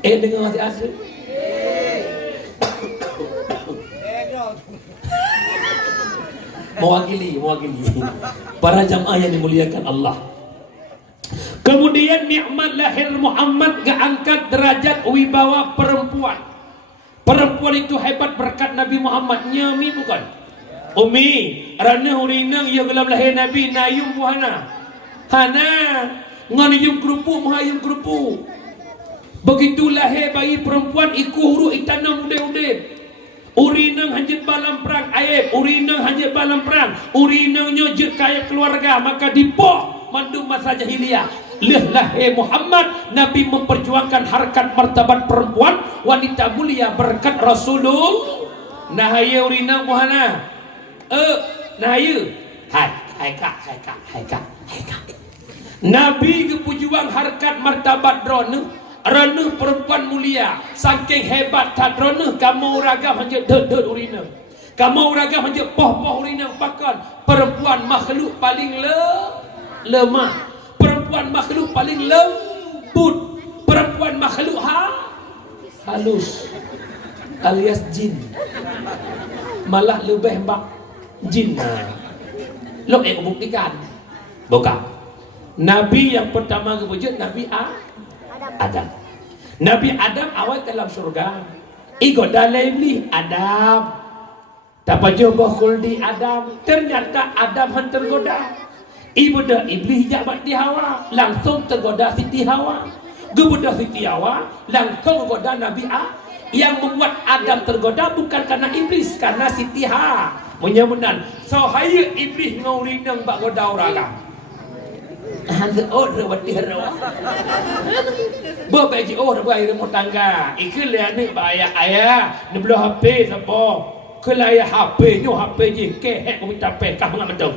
Dengar masih asik. mewakili para jamaah yang dimuliakan Allah. Kemudian nikmat lahir Muhammad angkat derajat wibawa perempuan. Perempuan itu hebat berkat Nabi Muhammad. Nyami bukan Umi rana hurinang ya gelam lahir Nabi nayum buhana hana nganiyum kerupu mahayum kerupu. Begitu lahir bayi perempuan iku huru itanam ude-ude urinang hanjit balam perang aib urinang hanjit balam perang urinang nyojit kaya keluarga maka dipoh mandu masa jahiliyah lihlah Muhammad Nabi memperjuangkan harkat martabat perempuan wanita mulia berkat Rasulullah nahaya urinang muhana nahaya hai kak Nabi kepujuang harkat martabat drone Rana perempuan mulia saking hebat tak rana kamu ragam hanya ded urina kamu ragam hanya poh urina pakan perempuan makhluk paling lemah perempuan makhluk paling lembut perempuan makhluk halus alias jin malah lebih bak jin lo buktikan bukan Nabi yang pertama kewujud Nabi Adam. Nabi Adam awal dalam surga. Iko dalam ni Adam. Dapat coba kuldi Adam. Ternyata Adam han tergoda. Ibu dah iblis jabat di Hawa. Langsung tergoda Siti Hawa. Gebudah Siti Hawa. Langsung goda Nabi Yang membuat Adam tergoda bukan karena iblis. Karena Siti Hawa. Menyemunan. Sahaya iblis ngaurin yang bak goda orang. Hantu orang wati harawa. Bapak oh dah buat rumah tangga. Ikut lah ni ayah ni belum HP siapa. Kalau ayah HP nyo HP je ke hak komputer pekah mengat betul.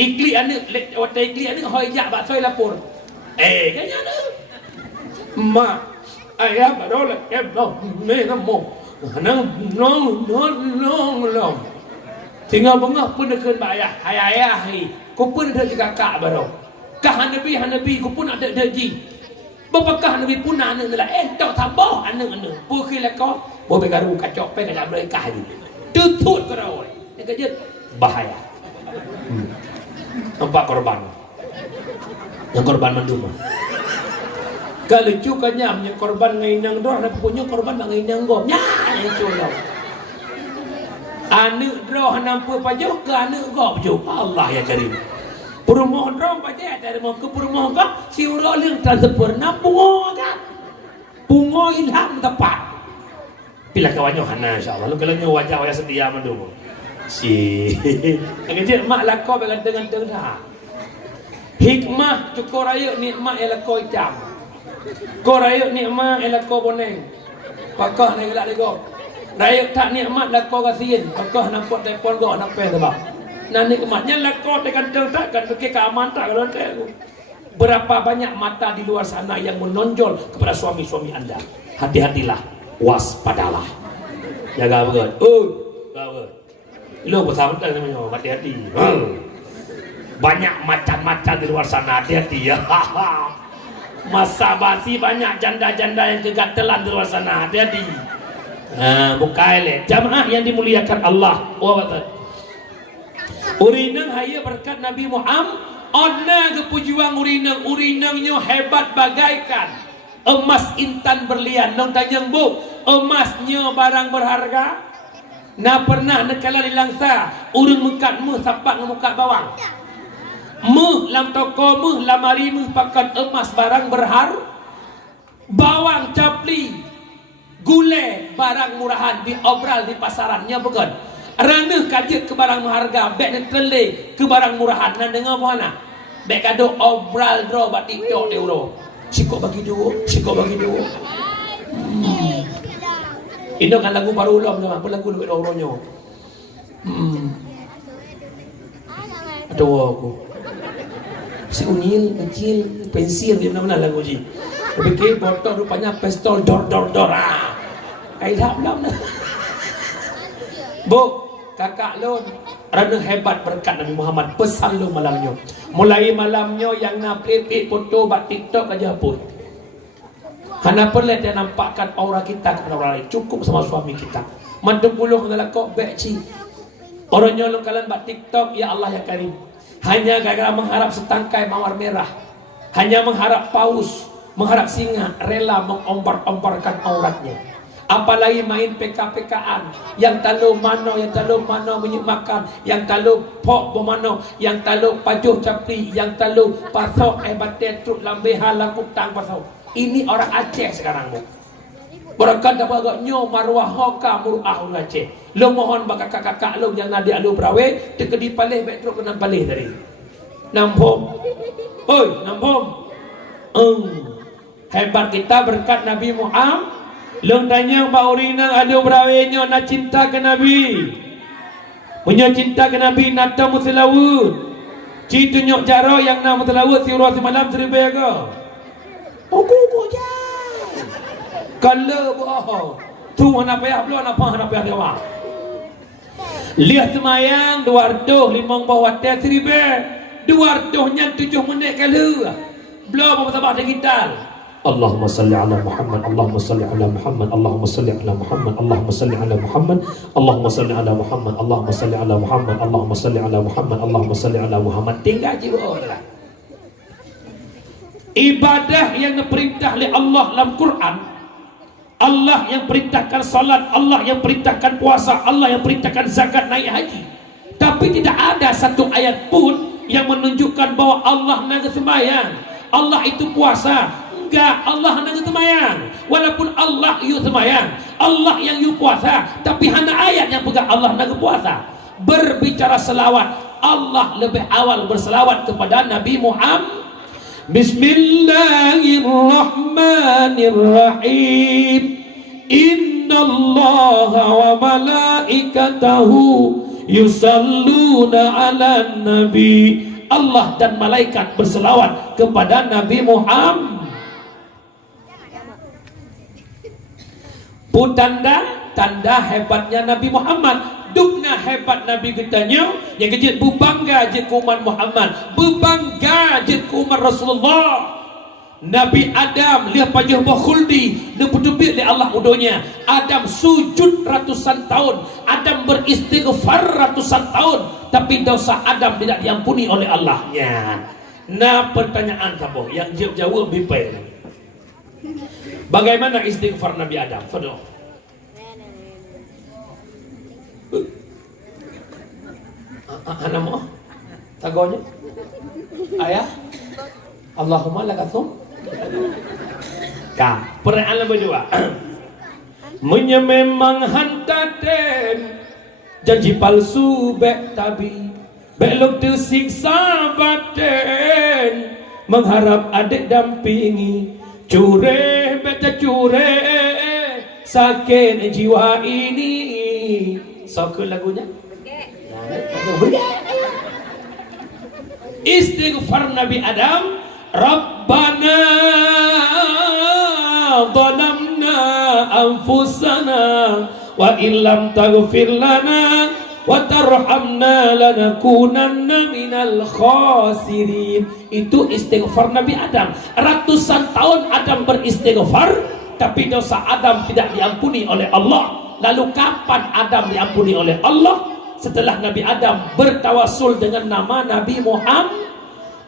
Ikli anak waktu ikli anak hoyak baksoi lapor. Kanya ada. Mak ayah baru lah ni namo. Nang long. Tinggal bengah pun dekat ayah. Ayah ku pun ada kakak baru. Kah Nabi ku pun ada ji. Bapakah Nabi pun anak lah tak tambah anak pukul kau boleh garu kacau pe nak boleh kah ni tutut kau ni kerja bahaya nampak korban yang korban mandum kalau cukanya punya korban ngainang doh ada punya korban ngainang go nya itu lo anak doh nampu pajo ke anak go pajo Allah ya karim perumohon dong baca dari mau ke perumohon kah si uroling transfer pungo kan pungo ilham tepat bila kawannya hana insyaallah lu kalau wajah sedia mandu si ngejek mak lako dengan dah hikmah cukur raya nikmat elako hitam ko raya nikmat elako boneng pakah ni gelak lego raya tak nikmat lako kasihin pakah nampak telefon go nak pe sebab nanti kematnya lakot dengan tertakkan pakai keamanan tak kalau berapa banyak mata di luar sana yang menonjol kepada suami-suami anda. Hati-hatilah, waspadalah, jaga betul. Betul. Lo bersama dengan namanya hati-hati. Banyak macan-macan di luar sana, hati-hati ya. Masa basi banyak janda-janda yang kegatelan di luar sana, hati-hati. Bukai jamaah yang dimuliakan Allah. Betul. Urinang haya berkat Nabi Muhammad ona kepujuan urinangnya hebat bagaikan emas intan berlian nong tanyang bu emasnya barang berharga na pernah nekala di langsa urang mekat mu sapak ngemukat bawang mu lam toko mu lamari mu pakat emas barang berhar bawang capli gule barang murahan di obral di pasarannya bukan Ranah kajet ke barang berharga, beg nak kelih ke barang murahan. Nak dengar apa nak? Beg kado obral draw batik tok dia uro. Sikok bagi dua. Ini kan lagu baru ulam sama, apa lagu lebih orang-orangnya. Aduh aku. Si unyil kecil, pensil dia benar-benar lagu ji. Fikir botol rupanya pistol dor. Kayak belum dah. Bu, kakak lun rana hebat berkat Nabi Muhammad pesan lu malamnya mulai malamnya yang nak pelipik foto buat TikTok aja pun hana perlu dia nampakkan aura kita kepada orang lain cukup sama suami kita mantu puluh adalah kok bekci orangnya lu kalian buat TikTok ya Allah ya Karim hanya gara-gara mengharap setangkai mawar merah hanya mengharap paus mengharap singa rela mengombar-ombarkan auratnya apalagi main PK-PKan yang talu mano menyemakan yang talu pok bomano yang talu pajuh capri yang talu pasok batin truk lambe halang utang pasok ini orang Aceh sekarang bu berangkat dapat agak nyo marwah hoka muruah orang Aceh lo mohon baka kakak lo yang nadi alu brawe teke di palih bet truk kena palih tadi nampung hebat kita berkat Nabi Muhammad Long tanya Pak Urina ada berawenya nak cinta ke Nabi punya cinta ke Nabi nata mutlawud citu nyok jaro yang nak mutlawud siurah semalam seribu ke aku je kalau boh tu mana payah belum apa payah dewa lihat semayang 200 limang bawah teh seribu 200 nya 7 menit kalau belum apa sabah digital Allahumma salli ala Muhammad Allahumma salli ala Muhammad Allahumma salli ala Muhammad Allahumma salli ala Muhammad Allahumma salli ala Muhammad Allahumma salli ala Muhammad Allahumma salli ala Muhammad Allahumma salli ala Muhammad tinggal jiwa orang ibadah yang diperintah oleh Allah dalam Quran Allah yang perintahkan salat Allah yang perintahkan puasa Allah yang perintahkan zakat naik haji tapi tidak ada satu ayat pun yang menunjukkan bahwa Allah nak sembahyang Allah itu puasa enggak Allah nak sembahyang walaupun Allah you sembahyang Allah yang you puasa tapi hanya ayat yang pegang Allah nak puasa berbicara selawat Allah lebih awal berselawat kepada Nabi Muhammad Bismillahirrahmanirrahim. Innallaha wa malaikatahu yusalluna 'alan nabi. Allah dan malaikat berselawat kepada Nabi Muhammad. Tanda hebatnya Nabi Muhammad. Dukna hebat Nabi kitanya yang kejut berbangga je ke umat Muhammad, berbangga je ke umat Rasulullah. Nabi Adam lihat pajah khuldi neputubik li Allah udonya. Adam sujud ratusan tahun, Adam beristighfar ratusan tahun, tapi dosa Adam tidak diampuni oleh Allahnya. Nah, pertanyaan kamu yang jawab bipel. Bagaimana istighfar Nabi Adam? Fadol. Anamu tagonya ayah Allahumma lakathum ka perang berdua munya memang hantaten janji palsu bek tabi belok tersiksa baten mengharap adik dampingi cure beta cure sakit jiwa ini. Sok lagunya istighfar Nabi Adam. Rabbana zalamna anfusana wa illam taghfir lana wa tarhamna lanakunanna minal khasirin. Itu istighfar Nabi Adam. Ratusan tahun Adam beristighfar, tapi dosa Adam tidak diampuni oleh Allah. Lalu kapan Adam diampuni oleh Allah? Setelah Nabi Adam bertawasul dengan nama Nabi Muhammad.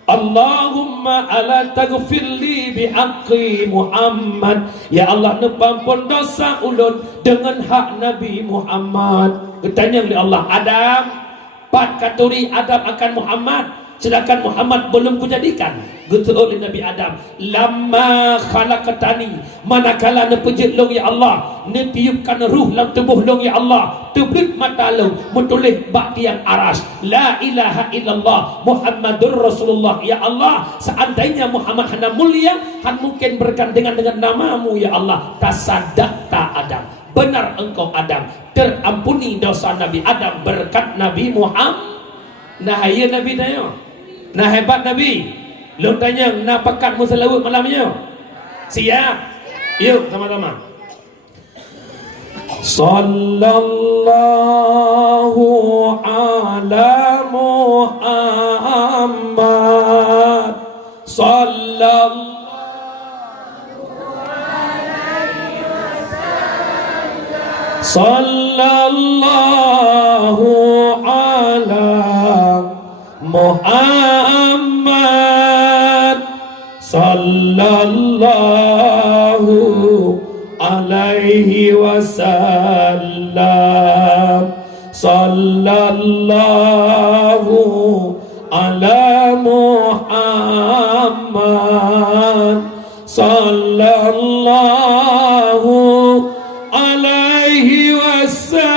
Allahumma ala taghfirli bihaqqi Muhammad. Ya Allah, nepampun dosa ulun dengan hak Nabi Muhammad. Ketanya oleh Allah, Adam, pat katuri Adam akan Muhammad, sedangkan Muhammad belum kujadikan. Gitu oleh Nabi Adam, lama khalaqtani, manakala ne pejit long ya Allah, ne tiupkan ruh dalam tubuh long ya Allah, tebrik mata long, mentulih bak tiang aras, la ilaha illallah Muhammadur Rasulullah. Ya Allah, seandainya Muhammad hana mulia, han mungkin bergandengan dengan namamu ya Allah. Tasadaqta Adam, benar engkau Adam, terampuni dosa Nabi Adam berkat Nabi Muhammad. Nah, ya Nabi tanya, nah hebat Nabi. Lu tanya, nak pakat musalawut malamnya? Siap? Yuk sama-sama. Sallallahu ala Muhammad. Sallallahu ala Muhammad. Sallallahu alaihi wasallam. Sallallahu ala Muhammad. Sallallahu alaihi wasallam.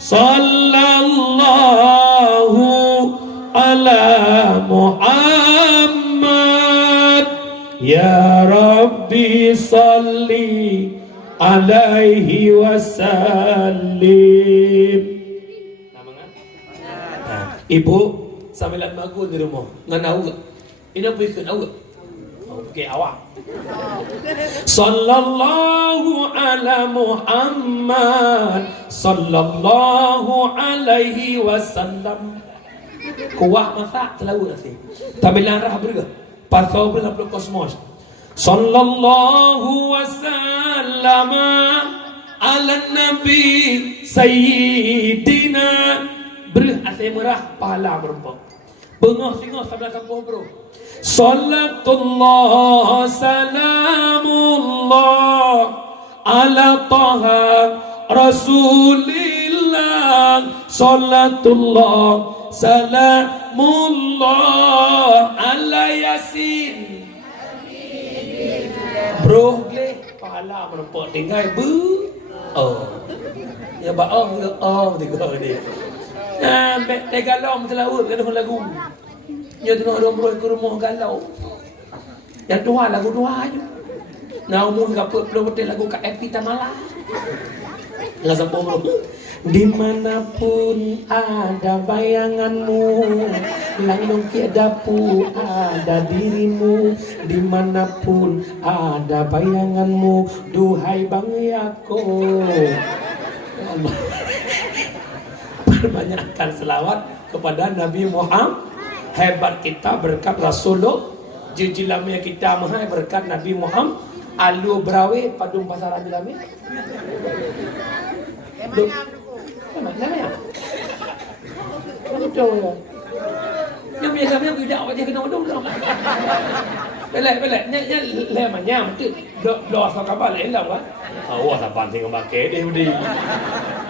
Sallallahu ala Muhammad. Ya Rabbi salli alaihi wasallim. Ibu sambilan bagus di rumah ngan awak. Ini apa ikut awak? Okey awak. Sallallahu ala Muhammad. Sallallahu alaihi wasallam. Kuah masak selalu nasi. Tambilan rah berga. Pasau berla kosmos. Sallallahu wasallam ala nabi sayyidina. Berah asai merah pahala berempat. Bengah singa sebelah kampung bro. Salatullah salamullah ala taha rasulillah. Salatullah salamullah ala yasin. Bro gleh pahala berempat tinggal oh. Ya baong tiga dia. Nah, tega lom selawut kena lagu. Dia tengok 20 ekor rumah galau. Yang dua lagu dua je. Nah umur kaput belum betul lagu Kak Epi Tamala. Enggak sambung bro. Dimanapun ada bayanganmu, langdong tiadapu ada dirimu. Dimanapun ada bayanganmu, duhai Bang Yaakob. Perbanyakkan selawat kepada Nabi Muhammad. Hebat kita berkat Rasulullah. Jijilamnya kita mahal berkat Nabi Muhammad. Alu berawe padung pasaran jilami. Namanya betul. Yang biasa yang tidak apa je kena dong. Belak nya lemanya betul. Do sakabal lain lah kan. Awak tak penting pakai dia budi.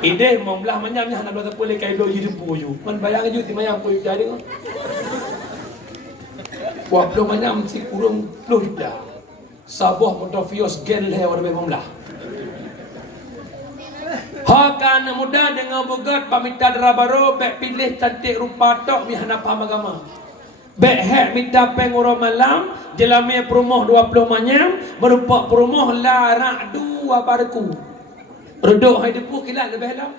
Ide membelah manyamnya nak dua boleh kai do jadi puju. Man bayang ju ti mayang puju jadi kan. Wah belum manyam si kurung lu dah. Sabah motofios gen le orang membelah. Hakan muda dengan bogat pamita darabaro bek pilih cantik rupa tok mi hana paham agama. Bek hek minta penguro malam jelame perumah 20 manyam berupa perumah larak dua barku. Redok hai depu kilat lebih lam.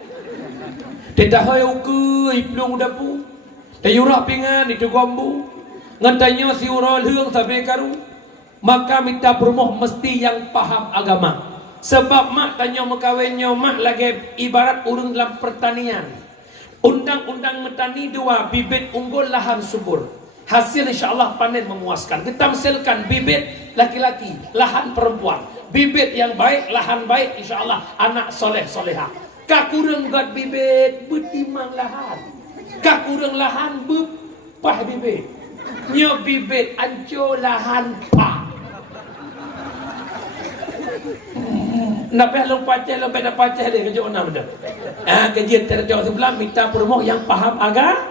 Tetah hai uku iplung dapu. Tayurah pingan itu gombu. Ngantanya si urol heung sampai karu. Maka minta perumah mesti yang paham agama. Sebab mak tanya mekawinnya mak lagi ibarat urang dalam pertanian. Undang-undang metani dua, bibit unggul lahan subur. Hasil insyaAllah panen memuaskan. Kita misalkan bibit laki-laki, lahan perempuan. Bibit yang baik, lahan baik, insyaAllah anak soleh soleha. Kak kurang buat bibit, betimang lahan. Kak kurang lahan, bepah bibit. Nyo bibit, anco lahan pah. Nak payah lupa pacah dia kerja orang benda. Kajian terjauh sebelah minta perumah yang paham agama.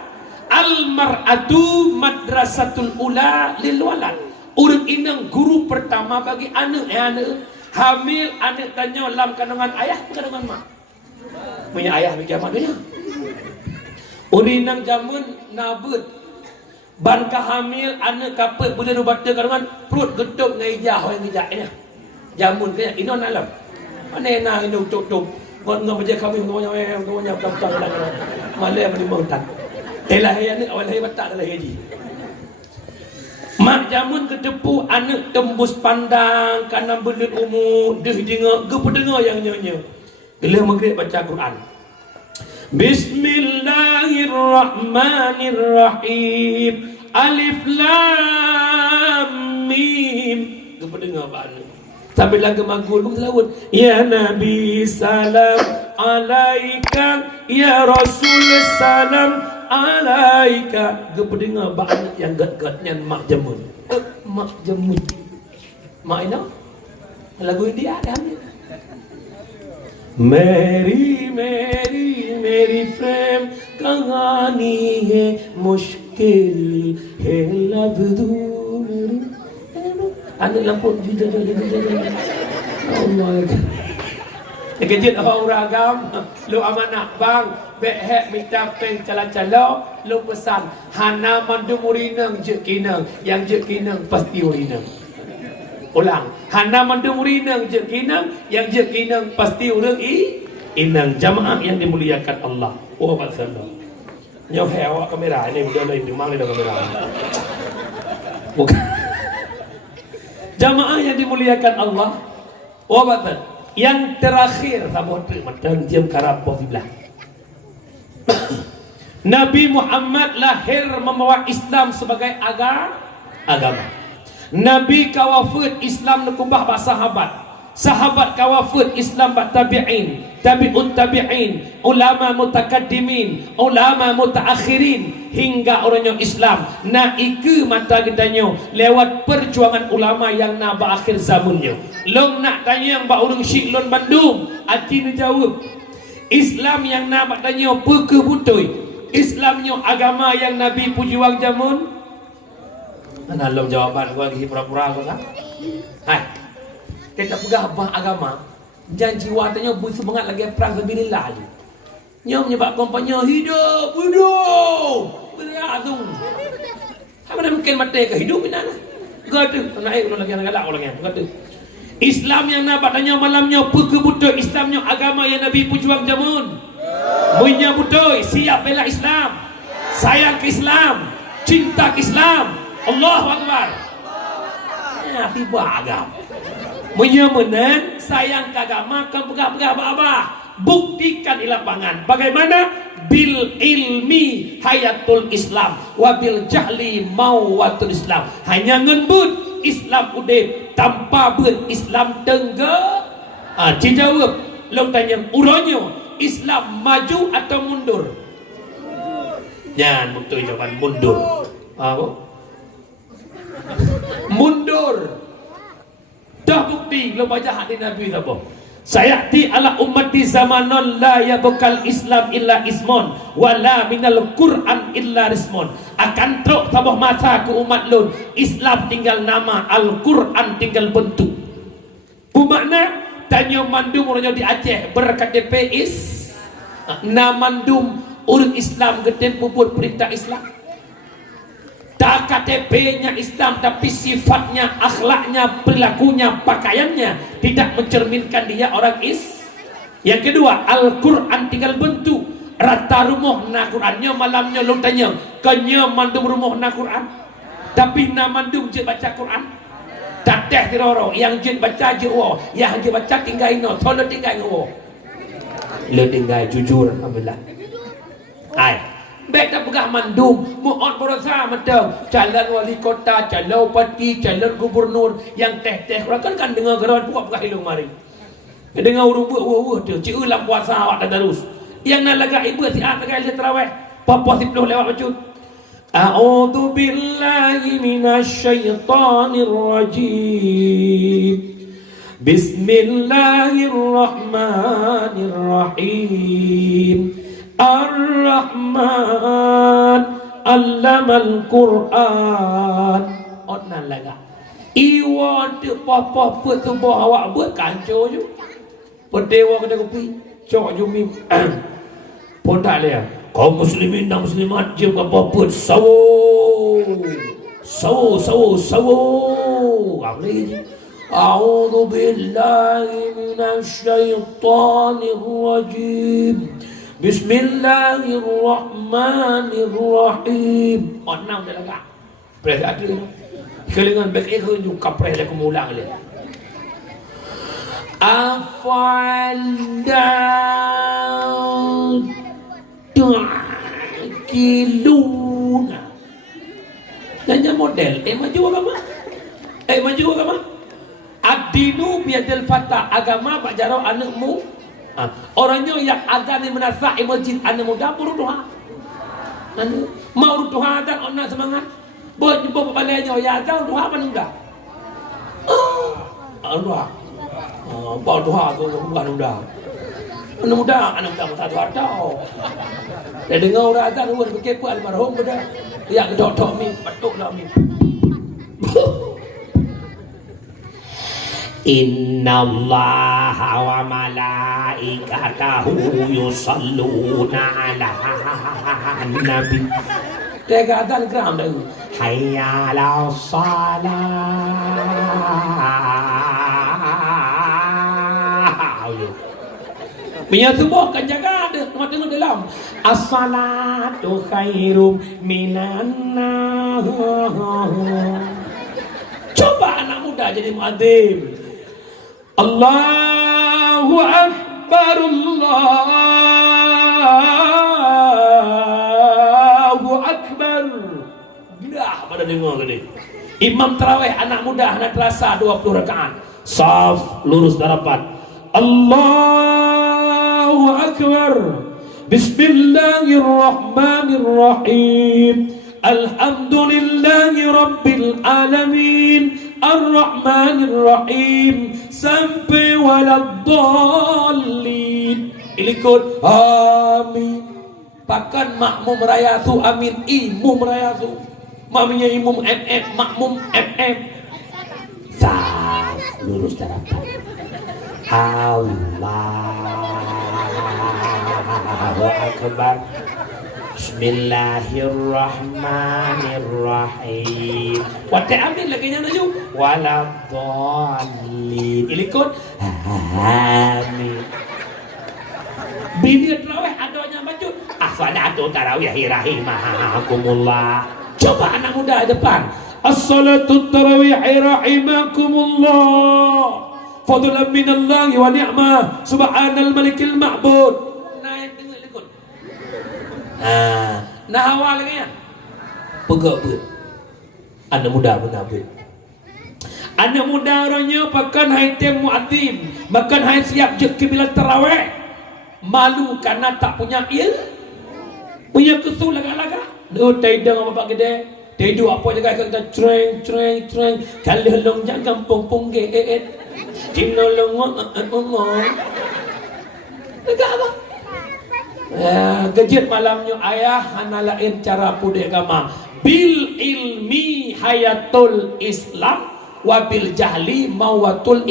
Al-mar'atu madrasatul ula lil walad. Urang inang guru pertama bagi anak. Hamil anak tanya dalam kandungan ayah kandungan mak. Punya ayah bagi mak dunia. Urang inang jamun nabut. Ban hamil anak kapet boleh rubat kandungan perut getuk ngai jah yang gejaknya. Jamun kaya ino nalam. Mana nak ino tutup. Ngon baca kami ngonya tang dah. Malam di mautan. Telah yang ni awal hari batak adalah haji. Mak jamun ketepu anak tembus pandang kanan belut umur deh dengar ke pendengar yang nyonya. Gelah maghrib baca Quran. Bismillahirrahmanirrahim. Alif lam mim. Ke pendengar pak anak. Sambil lagu magul pun selawat. Ya Nabi salam alaika, ya Rasul salam alaika. Gua dengar banyak yang gat-gatnya mak jamun. Mak jamun. Mak ina lagu India ada ni. Mary Mary Mary frame कहानी है मुश्किल है लफ्ज़ों में. Anak lampu Allah. Kejut orang agam, lu amanah bang, behek minta peng cala-cala, lu pesan hana mandu murinang je kinang, yang je kinang pasti urinang. Ulang, hana mandu murinang je kinang, yang je kinang pasti urang inang. Jamaah yang dimuliakan Allah. Oh masyaallah. Nyoh awak kamera ini udah lain memang ada kamera. Bukan. Jamaah yang dimuliakan Allah. Wabatan. Yang terakhir sabun dan diam karapoh di belah. Nabi Muhammad lahir membawa Islam sebagai agama. Nabi kawafut Islam nekubah bah sahabat. Sahabat kawafut Islam bah tabi'in, tabi'un tabi'in, ulama mutakaddimin, ulama mutaakhirin, hingga orangnya Islam naik mata kitanya lewat perjuangan ulama yang naba akhir zamannya. Long nak tanya yang ba urang Syiklon Bandung, hati ni jawab. Islam yang naba tanya peke butoi. Islamnya agama yang Nabi puji wang jamun. Mana long jawaban gua lagi pura-pura kau kan? Hai. Kita pegah bah agama. Janji watanya bersemangat lagi perang sabilillah je. Nya menyebabkan banyak hidup. Beriak tu. Mana mungkin mati ke hidup ini lah. Gadu, naik ulang lagi galak ulang yang gadu. Islam yang nabatanya malamnya pekebutuh Islamnya agama yang Nabi pujuang jamun. Punya butuh siap bela Islam, sayang ke Islam, cinta ke Islam. Allahu Akbar. Ya, tiba agama. Punya menen sayang ke agama, ke pegah-pegah abah. Buktikan di lapangan. Bagaimana? Bil ilmi hayatul Islam, wabil jahli mauwatul Islam. Hanya ngebut Islam udah tanpa ber Islam tengge. Dijawab. Lo tanya uronyo Islam maju atau mundur? Jangan betul jawaban mundur. Apa? Mundur. Dah bukti lo baca hadis Nabi apa? Sayati ala ummati zamanon la yabqal Islam illa ismon wala minal Quran illa rismon. Akan truk tabah masa ke umat lun Islam tinggal nama, Al-Quran tinggal bentuk. Bermakna tanya mandum orangnya di Aceh berKTP namandum urut Islam gede puput perintah Islam. Tak KTP-nya Islam tapi sifatnya, akhlaknya, perilakunya, pakaiannya tidak mencerminkan dia orang Yang kedua, Al-Quran tinggal bentuk. Rata rumah na Qurannya malamnya lu tanya, kanya mandum rumah na Quran. Tapi na mandum je baca Quran. Tak teh tiroro, yang je baca je wo, yang je baca tinggal ino, tolong tinggal wo. Lu tinggal jujur, alhamdulillah. Ai. Baik tak pegah mandum, mu'on berusaha macam calon wali kota, calon bupati, calon gubernur yang teh-teh kan dengar gerawan pukak pegah hilang mari. Dengar urut buat tu, cik ulang puasa awak dah terus. Yang nak lagak ibu siap lagak dia terawih. Papa 10 lewat bacut. A'udzu billahi minasyaitonir rajim. Bismillahirrahmanirrahim. Ar-Rahman Allamal Quran. Otnan laga. Iwan tu papa tu bawa awak buat kanco je. Pedewa kena kopi. Cok jumi. Pun tak dia. Kaum muslimin dan muslimat je apa sawo. Apa lagi? A'udzu billahi minasyaitonir rajim. Bismillahirrahmanirrahim. Onam dah lagak. Pres ada tu. Kelingan baik ikut juga pres dah kemulang dia. Afaldan ta'kiluna. Tanya model. Maju agama. Maju agama. Ad-dinu biyadil fata. Agama Pak Jarau anakmu. Orangnya yang agan ni menasa masjid anda muda buru doa. Mau doa dan orang semangat. Buat jumpa baliknya ya ada doa mana muda. Doa. Bawa doa tu bukan muda. Anak muda masa doa tau. Dia dengar orang azan orang berkepo almarhum pada. Ya kedok mi batuk dah mi. Innallaha wa malaikatahu yusalluna ala nabi. Tega azan geram dah. Hayya 'alas salah. Punya semua kan jaga ada tempat tengok dalam. As-salatu khairum minan nar. Coba anak muda jadi muadzin. Allahu Akbar, Allahu Akbar. Dah pada dengar ke ni. Imam tarawih anak muda nak terasa 20 rakaat. Saf lurus darapat. Allahu Akbar. Bismillahirrahmanirrahim. Alhamdulillahi Rabbil Alamin. Ar-Rahmanir-Rahim sampai waladdallin. Ikut amin. Bahkan makmum raya tu amin, imum raya tu. Maminya imum MM, makmum MM. Saf lurus darapat. Allahu Akbar. Bismillahirrahmanirrahim. Wate amin lagi nya naju. Waladhdallin. Ilikun. Amin. Bila tarawih adanya baju. As-salatu tarawih rahimakumullah. Coba anak muda depan. As-salatu tarawih rahimakumullah. Fadlan minallahi wa ni'mah. Subhanal malikil ma'bud. Nah yang tengok ilikun. Nah awal lagi ya. Pegak ber. Anak muda benar ber. Anak muda orangnya pakan hai tem muadzim, makan hai siap je bila tarawih. Malu karena tak punya punya kesul laga-laga. Duh taidang apa gede. Taidu apa jaga kita treng. Kalau long jangan pong geet. Cino long ngomong. Laga apa? Gejit malamnya ayah analain cara pudek agama. Bil ilmi hayatul Islam wabil jahli mawatul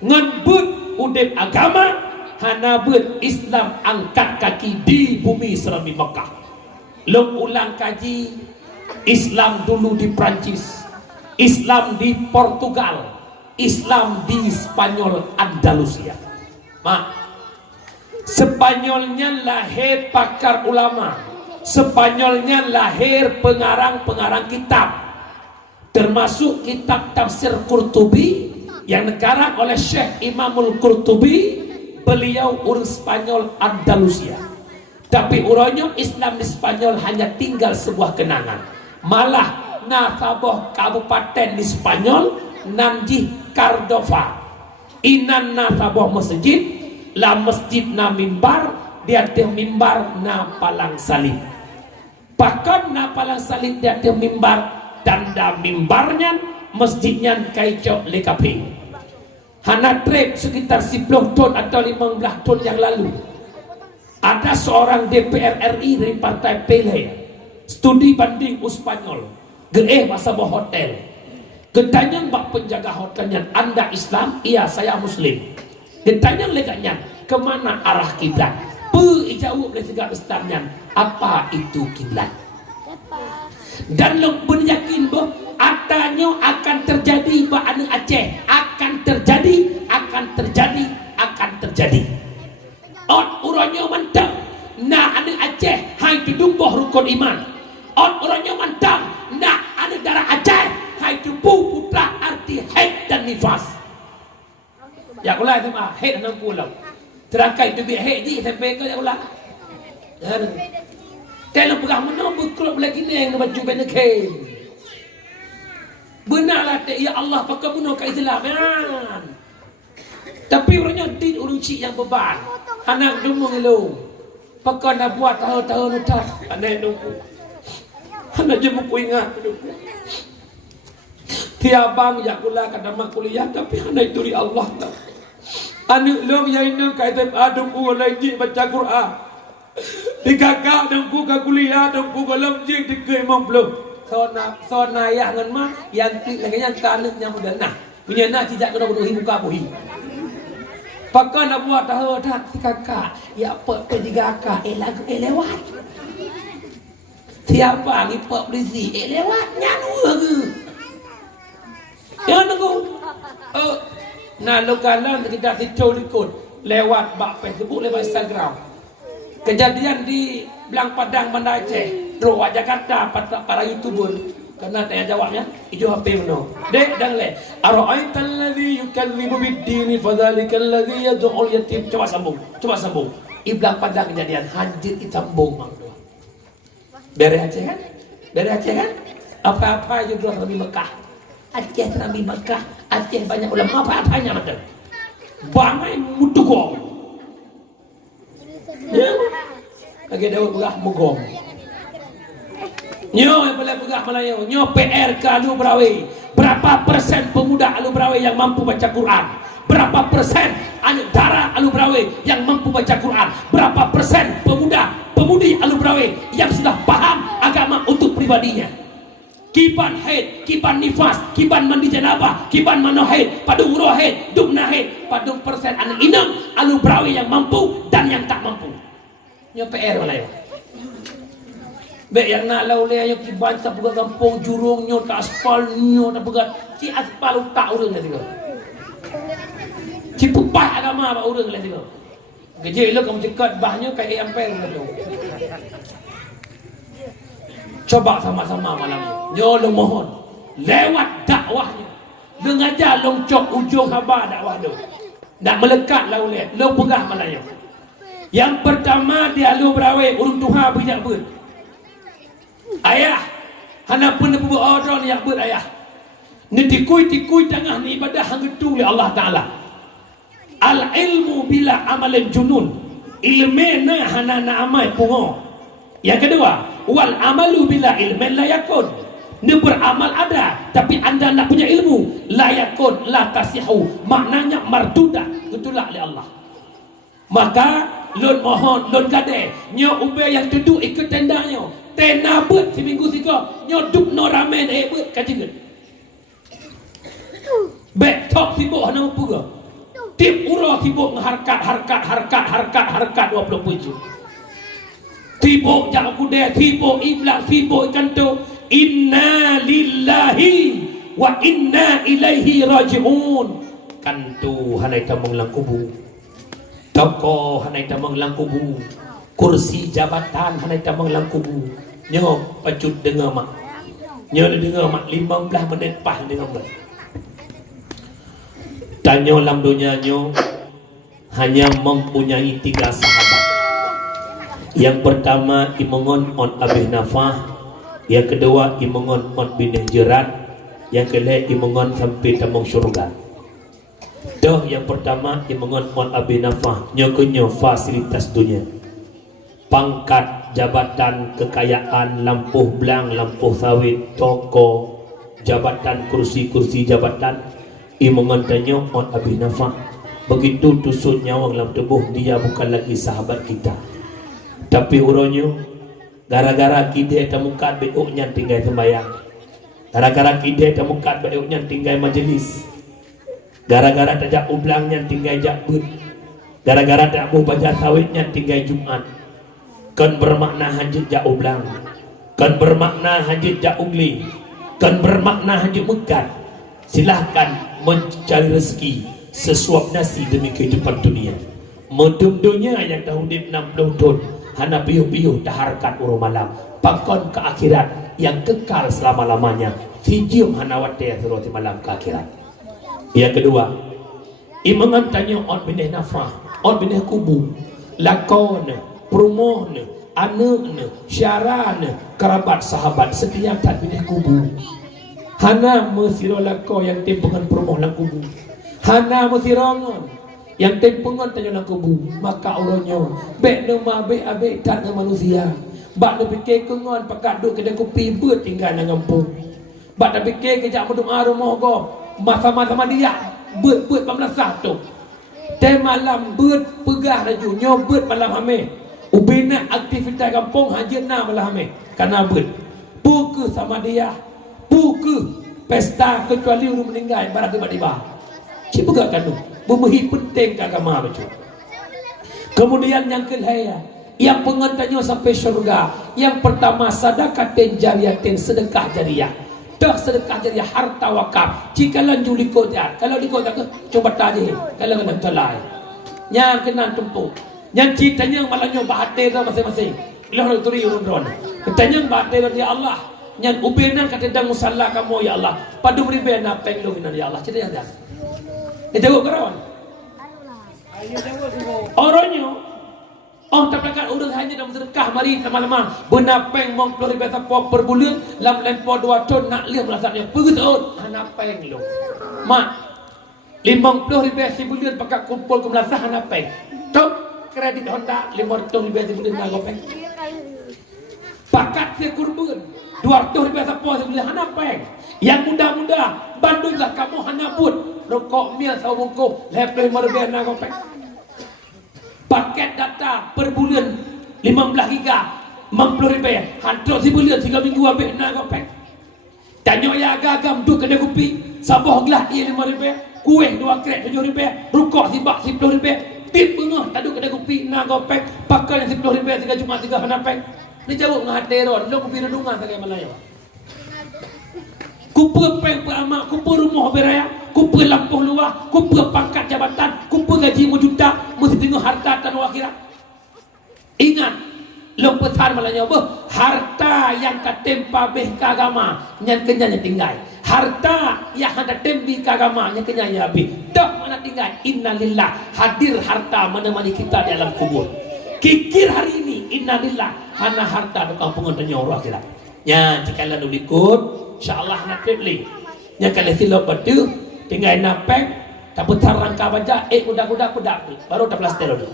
ngebut udip agama hanabut Islam angkat kaki di bumi serami Mekah. Long ulang kaji Islam dulu di Prancis, Islam di Portugal, Islam di Spanyol Andalusia. Spanyolnya lahir pakar ulama, Spanyolnya lahir pengarang-pengarang kitab, termasuk kitab tafsir Qurtubi yang dikarang oleh Syekh Imamul Qurtubi. Beliau orang Spanyol Andalusia, tapi urangnya Islam di Spanyol hanya tinggal sebuah kenangan. Malah nasabah kabupaten di Spanyol Nanjih Cardova inan nasabah masjid la masjid na mimbar dia teh mimbar na palang salib. Bahkan na palang salib dia teh mimbar tanda mimbarnya masjidnya kaicok lekapi. Hana trip sekitar 10 tahun atau 15 tahun yang lalu ada seorang DPR RI dari partai PELE studi banding Spanyol masa bawa hotel ketanya bak penjaga hotelnya, Anda Islam? Iya saya Muslim. Ditanya leganya kemana arah kiblat? Jauh oleh segala Islamnya apa itu kiblat? Dan lo pun yakin bahwa atanya akan terjadi bah anu Aceh akan terjadi. Urangnya mantap. Nah anu Aceh hai tudumboh rukun iman. Urangnya mantap. Nah anu darah Aceh hai tubuh putra arti haid dan nifas. Ya ulah sama haid 60. Terangkai tu bi haid ni sampai ke ya ulah. Kalau pegang mana berkerap lagi ni yang baju benda kain. Benarlah ya Allah pakai bunuh ke Islam kan. Tapi orangnya din orang cik yang beban. Anak dumung lu. Pakai nak buat tahu-tahu nutak. Anak dumung. Anak je muku ingat dumung. Tiabang ya kula kadang kuliah tapi anak itu di Allah tak. Anak lu yang ini kaitan adumku lagi baca Quran. Di kakak dengku ke kuliah dengku ke lemjing di ke imam belum sona ayah ngan mah yang lagi yang kanut yang muda nah punya nak tidak kena bunuh muka buhi pakai nak buat tahu dah si kakak ya apa tiga kakak lagu lewat siapa lipat polisi lewat nyanu ke jangan tunggu nah lokalan kita tidur ikut lewat bak Facebook lewat Instagram. Kejadian di Belang Padang Banda Aceh, Dua Jakarta para YouTuber. Karena tanya jawabnya, ijo HP meno. Dek dan le. Ara'aital ladzi yukallibu bid-din fadzalikal ladzi yad'ul yatim. Coba sambung. Di Belang Padang kejadian hancur ditambung mang doa. Dari Aceh kan? Apa-apa aja dua Nabi Mekah. Aceh Nabi Mekah, Aceh banyak ulama apa-apanya macam. Bangai mutukong. Ya, lagi Daud pegah mugong. Nyo yang boleh pegah Melayu. Nyo PR ke Alu Brawi. Berapa persen pemuda Alu Brawi yang mampu baca Quran? Berapa persen anak darah Alu Brawi yang mampu baca Quran? Berapa persen pemudi Alu Brawi yang sudah paham agama untuk pribadinya? Kiban haid, kiban nifas, kiban mandi janabah, kiban mano haid, padung uroh haid, dumna haid, padung persen anak inang Alu Brawi yang mampu dan yang tak mampu. Nyo PR Melayu. Baik yang nak lau le ayo ki banta pegat kampung jurungnya tak aspalnya tak pegat ki aspal utak urang lah tiga. Ki pupai agama ba urang lah tiga. Gejek lo kamu cekat bahnya kayak ampere lah tu. Coba sama-sama malam ni. Yo mohon lewat dakwahnya. Dengan jalong cok ujung khabar dakwah tu. Nak melekat lau le, lo pegah malanya. Yang pertama dia lu berawai urung Tuhan bijak ber. Ayah, hana pun buat order ni yak ber ayah. Ni tikui tengah ni ibadah hang tu oleh Allah Taala. Al ilmu bila amalin junun. Ilmu na hana na amal pungo. Yang kedua, wal amalu bila ilmin la yakun. Ni beramal ada, tapi anda nak punya ilmu la yakun la tasihu. Maknanya mardudah, ditolak oleh Allah. Maka lun mohon, lun kade, nyo ube yang duduk ikut tendanya. Tenda bet seminggu tiga, nyo duk no ramen bet kajian. Bet top sibuk hana puga. Tip ura sibuk harkat 27. Sibuk jak kuda, sibuk iblak, sibuk ikan tu. Inna lillahi wa inna ilaihi raji'un. Kan tu hanai tamang lang kubu. Toko hanai tamang lang kubu. Kursi jabatan hanai tamang lang kubu. Nyo pacut dengar mak. Nyo dengar mak 15 minit pas dengar mak. Tanya dalam dunia nyo hanya mempunyai 3 sahabat. Yang pertama imongon on Abi Nafah, yang kedua imongon on bin Jerat, yang kedua imongon sampai tamang syurga. Dah yang pertama imongon on Abi Nafah, nyo fasilitas dunia. Pangkat, jabatan, kekayaan, lampu belang, lampu sawit, toko, jabatan, kursi jabatan. Imongon tanya on Abi Nafah. Begitu tusuk nyawang dalam tubuh dia bukan lagi sahabat kita. Tapi uronyo gara-gara kita temukan beuknya tinggal sembahyang. Gara-gara kita temukan beuknya tinggal majlis. Gara-gara tajak ublangnya tinggal jakbut. Gara-gara tak mau baca sawitnya tinggal Jumat. Kan bermakna hajit jak ublang. Kan bermakna hajit jak ugli. Kan bermakna hajit mekat. Silahkan mencari rezeki sesuap nasi demi kehidupan dunia. Modum dunia yang dah hidup 60 tahun hana piuh-piuh dah harkat urung malam. Pakon ke akhirat yang kekal selama-lamanya. Fijium hana wate surati malam ke akhirat. Yang kedua, imangan tanya on binih nafah, on binih kubu, lakon, perumoh, anak, syaran, kerabat, sahabat setia tak binih kubu. Hana mesirolako yang tempengan perumoh lang kubu. Hana mesirongon yang tempengan tanya lang kubu. Maka uronyo bek nama bek abek tak na manusia. Bak na fikir kengon pakat duk kedai kopi ber tinggal na kampung. Bak na fikir kejak berdoa rumah go. Masa-masa dia ber pemlasah tu. Teh malam ber pegah laju nyo ber malam hame. Ubina aktivitas kampung hajena malam hame. Karena ber buku sama dia. Buku pesta kecuali orang meninggal barang tiba-tiba. Cik buka kanu memehi penting ke agama betul. Kemudian yang kedua, yang pengantarnya sampai syurga. Yang pertama sedekah jariyatin, sedekah jariyah. Dah sedekah jariyah harta wakaf. Jika lanjut likut dia, kalau likut tak coba tanya, kalau kena tolak. Yang kena tumpuk. Yang ceritanya malahnya bahatir masing-masing. Lalu turi urun-urun. Katanya bahatir ya Allah. Yang ubenan kata dang musalla kamu ya Allah. Padu beriben apa yang lu ya Allah. Cerita dia. Itu kau kerawan. Orangnya, tak pelakar urus hanya dalam sedekah mari lama-lama. Benapeng mong pelori beta po per bulan, lam lempo 2 ton nak lihat rasanya. Perut hanapeng lu. Mak 50 ribu sebulan pakai kumpul ke melasah hanapeng. Tok kredit Honda 500 ribu sebulan nak gopeng. Pakat saya kurban 200 ribu sebulan sebulan hanapeng. Yang muda-muda bandunglah kamu hanaput. Rokok mil sama bungkuk lepas 5 ribu nak gopeng. Paket data per bulan 15 giga 50 ribu hantar sebulan 3 minggu habis nak gopeng. Tanya ya agak-agak duduk kedai kopi saboh gelas ia 5 ribu, kuih 2 krek 7 ribu, rukuk sibak 10 ribu, tip pengah tak duduk kedai kopi nak gopeng, pakai yang 10 ribu 3 Jumat 3 hanapeng. Ni jauh dengan hateron, lo kupi redungan tak kaya Melayu. Kumpul peng peramak, kumpul rumah beraya, kumpul lampu luar, kumpul pangkat jabatan, kumpul gaji juta, mesti tengok harta dan akhirat. Ingat, lo pesan Melayu apa? Harta yang ketempa beh ke agama, yang kenyanya tinggal. Harta yang ada tembi ke agama, yang kenyanya habis. Tak mana tinggal, innalillah, hadir harta menemani kita di alam kubur. Kikir hari ini, innalillah, hana harta di kampungan dan nyawa akhirat. Ya, jika lalu ikut, insyaAllah nak beli. Ya, kalau silap batu, tinggal napeng, tak putar rangka baca, budak-budak pedak tu, baru tak plaster tu.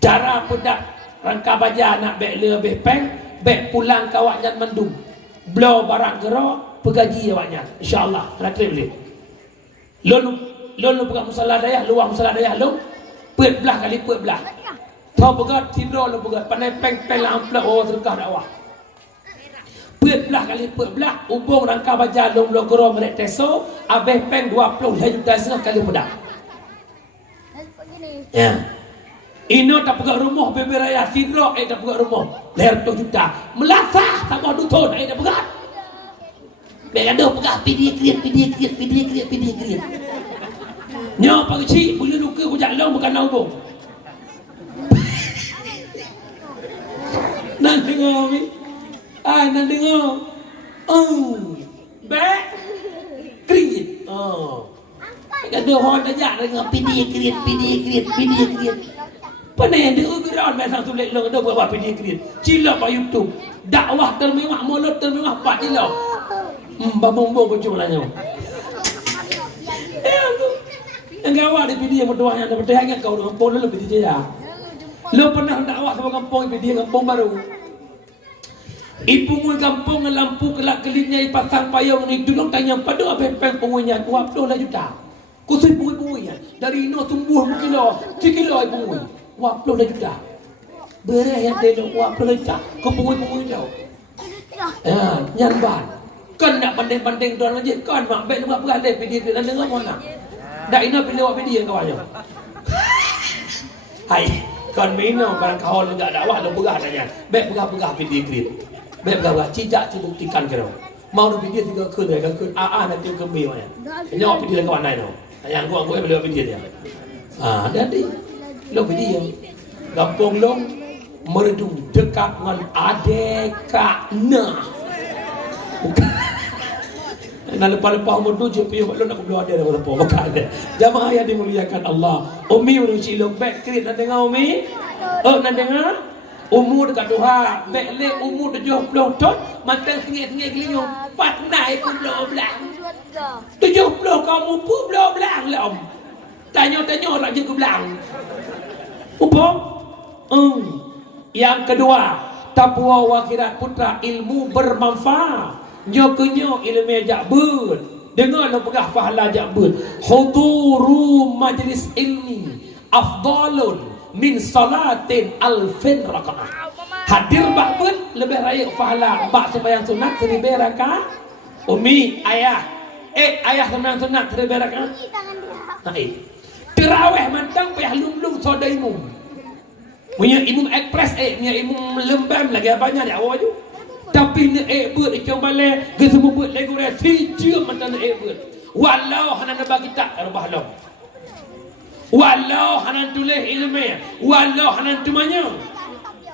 Cara pedak rangka baca nak bek lebih peng, bek pulang kawaknya mendung. Blow barang gerak, pegaji awaknya. InsyaAllah, nak beli. Lalu buka musalah dayah, luar musalah dayah, lalu. Pet belah kali pet belah. Tahu pegat tidur lo pegat pandai peng lah amplop orang sedekah dakwah. Pet belah kali pet belah ubung rangka baja long logoro merek teso abeh peng 20 juta setengah kali pedak. Ya. Ino tak pegat rumah bebe raya tidur tak pegat rumah. Leher 2 juta. Melasah tambah dutun tak pegat. Bek ada pegat pidi kriat. Nyo pagi cik boleh luka kujak long bukan naubung. Nak dengar ni? Nak dengar. Back kriat. Ada orang tajak dengar pidi kriat. Pandai ada ugeran macam tulis long ada buat pidi kriat. Cilap pada YouTube. Dakwah termewah, mulut termewah, pak cilap. Bambung berjumlahnya. Yang awak di video berdoa yang ada berdoa kau dengan kampung lebih dijaya. Lo pernah dakwah sama kampung video kampung baru. Ibu mui kampung lampu kelak kelitnya ipasang payung ni dulu tanya pada apa peng penguinya 20 juta. Kusui penguinya dari ino tumbuh kilo 3 kilo ibu mui 20 juta. Berai yang telo 20 juta. Kau pengui tau. Ya, nyanban. Kan nak banding-banding tuan aja kan mak baik nak berada video dan dengar mana. Dah ina pilih awak video kau aja. Hai, kan minum barang kau lu tak dakwah lu begah tanya. Baik begah video klip. Baik begah cicak buktikan kau. Mau lu video 3 kun dah kun nanti ke be mana. Ini awak video kawan lain tu. Yang gua boleh video dia. Jadi lu video. Kampung long meredung dekat dengan adekana. Nak lepas-lepas umur 7 piyu lo nak keluar dia dah lepas bukan ada. Jamaah yang dimuliakan Allah. Umi urusi lo back krit nak dengar Umi? Nak dengar? Umur dekat doha, back le umur 70 tahun, matang sengit-sengit gelinyung, pat naik pun belah belang. 70 kamu pun belah belang lah om. Tanya-tanya orang je ke belang. Apa? Yang kedua, taqwa wa akhirat putra ilmu bermanfaat. Nyokenyo ilmu ajak ber. Dengarlah pegah pahala ajak ber. Huduru majlis ilmi afdalun min salatin alfin rakaat. Hadir ba'bun lebih raya pahala bak sembahyang sunat 1000 rakaat. Umi ayah ayah sembahyang sunat 1000 rakaat. Terawih mantang payah lum-lum soda imum. Punya imum ekspres punya imum lembam lagi banyak dia awak tu. Tapi ni buat ikut balik ke semua buat lagi orang sijil mantan buat. Walau hanan bagi tak rubah long. Walau hanan tulis ilmu, walau hanan tumanya.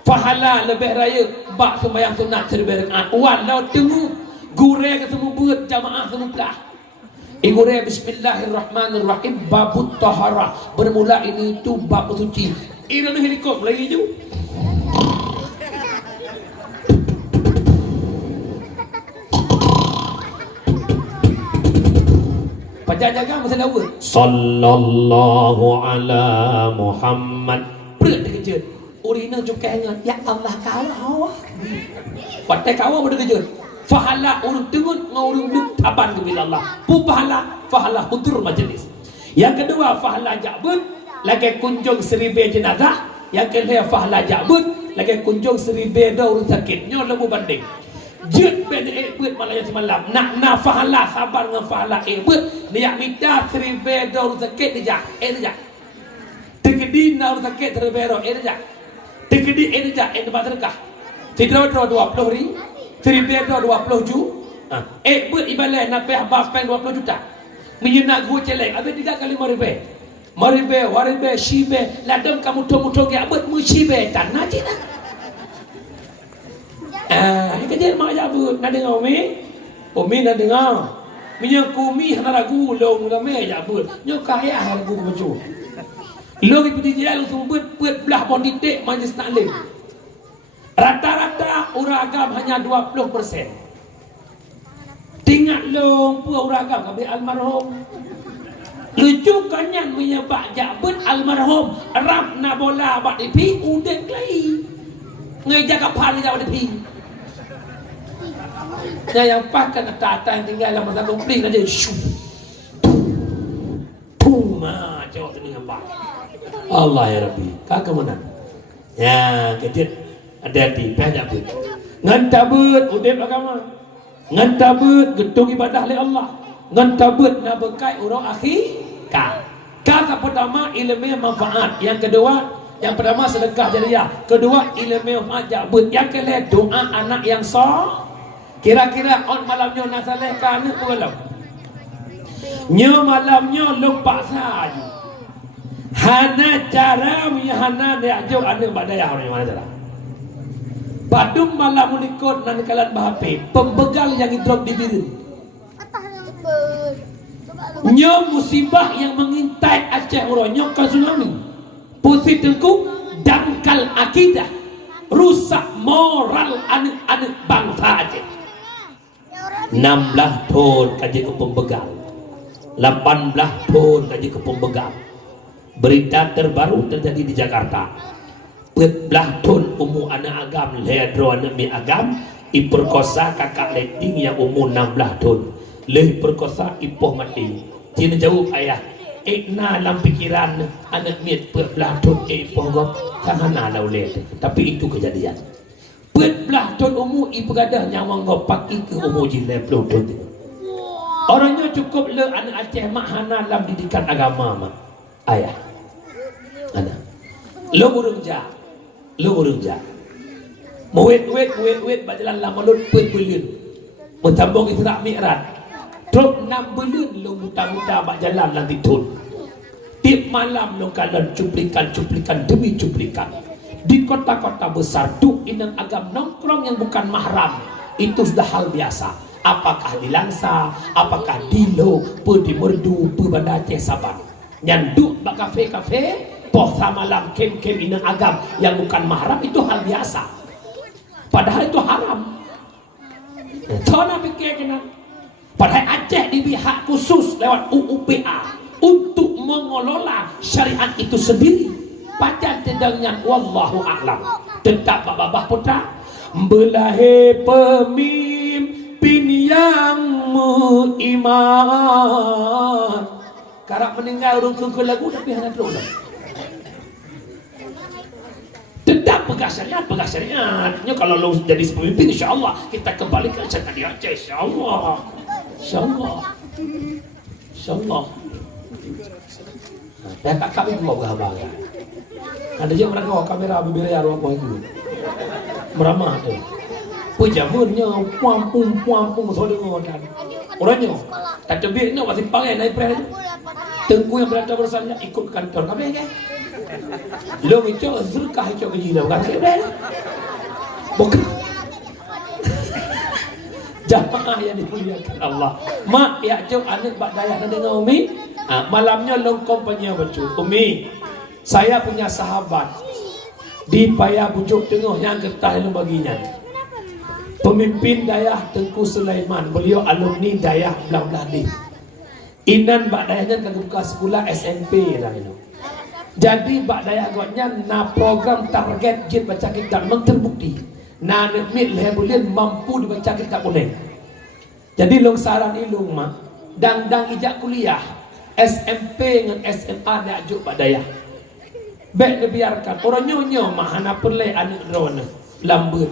Pahala lebih raya bak sembahyang sunat 1000 rakaat. Walau tengok gureh ke semua buat jamaah semua belah. Gureh bismillahirrahmanirrahim babut taharah. Bermula ini itu bab suci. Ini helikop lagi tu. Jaga masa lawa. Sallallahu ala Muhammad. Berat dia kejut. Urina juga ingat. Ya Allah kawah. Patai kawah pada kejut. Fahala urut tengut ngurung duk taban ke bila Allah. Pu fahala hudur majlis. Yang kedua fahala jabut lagi kunjung 1000 jenazah. Yang kedua fahala jabut lagi kunjung 1000 daur sakit. Nyo lebu banding. Jut ben buat malam semalam nak fahala sabar dengan fahala buat dia minta 1000 daur sakit dia dia tegedi daur sakit 1000 dia Tegedi ini jah ini baterkah. Tidak ada 20 ring. Seribu ada 20 ju. Buat ibadah nabi bapen 20 juta. Menyenak gua celeng. Habis 3 kali maribe. Maribe, waribe, shibe. Ladam kamu muto ke abut mu shibe tanah cina. Ini kejadian mak jabut. Nak dengar Umi? Umi nak dengar. Minyak kumi hana ragu long ramai jabut. Nyok kaya ragu macam. Long itu dijual untuk buat belah politik majlis taklim. Rata-rata orang agam hanya 20%. Tinggal long pun orang agam kami almarhum. Lucu kanyan menyebab jabut almarhum. Rap na bola bak dipi udeng lagi. Ngai jaga pari jawab dipi. Yang pakan tata yang tinggal dalam masa komplit aja. Shoo. Tuma jawab dengan pak. Allah ya Rabbi. Kakak mana? Ya, kecil. Ada di banyak pun. Ngantabut udip agama. Ngantabut gedung ibadah oleh Allah. Ngantabut nak berkait orang akhir. Kakak pertama ilmu manfaat. Yang kedua, yang pertama sedekah jariah. Kedua ilmu manfaat jabut. Yang kedua doa anak yang sah. Kira-kira on malamnya nak salehkan ni pun belum. Nyo malamnya lupa saja. Hana cara punya hana dia ajuk anda badaya orang mana cara. Padum malam unikot nan kalan bahape pembegal yang drop di biru. Nyo musibah yang mengintai Aceh Uronyo ke tsunami. Putih tengku dangkal akidah, rusak moral anak-anak bangsa Aceh. 16 tahun kaji ke pembegal, 18 tahun kaji ke pembegal. Berita terbaru terjadi di Jakarta. 14 tahun umur anak agam leadro anak mi agam iperkosa kakak leting yang umur 16 tahun. Leh perkosa ipoh mati. Cina jauh ayah. Na dalam pikiran anak mi 14 tahun ipoh gop sana lau leh. Tapi itu kejadian. 14 tahun umur ibu gadah nyawang gop paki ke umur jilai 10 tahun. Orangnya cukup le anak Aceh mak hana dalam didikan agama mak. Ayah. Anak. Lo burung ja. Muwet berjalan lama lu pun mentambung itu tak mi'rat. Truk 6 bulan lu muta-muta berjalan nanti tun. Tiap malam lu kalian cuplikan demi cuplikan. Di kota-kota besar tu inang agam nongkrong yang bukan mahram itu sudah hal biasa. Apakah di Langsa, apakah di Lo, di Merdu, Bandar Aceh Sabang. Nyanduk bak kafe-kafe, posa malam kem-kem inang agam yang bukan mahram itu hal biasa. Padahal itu haram. Tona pikir kena. Padahal Aceh diberi hak khusus lewat UUPA untuk mengelola syariat itu sendiri. Pajan tendangnya wallahu a'lam. Tetap babah putra belahe pemimpin yang beriman. Karena meninggal urung kengkul lagu tapi hanya terlalu. Tetap pegang syariat. Nya kalau lo jadi pemimpin insyaAllah kita kembali ke syariat di Aceh insyaAllah. Dan kakak itu mau berhabang. Ada je mereka kamera berbeza ruang apa itu. Meramah tu. Pejamunnya puang-puang so dengar kan. Orangnya tak tebiknya masih panggil naik pres. Tengku yang berada bersama ikut kantor kami kan. Lo itu zurkah itu kejilau kan. Bukan. Jamaah yang dimuliakan Allah. Mak ya jauh anak bak dayah nak dengar Umi. Malamnya longkong punya betul. Umi, saya punya sahabat di Paya Bujuk Tengah yang getah yang baginya. Pemimpin dayah Tengku Sulaiman. Beliau alumni dayah Belah-Belahdi. Inan bak dayahnya kan buka sekolah SMP lah itu. Jadi bak dayah gotnya na program target jin baca kitab memang terbukti. Na nemit lebulian mampu dibaca kitab boleh. Jadi long saran ilung mah dang ijak kuliah SMP dengan SMA dia ajuk bak dayah. Baik dibiarkan orang nyonya mah hana perle anak drone lambut.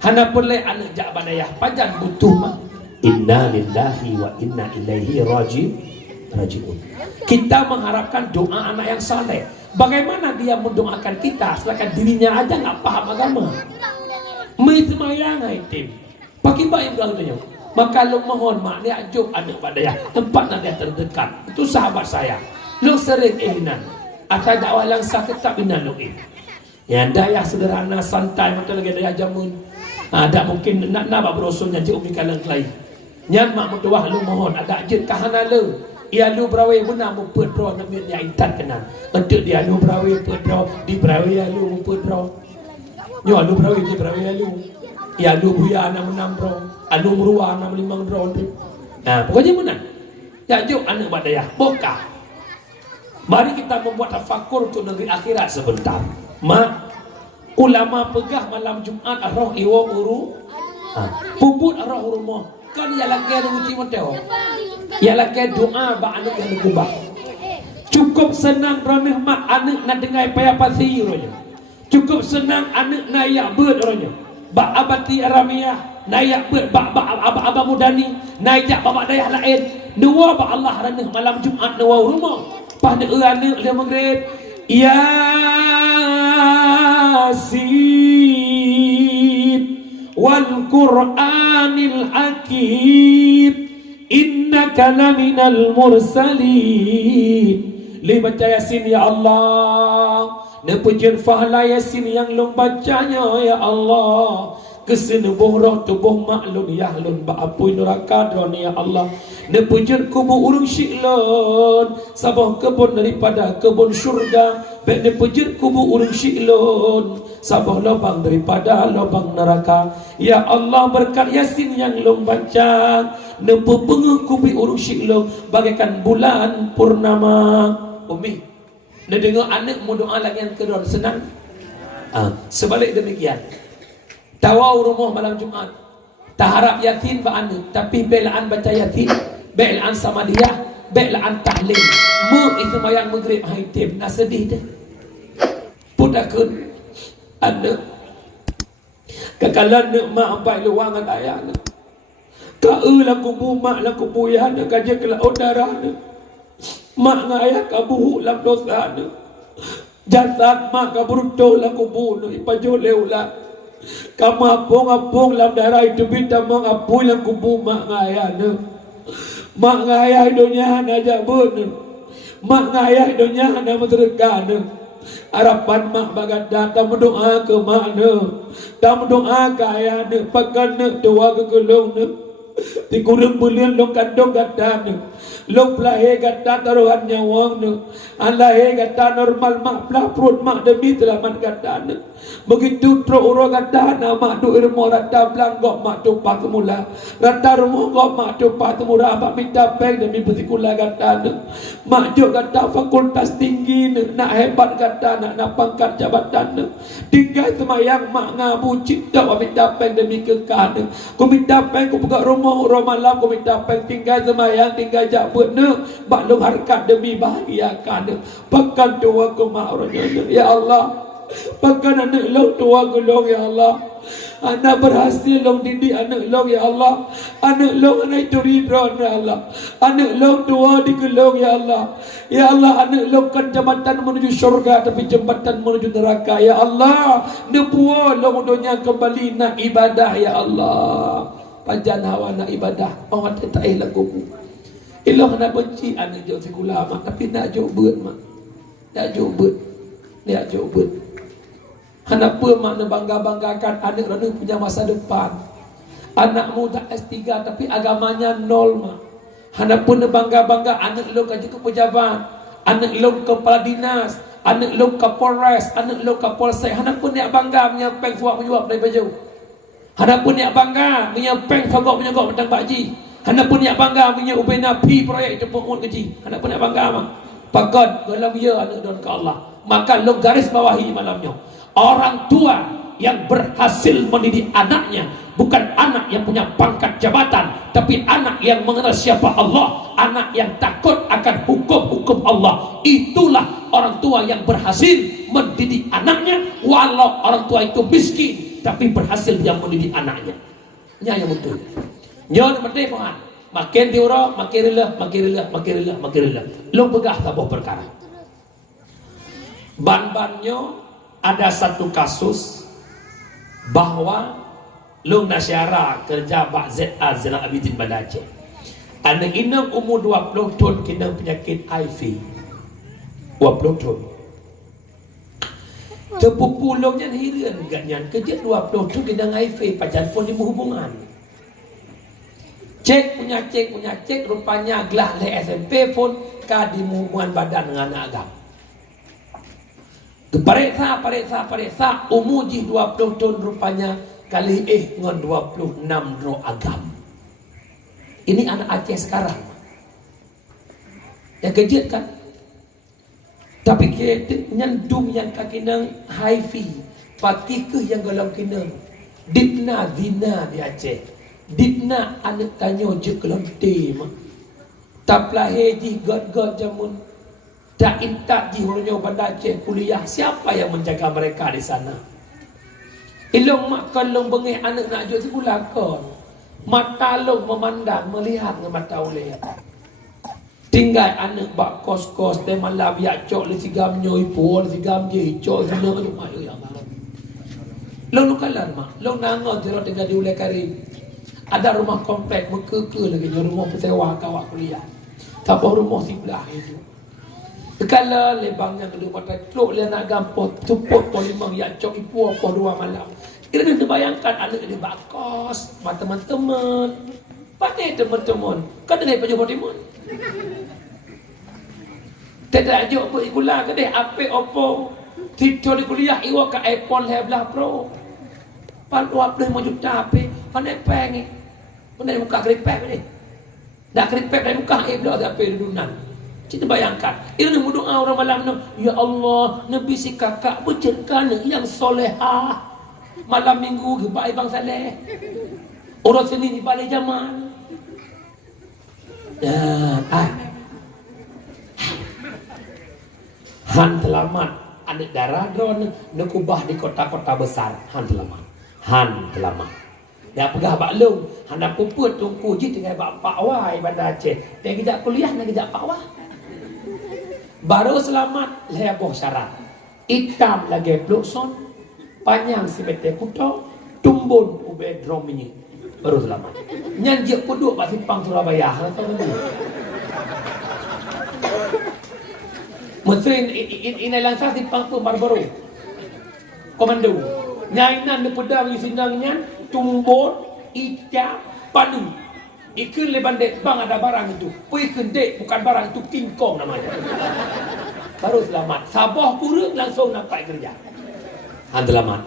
Hana perle anak jak badayah pajan butuh mah. Inna lillahi wa inna ilaihi raji'un. rajiun. Kita mengharapkan doa anak yang saleh. Bagaimana dia mendoakan kita sedangkan dirinya aja nggak paham agama? Semayang tim. Pakai baik doanya. Maka lu mohon mak dia ajuk anak pada ya tempat nak dia terdekat. Itu sahabat saya. Lu sering ihnan. Atau dakwah lang sakit tak bina lu ya daya sederhana santai macam lagi daya jamun. Ada mungkin nak berusulnya je umi kalang lain. Nyan mak berdoa lu mohon ada je kahana lu. Ia lu berawi benar mu pedro nak dia intan kena. Untuk dia lu berawi pedro di berawi lu mu pedro. Yo lu berawi je berawi lu. Ya lu buya anak menam bro. Alu meruah anak limang bro. Nah, pokoknya benar. Ya juk anak badaya boka. Mari kita membuat tafakur untuk negeri akhirat sebentar. Ulama pegah malam Jumat arah iwa uru. Puput arah rumah. Kan ya lagi ada uji menteo. Ya lagi doa ba anak yang dikubah. Cukup senang raneh mak anak nak dengar payah pasti ronya. Cukup senang anak nayak ber ronya. Ba abati aramiyah nayak ber ba abang mudani nayak bapak dayah lain. Dua ba Allah raneh malam Jumat dua rumah. Pada anak dia mengerit Yasin wal Qur'anil Hakim innaka laminal mursalin. Li baca Yasin ya Allah. Ne pujian fahla Yasin yang long bacanya ya Allah. Kesenubuh roh tubuh maklun yahlun ba'apui neraka droni ya Allah. Ne pujian kubu urung syiklun sabah kebun daripada kebun syurga. Baik ne pujian kubu urung syiklun sabah lubang daripada lubang neraka. Ya Allah berkat Yasin yang long baca ne pepengu kubi urung syiklun bagaikan bulan purnama. Umi ne dengar anak mu doa lagi yang kedua senang. Sebalik demikian. Tawau rumah malam Jumat. Tak harap yatim ba'ana, tapi belaan baca yatim, belaan sama dia, belaan tahlil. Mu itu mayang maghrib haitim, nak sedih dah. Pudakun anak. Kekalan nak mak ampai luangan ayah nak. Kau laku bumak laku buyah nak kaja ke laut darah nak. Mak ngayah kabuhu lam dosa nak. Jasad mak kaburuto laku bunuh ipajole ulat. Kamu apung lam darah itu bita mengapung yang kubu mak ngaya ne. Mak ngaya dunia aja bun. Mak ngaya dunia hana menterka ne. Harapan mak bagat datang berdoa ke mak ne. Tak berdoa ke ayah ne. Pakan ne doa ke gelung ne. Dikurung bulian lo kandung gata ne. Lo pelahe gata taruhan nyawang ne. Alahe gata normal mak pelah perut mak demi selamat gata ne. Begitu teruk urang kata nama tu ilmu rata belanggok mak tumpah semula. Rata rumah kau mak tumpah semula. Abang minta peng demi bersikula kata mak juk kata fakultas tinggi nak hebat kata nak pangkat jabatan. Tinggal semayang mak ngabu cipta abang minta peng demi kekal. Ku minta peng ku buka rumah urang malam ku minta peng tinggal semayang tinggal jabut bak lu harkat demi bahagiakan. Pakan tua ku mak orangnya ya Allah. Pakan anak long tua gelong ya Allah. Anak berhasil long didik anak long ya Allah. Anak long anak itu ridho ya Allah. Anak long tua digelong ya Allah. Ya Allah anak long kan jambatan menuju syurga tapi jambatan menuju neraka ya Allah. Nebuah long dunia kembali nak ibadah ya Allah. Panjang hawa nak ibadah. Awak tak lagu. Ilah nak benci anak jauh sekolah mak tapi nak jauh bet mak. Nak jauh bet. Nak jauh bet. Kenapa mak nak bangga-banggakan anak rana punya masa depan. Anak muda S3 tapi agamanya nol mak. Kenapa nak bangga-bangga anak lo kerja ke pejabat, anak lo kepala dinas, anak lo kapolres, anak lo kapolsek. Kenapa nak bangga menyapeng suap-menyuap dari baju. Kenapa nak bangga menyapeng sogok-menyogok tentang bakji. Kenapa nak bangga menyupai napi proyek jemput umur keji. Kenapa nak bangga mak. Pakat dalam ya anak don ke Allah. Maka lo garis bawahi malamnya. Orang tua yang berhasil mendidik anaknya bukan anak yang punya pangkat jabatan, tapi anak yang mengenal siapa Allah, anak yang takut akan hukum-hukum Allah. Itulah orang tua yang berhasil mendidik anaknya, walau orang tua itu miskin, tapi berhasil dia mendidik anaknya. Nya yang betul. Nyon mesti pohon. makin diurang, makin rela. Lo begah tabuh perkara. Ban-bannya ada satu kasus bahwa lo nasyara kerja Bak ZA Zainal Abidin Banda Aceh. Anak inang umur 20 tahun kena penyakit HIV. 20 tahun. Terpupulungnya hirian katnya kerja 20 tahun kena HIV pacar pun lima hubungan. Cek rupanya gelah le SMP pun kadimuan badan dengan anak agam. Pariksa umur jih 20 tahun rupanya kali ngon 26 ro agam. Ini anak Aceh sekarang. Yang kejut kan? Tapi kita nyandung yang kaki nang HIV, pati ke yang galau kena dipna dina di Aceh. Dipna anak tanyo je kelonte mah. Taplah heji god jamun. Tak intak di hulunya Banda Aceh kuliah. Siapa yang menjaga mereka di sana? Ilong mak kalong bengih anak nak jauh sekulakon. Mata long memandang melihat dengan mata oleh. Tinggal anak bak kos-kos dan malam ya cok le sigam nyoi pol sigam je cok sina ke rumah yo yang malam. Long kalan mak, long nangon jero tinggal di Ulai Karim. Ada rumah komplek mekeke lagi rumah pesewa kawak kuliah. Tapah rumah sebelah itu. Kala lebangnya kedua patai klok le nak gampot tuput polimang ya cok ipu apa dua malam. Kita kena bayangkan anak dia bak kos, teman-teman. Pakai teman-teman. Kan dia pajak teman. Tidak ajuk pun ikulah ke deh apa opo tidur di kuliah iwa ke iPhone 11 Pro. Pan 20 juta apa? Pandai pengen. Pandai muka keripek ni. Dak keripek dari muka iblis apa dudunan. Kita bayangkan. Ini berdoa orang malam no. Ya Allah, nabi si kakak bercerkan yang solehah. Malam minggu baik bang saleh. Orang sini di balik zaman. Han telamat anak darah drone nekubah di kota-kota besar. Han telamat. Dia pegah bak long, hendak puput tungku je tinggal bak pak wai Banda Aceh. Dia kejap kuliah nak kejap pak wai. Baru selamat leboh syarat. Hitam lagi plukson, panjang si bete kuto, tumbun ube drom ini. Baru selamat. Nyanjik puduk bak simpang Surabaya. Mesin ini langsung simpang tu baru-baru. Komando. Nyainan di pedang di sinangnya, tumbun, ica, padu. Ikun leban dek bang ada barang itu. Ikun dek bukan barang itu kingkong namanya. Baru selamat. Sabah pura langsung nampak kerja. Han selamat.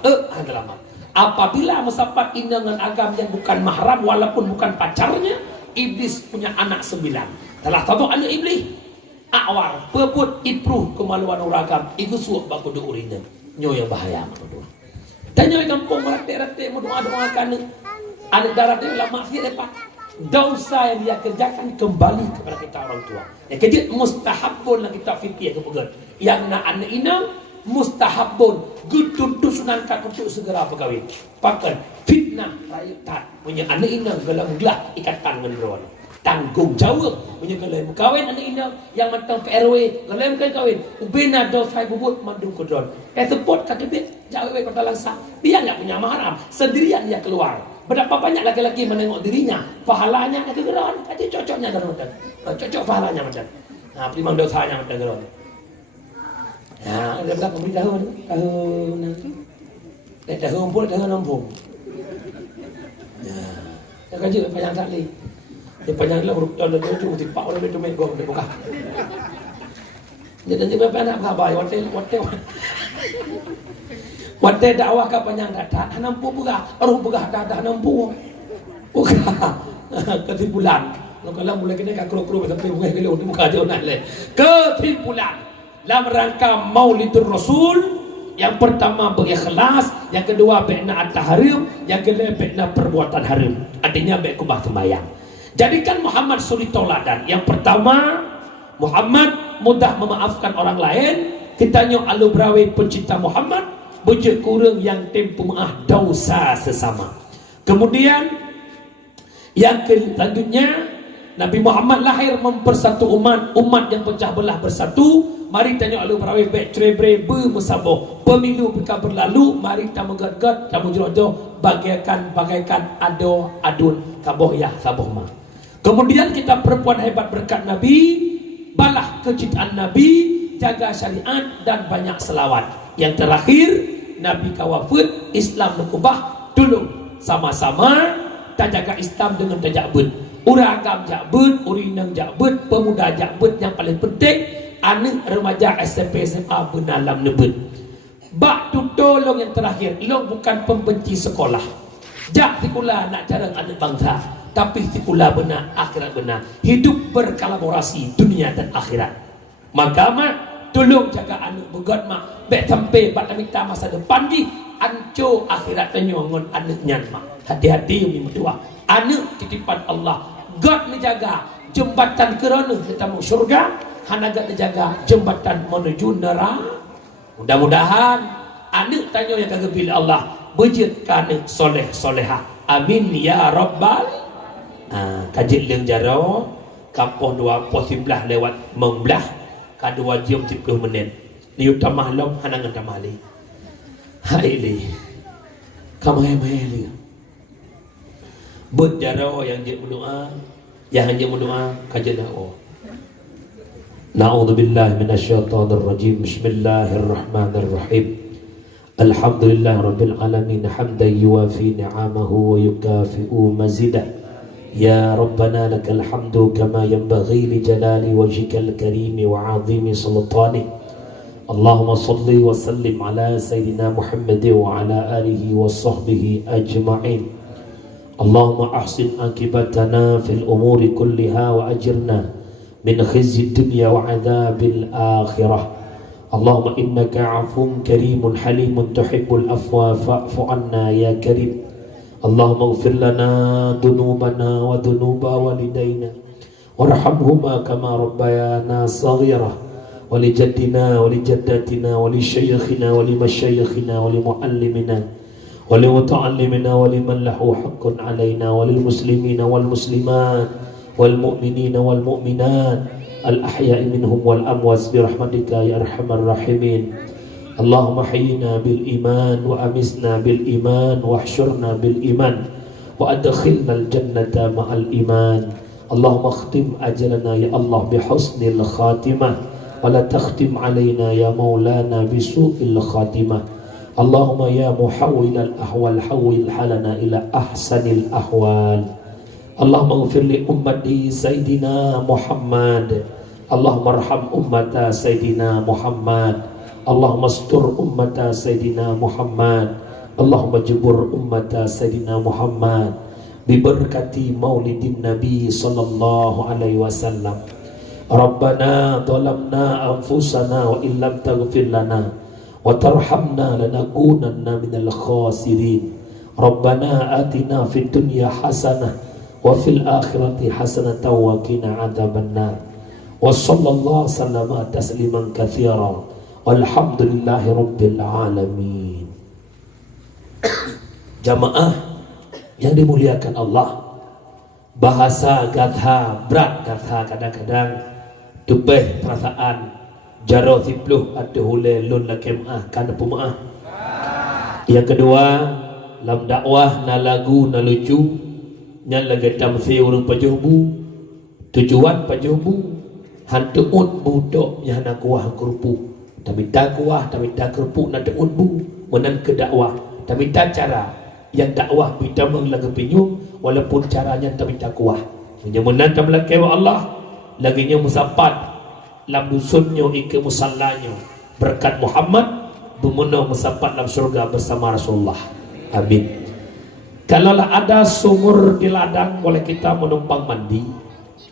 Apabila mensapat inangan agam yang bukan mahram walaupun bukan pacarnya, iblis punya anak 9. Telah tahu anak iblis. Awar, peput, ipruh kemaluan uragam. Iku suap baku do urina. Nyo yang bahaya maksudnya. Tanya di kampung meratik-ratik doa-doakan. Ada darah dia lah maksiat depan. Dosa yang dia kerjakan kembali kepada kita orang tua. Yang kejut mustahabun yang kita fikir kemudian. Yang nak anak inang mustahabun gutun sunan kat untuk segera berkahwin. Pakan fitnah rakyat punya anak inang gelang gelah ikatan menron. Tanggung jawab punya gelang berkahwin anak inang yang matang PRW gelang kahwin. Ubena dosa bubut mandung kodron. Support kata bet jauh kota langsa. Dia enggak punya mahram, sendirian dia keluar. Berapa banyak laki-laki menengok dirinya, pahalanya ada kegeran, kata cocoknya dalam macam. Cocok pahalanya macam. Primang dosanya macam geron. Ada berapa beri tahun nanti. Tahun pun tahun nampung. Ya, kaji panjang sekali. Dia panjang lah huruf tahun tu tipak orang itu main gua buka. Jadi berapa anak khabar? Wadai dakwah ke panjang dah nampu buka, baru buka dah nampu. Buka ketimpulan. Kalau mulai kena kru sampai buka kilo ni buka jauh nak le. Ketimpulan dalam rangka Maulidur Rasul, yang pertama berikhlas, yang kedua bina at-tahrim, yang ketiga bina perbuatan haram. Artinya baik kubah sembahyang. Jadikan Muhammad suri tauladan. Yang pertama, Muhammad mudah memaafkan orang lain. Kita nyok alu brawi pencinta Muhammad. Bujur kurang yang tempuh maaf dosa sesama. Kemudian yang selanjutnya Nabi Muhammad lahir mempersatu umat yang pecah belah bersatu. Mari tanya alu berawi baik cerebre bermusabah. Pemilu bika berlalu, mari tamu gad-gad, tamu jodoh bagaikan ado adun kaboh ya kaboh ma. Kemudian kita perempuan hebat berkat Nabi, balah kecintaan Nabi, jaga syariat dan banyak selawat. Yang terakhir, Nabi kawafut, Islam nekubah, tolong sama-sama tak jaga Islam dengan tajabut. Uragam jakbut, urinang jakbut, pemuda jakbut, yang paling penting anak remaja SMP SMA benalam nebut. Bak tu tolong yang terakhir, lo bukan pembenci sekolah. Jak sikula nak jarang anak bangsa, tapi sikula benar akhirat benar. Hidup berkolaborasi dunia dan akhirat. Maka mak tolong jaga anak begot mak. Bek sampai bak minta masa depan di anco akhirat tenyongon anak nyan mak. Hati-hati yang berdua. Anak titipan Allah. God menjaga jembatan kerana kita mau syurga. Hanagat menjaga jembatan menuju neraka. Mudah-mudahan anak tanya yang kagak pilih Allah berjitkan soleh soleha. Amin ya rabbal. Kajit leng jaro kampung 2 posiblah lewat memblah kadua jam 10 menit. Liu tamah lom hanangan tamah li. Hai li. Kamai-mai li. Bud jaro yang jik berdoa, yang hanya berdoa kajit dah. Na'udzubillahi minasyaitonir rajim. Bismillahirrahmanirrahim. Alhamdulillah rabbil alamin hamdan yuwafi ni'amahu wa yukafi'u mazidah. Ya Rabbana lakal hamdu kama yanbaghi li jalali wajhikal karim wa 'azimi sultanik. Allahumma salli wa sallim ala sayyidina Muhammad wa ala alihi wa sahbihi ajma'in. Allahumma ahsin akibatana fil umuri kulliha wa ajirna min khizyi dunya wa adzabil akhirah. Allahumma innaka afuwwun karimun halimun tuhibbul afwa fa'fu anna ya karim. Allahumma ighfir lana dhunubana wa dhunuba walidayna warhamhuma kama rabbayana saghira wa li jaddina wa li jaddatina wa li shaykhina wa li mashayikhina wa li muallimina wa li muta'allimina wa liman lahu haqqun alaina wa lil muslimina wal muslimat والمؤمنين والمؤمنات الأحياء منهم والأموات برحمتك يا أرحم الراحمين. اللهم حينا بالإيمان وأمسنا بالإيمان واحشرنا بالإيمان وأدخلنا الجنة مع الإيمان. اللهم اختم أجلنا يا الله بحسن الخاتمة ولا تختم علينا يا مولانا بسوء الخاتمة. اللهم يا محول الأحوال حول حالنا إلى أحسن الأحوال. Allahumma ighfir li ummati Sayyidina Muhammad. Allahumma arham ummata Sayyidina Muhammad. Allahumma astur ummata Sayyidina Muhammad. Allahumma jibur ummata Sayyidina Muhammad biberkati maulidin Nabi sallallahu alaihi wasallam. Rabbana dhalamna anfusana wa illam taghfir lana wa tarhamna lanakunanna minal khasirin. Rabbana atina fid dunya hasanah wa fil akhirati hasanatan wa qina adzabannar. Wa sallallahu sallama tasliman katsira walhamdulillahi rabbil alamin. Jamaah yang dimuliakan Allah, bahasa gatha berat gatha kadang-kadang tubeh perasaan jaro tipluh ada hule lun lakemah kana pemaah. Yang kedua, lam dakwah na lagu na lucu nyan lagi tamsi urang pajobu tujuan pajobu hantu un budok nya na kuah kerupuk tapi dakwah tapi dak kerupuk na deun bu menan ke dakwah tapi tak cara yang dakwah bida lagi pinyum walaupun caranya tapi dakwah nya menan tam lagi Allah lagi nya musapat lam dusunnya ike musallanyo berkat Muhammad bumunah musapat lam surga bersama Rasulullah. Amin. Kalaulah ada sumur di ladang boleh kita menumpang mandi.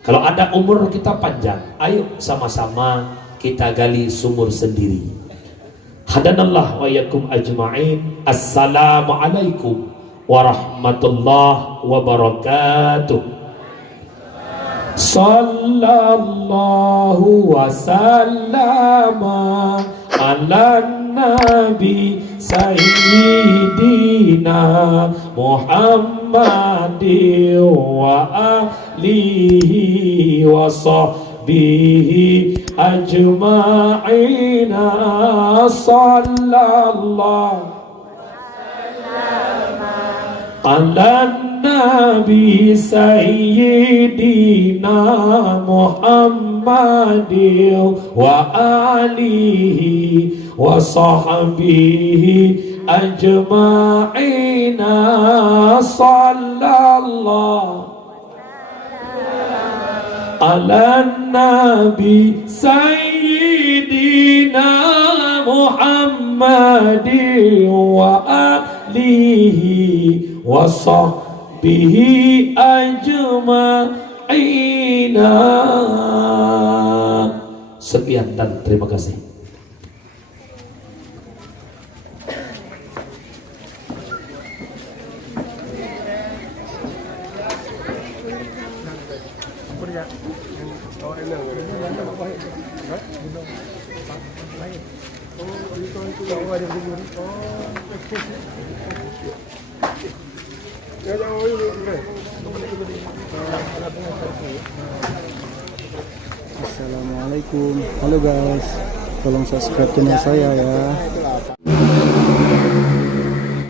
Kalau ada umur kita panjang, ayo sama-sama kita gali sumur sendiri. Hadanallah wa yakum ajma'in. Assalamualaikum warahmatullahi wabarakatuh. Sallallahu wa sallama ala nabi Sayyidina Muhammad Muhammadin wa alihi wa sahbihi ajma'ina sallallahu ala nabi sayyidina Muhammadin wa alihi wa sahbihi ajma'ina sallallahu ala nabi sayyidina Muhammadin wa alihi wa sahbihi ajma'ina. Sekian dan terima kasih. Assalamualaikum. Halo guys, tolong subscribe channel saya ya.